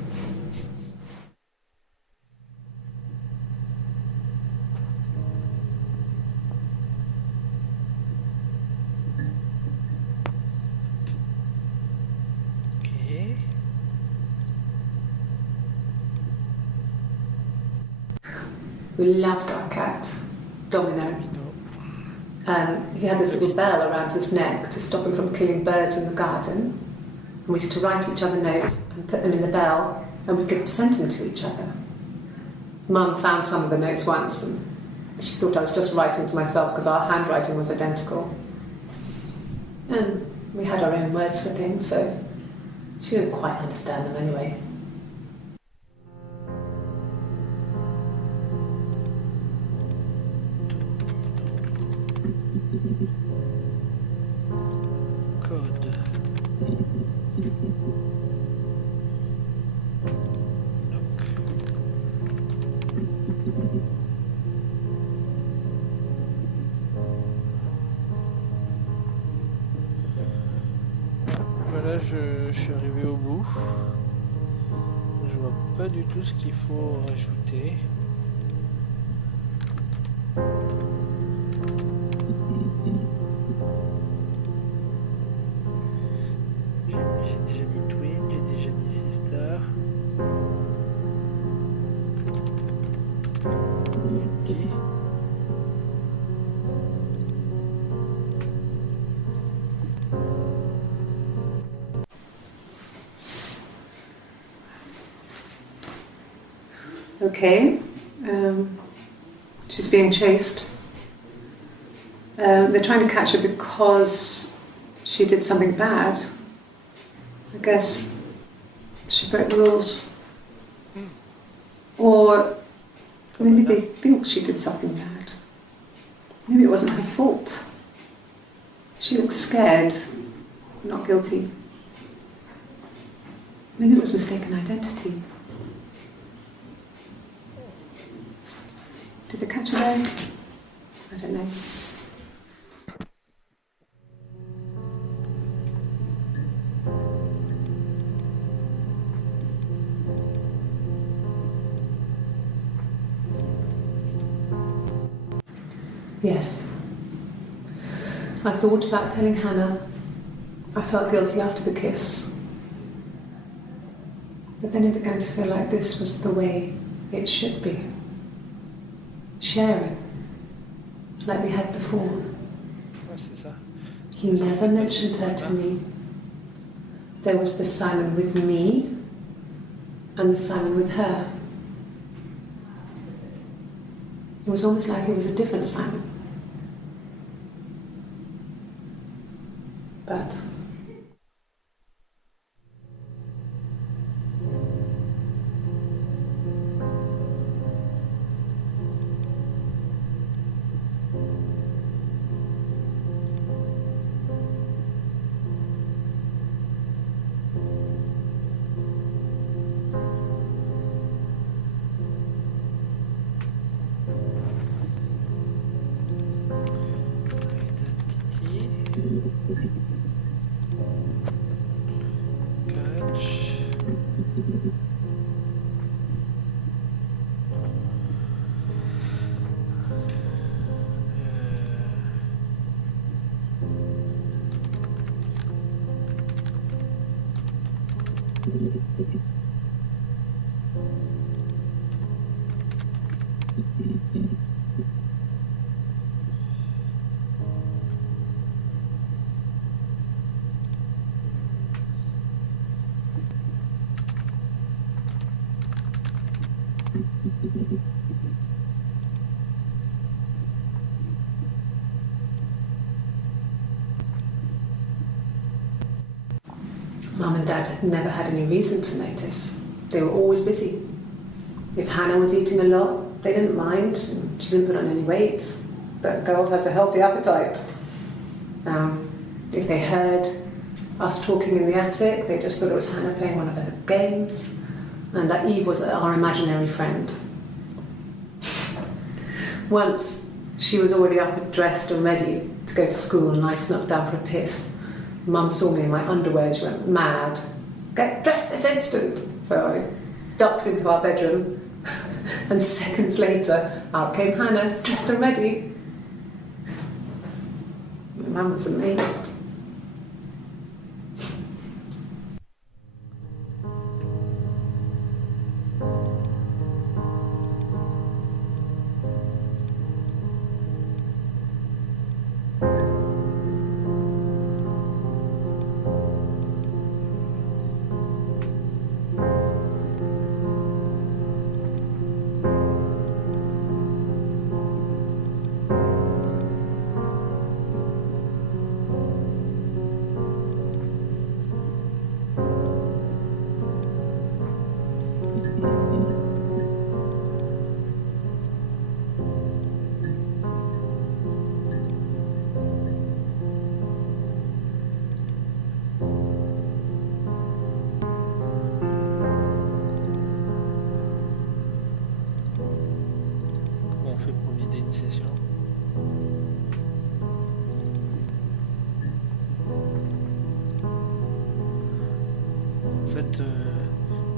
Okay. We loved our cat, Domino. He had this little bell around his neck to stop him from killing birds in the garden. And we used to write each other notes and put them in the bell, and we could send them to each other. Mum found some of the notes once, and she thought I was just writing to myself because our handwriting was identical. And we had our own words for things, so she didn't quite understand them anyway. Code. Lock. Voilà, je suis arrivé au bout. Je vois pas du tout ce qu'il faut rajouter. J'ai déjà dit twin, j'ai déjà dit sister. Ok. Okay, she's being chased. They're trying to catch her because she did something bad. I guess she broke the rules. Or maybe they think she did something bad. Maybe it wasn't her fault. She looks scared, not guilty. Maybe it was mistaken identity. Did they catch her there? I don't know. Yes. I thought about telling Hannah. I felt guilty after the kiss. But then it began to feel like this was the way it should be. Sharing, like we had before. Ouais, c'est ça. He never mentioned her to me. There was the Simon with me and the Simon with her. It was almost like it was a different Simon. But Mum and Dad had never had any reason to notice. They were always busy. If Hannah was eating a lot, they didn't mind. She didn't put on any weight. That girl has a healthy appetite. If they heard us talking in the attic, they just thought it was Hannah playing one of her games, and that Eve was our imaginary friend. Once, she was already up and dressed and ready to go to school, and I snuck down for a piss. Mum saw me in my underwear and she went mad. Get dressed this instant! So I ducked into our bedroom, and seconds later, out came Hannah, dressed and ready. My mum was amazed. Comment on fait pour vider une session? En fait,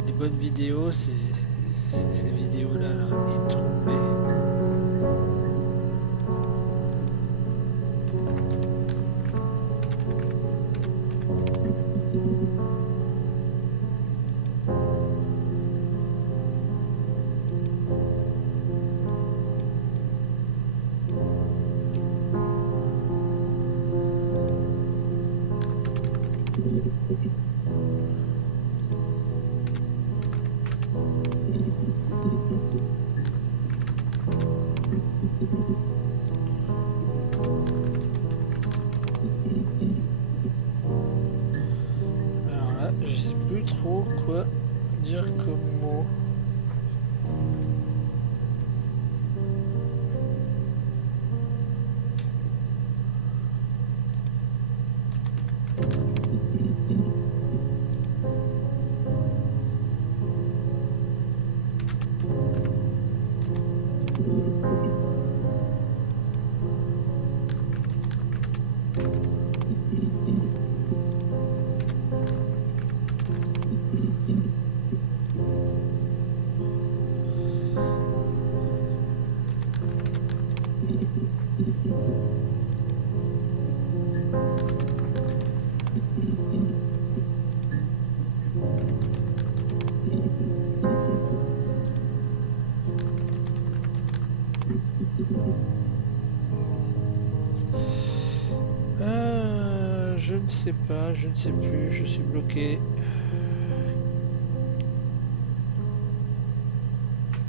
les bonnes vidéos, c'est ces vidéos-là, là, introuvées. Alors là, je sais plus trop quoi dire comme mot. Je ne sais pas, je ne sais plus, je suis bloqué.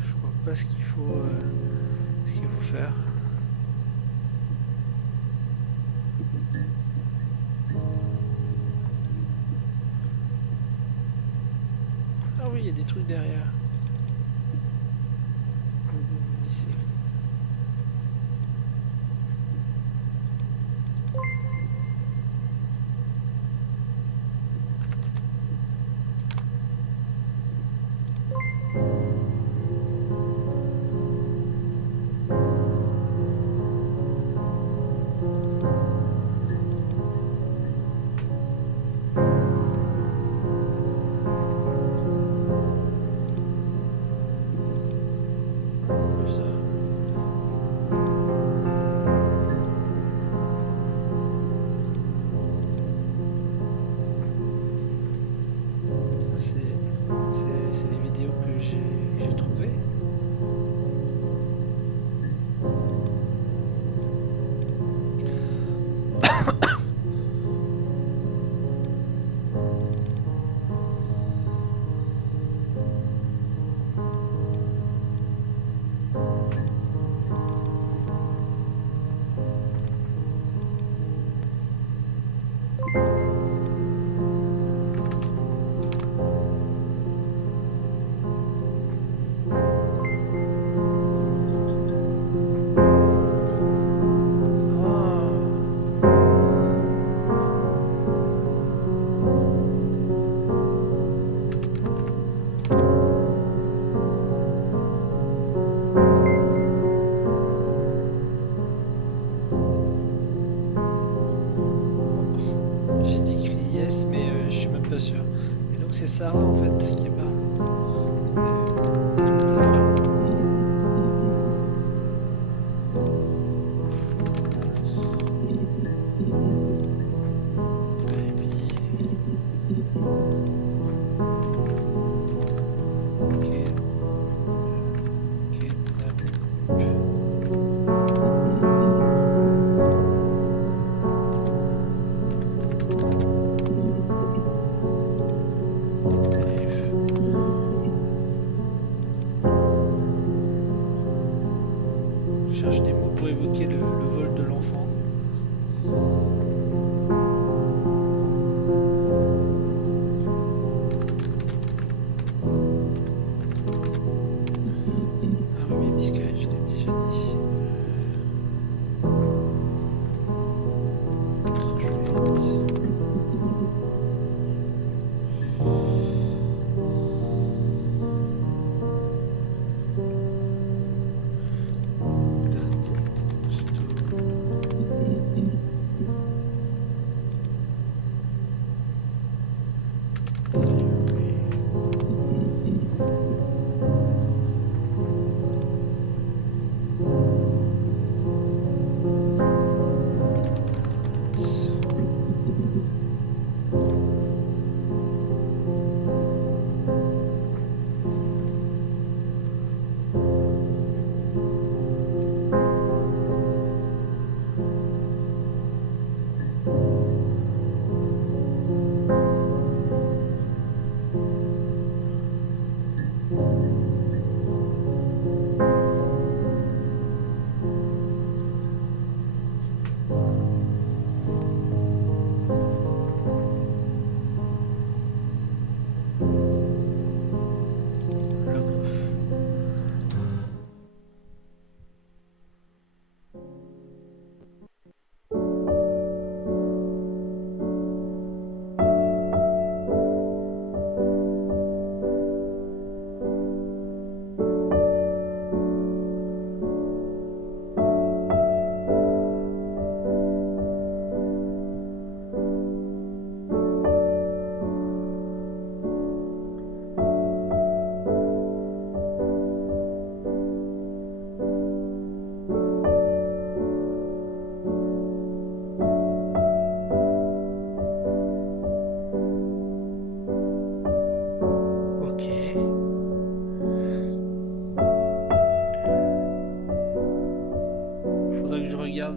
Je vois pas ce qu'il faut faire. Ah oui, il y a des trucs derrière. Ici. Ça, ça c'est les vidéos que j'ai trouvées. Ah, j'ai écrit yes, mais je suis même pas sûr. Et donc c'est Sarah en fait qui parle. Baby, kid, kidnap. Je cherche des mots pour évoquer le vol de l'enfant. Ah oui, miscarriage, je l'ai déjà dit. Ensuite,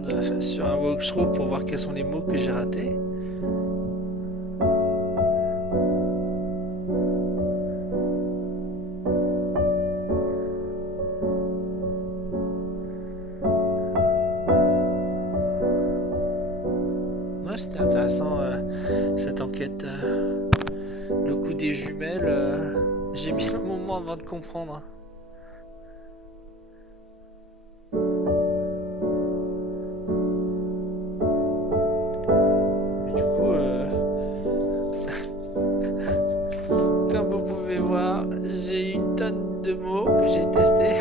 regarde sur un walkthrough pour voir quels sont les mots que j'ai ratés. Ouais, c'était intéressant cette enquête. Le coup des jumelles, j'ai mis un moment avant de comprendre. Mais du coup, comme vous pouvez voir, j'ai une tonne de mots que j'ai testés.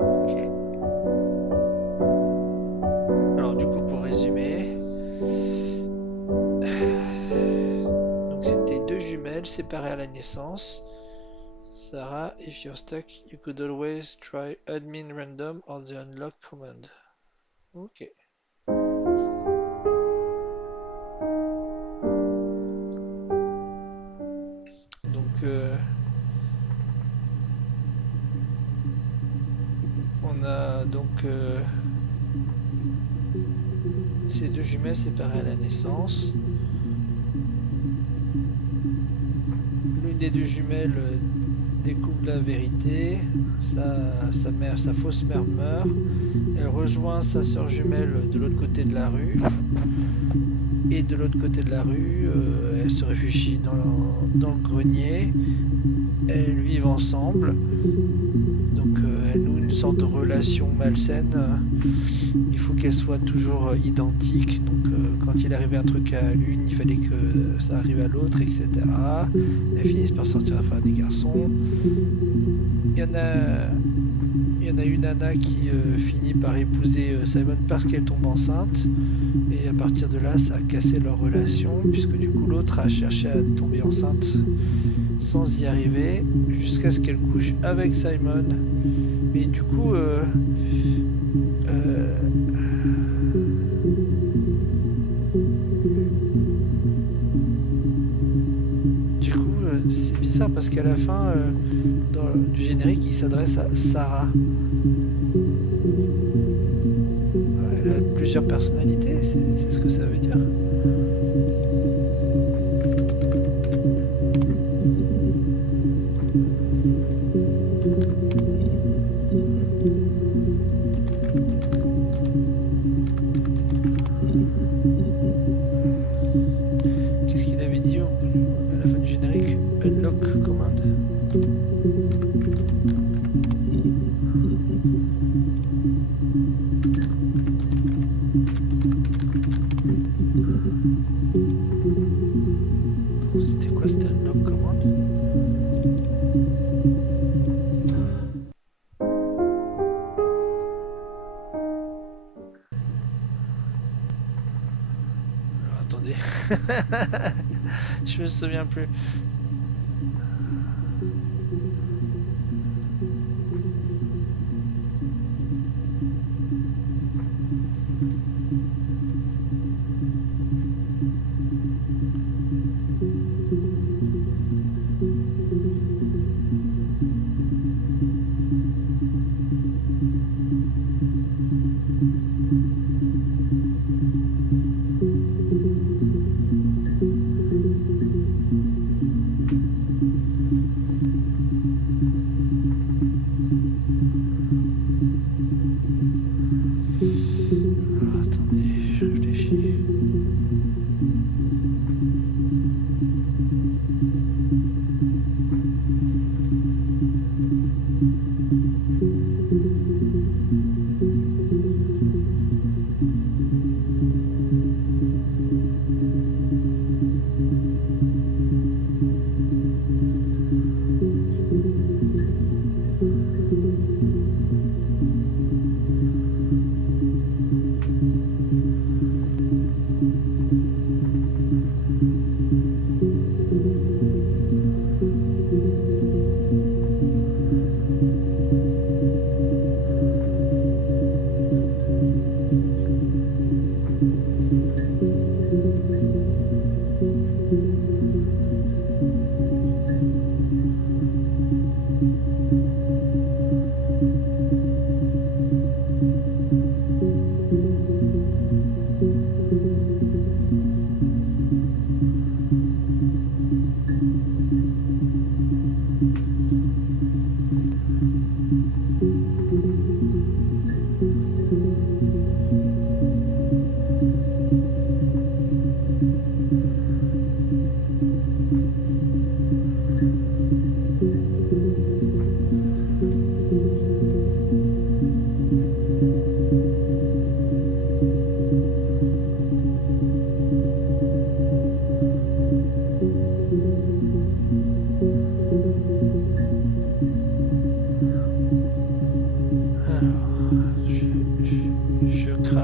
Ok. Alors du coup, pour résumer, donc c'était deux jumelles séparées à la naissance. Sarah, if you're stuck, you could always try admin random or the unlock command. Ok. Donc on a donc ces deux jumelles séparées à la naissance. L'une des deux jumelles découvre la vérité. Sa mère, sa fausse mère meurt. Elle rejoint sa sœur jumelle de l'autre côté de la rue. Et de l'autre côté de la rue, elle se réfugie dans le grenier. Elles vivent ensemble. Donc elles nouent une sorte de relation malsaine. Il faut qu'elles soient toujours identiques. Donc quand il arrivait un truc à l'une, il fallait que ça arrive à l'autre, etc. Elles finissent par sortir à faire des garçons. Il y en a, il y en a une nana qui finit par épouser Simon parce qu'elle tombe enceinte. Et à partir de là, ça a cassé leur relation, puisque du coup l'autre a cherché à tomber enceinte sans y arriver, jusqu'à ce qu'elle couche avec Simon. Mais du coup, euh, c'est bizarre parce qu'à la fin du générique, il s'adresse à Sarah. Elle a plusieurs personnalités, c'est ce que ça veut dire. Qu'est-ce qu'il avait dit à la fin du générique? Unlock command. C'était quoi? C'était unlock command? Alors, attendez. Je me souviens plus.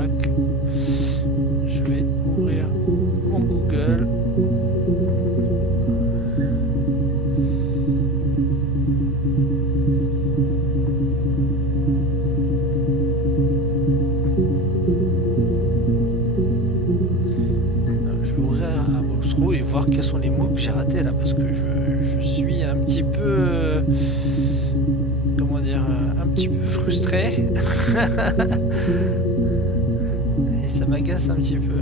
Tac. Je vais ouvrir mon Google. Je vais ouvrir un walkthrough et voir quels sont les mots que j'ai ratés là, parce que je suis un petit peu, comment dire, un petit peu frustré et ça m'agace un petit peu.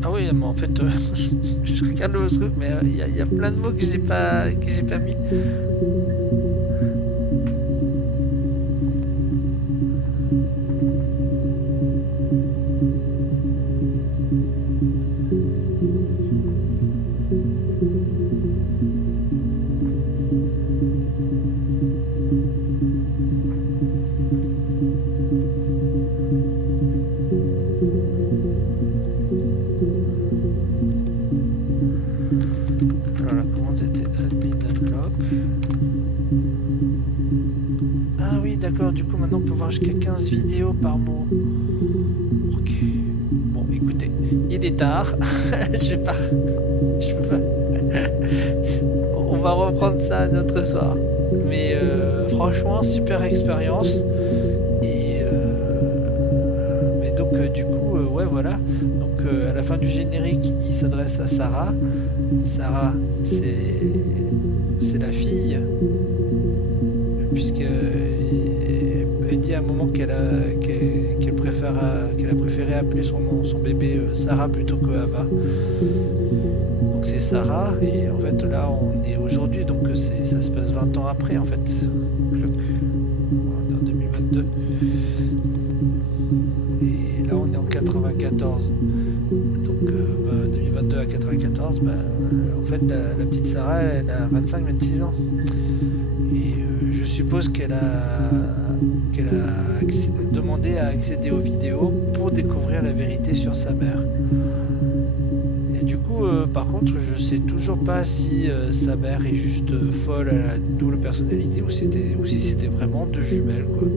Ah oui, mais en fait, je regarde le truc, mais il y a plein de mots que j'ai pas mis. Alors la commande c'était admin unlock. Ah oui, d'accord, du coup maintenant on peut voir jusqu'à 15 vidéos par mot. Ok. Bon, écoutez, il est tard. Je vais pas, je peux pas. On va reprendre ça un autre soir. Mais franchement, super expérience. Mais donc du coup, ouais, voilà. Donc à la fin du générique, il s'adresse à Sarah. Sarah, c'est la fille, puisque elle dit à un moment qu'elle a préféré appeler son bébé Sarah plutôt que Ava. Donc c'est Sarah, et en fait là on est aujourd'hui, donc ça se passe 20 ans après en fait. Clock. On est en 2022. Et là on est en 94. Donc 2022 à 94, bah, en fait la petite Sarah elle a 25-26 ans. Et je suppose qu'elle a demandé à accéder aux vidéos pour découvrir la vérité sur sa mère. Et du coup, par contre, je sais toujours pas si sa mère est juste folle à la double personnalité ou si c'était vraiment deux jumelles, quoi.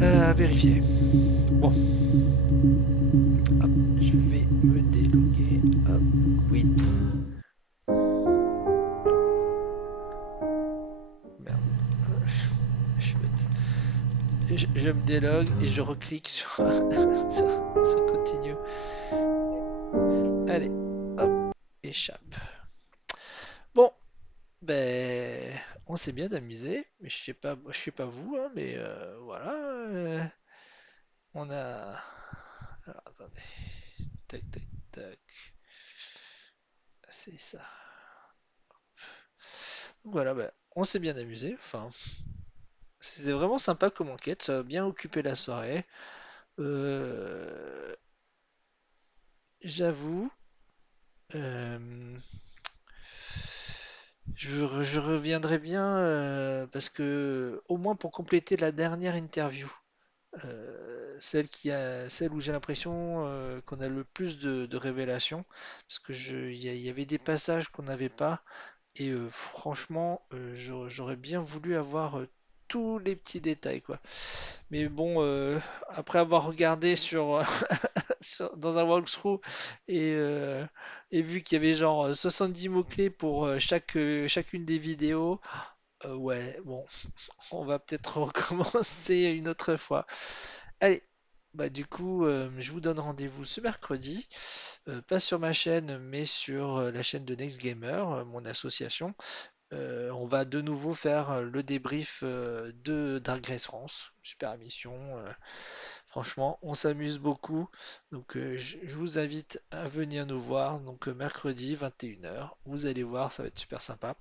À vérifier. Bon, hop, je vais me déloguer. Hop, quit. Merde, je suis bête. Je me délogue et je reclique sur continue. Allez, hop, échappe. Bon, ben, on s'est bien amusé, mais je sais pas vous, hein, mais voilà, on a. Alors attendez, tac, tac, tac, c'est ça. Donc voilà, ben, on s'est bien amusé. Enfin, c'était vraiment sympa comme enquête, ça a bien occupé la soirée. Euh, J'avoue, euh, je reviendrai bien parce que au moins pour compléter la dernière interview. Celle où j'ai l'impression qu'on a le plus de révélations, parce que il y avait des passages qu'on n'avait pas, et franchement, j'aurais bien voulu avoir tous les petits détails, quoi. Mais bon, après avoir regardé dans un walkthrough et vu qu'il y avait genre 70 mots-clés pour chacune des vidéos, ouais, bon, on va peut-être recommencer une autre fois. Allez, bah du coup, je vous donne rendez-vous ce mercredi, pas sur ma chaîne, mais sur la chaîne de Next Gamer, mon association. On va de nouveau faire le débrief de Dark Grace France, super émission. Franchement, on s'amuse beaucoup. Donc, je vous invite à venir nous voir. Donc, mercredi, 21 h. Vous allez voir, ça va être super sympa.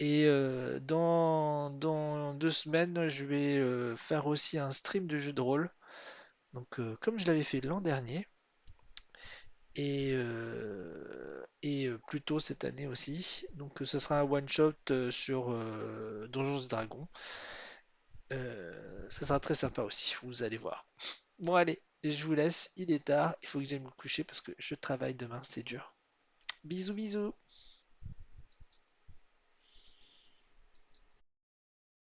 Et dans 2 semaines, je vais faire aussi un stream de jeu de rôle. Donc, comme je l'avais fait l'an dernier. Et plus tôt cette année aussi. Donc, ce sera un one-shot sur Donjons et Dragons. Ça sera très sympa aussi, vous allez voir. Bon, allez, je vous laisse, il est tard, il faut que j'aille me coucher parce que je travaille demain, c'est dur. Bisous, bisous.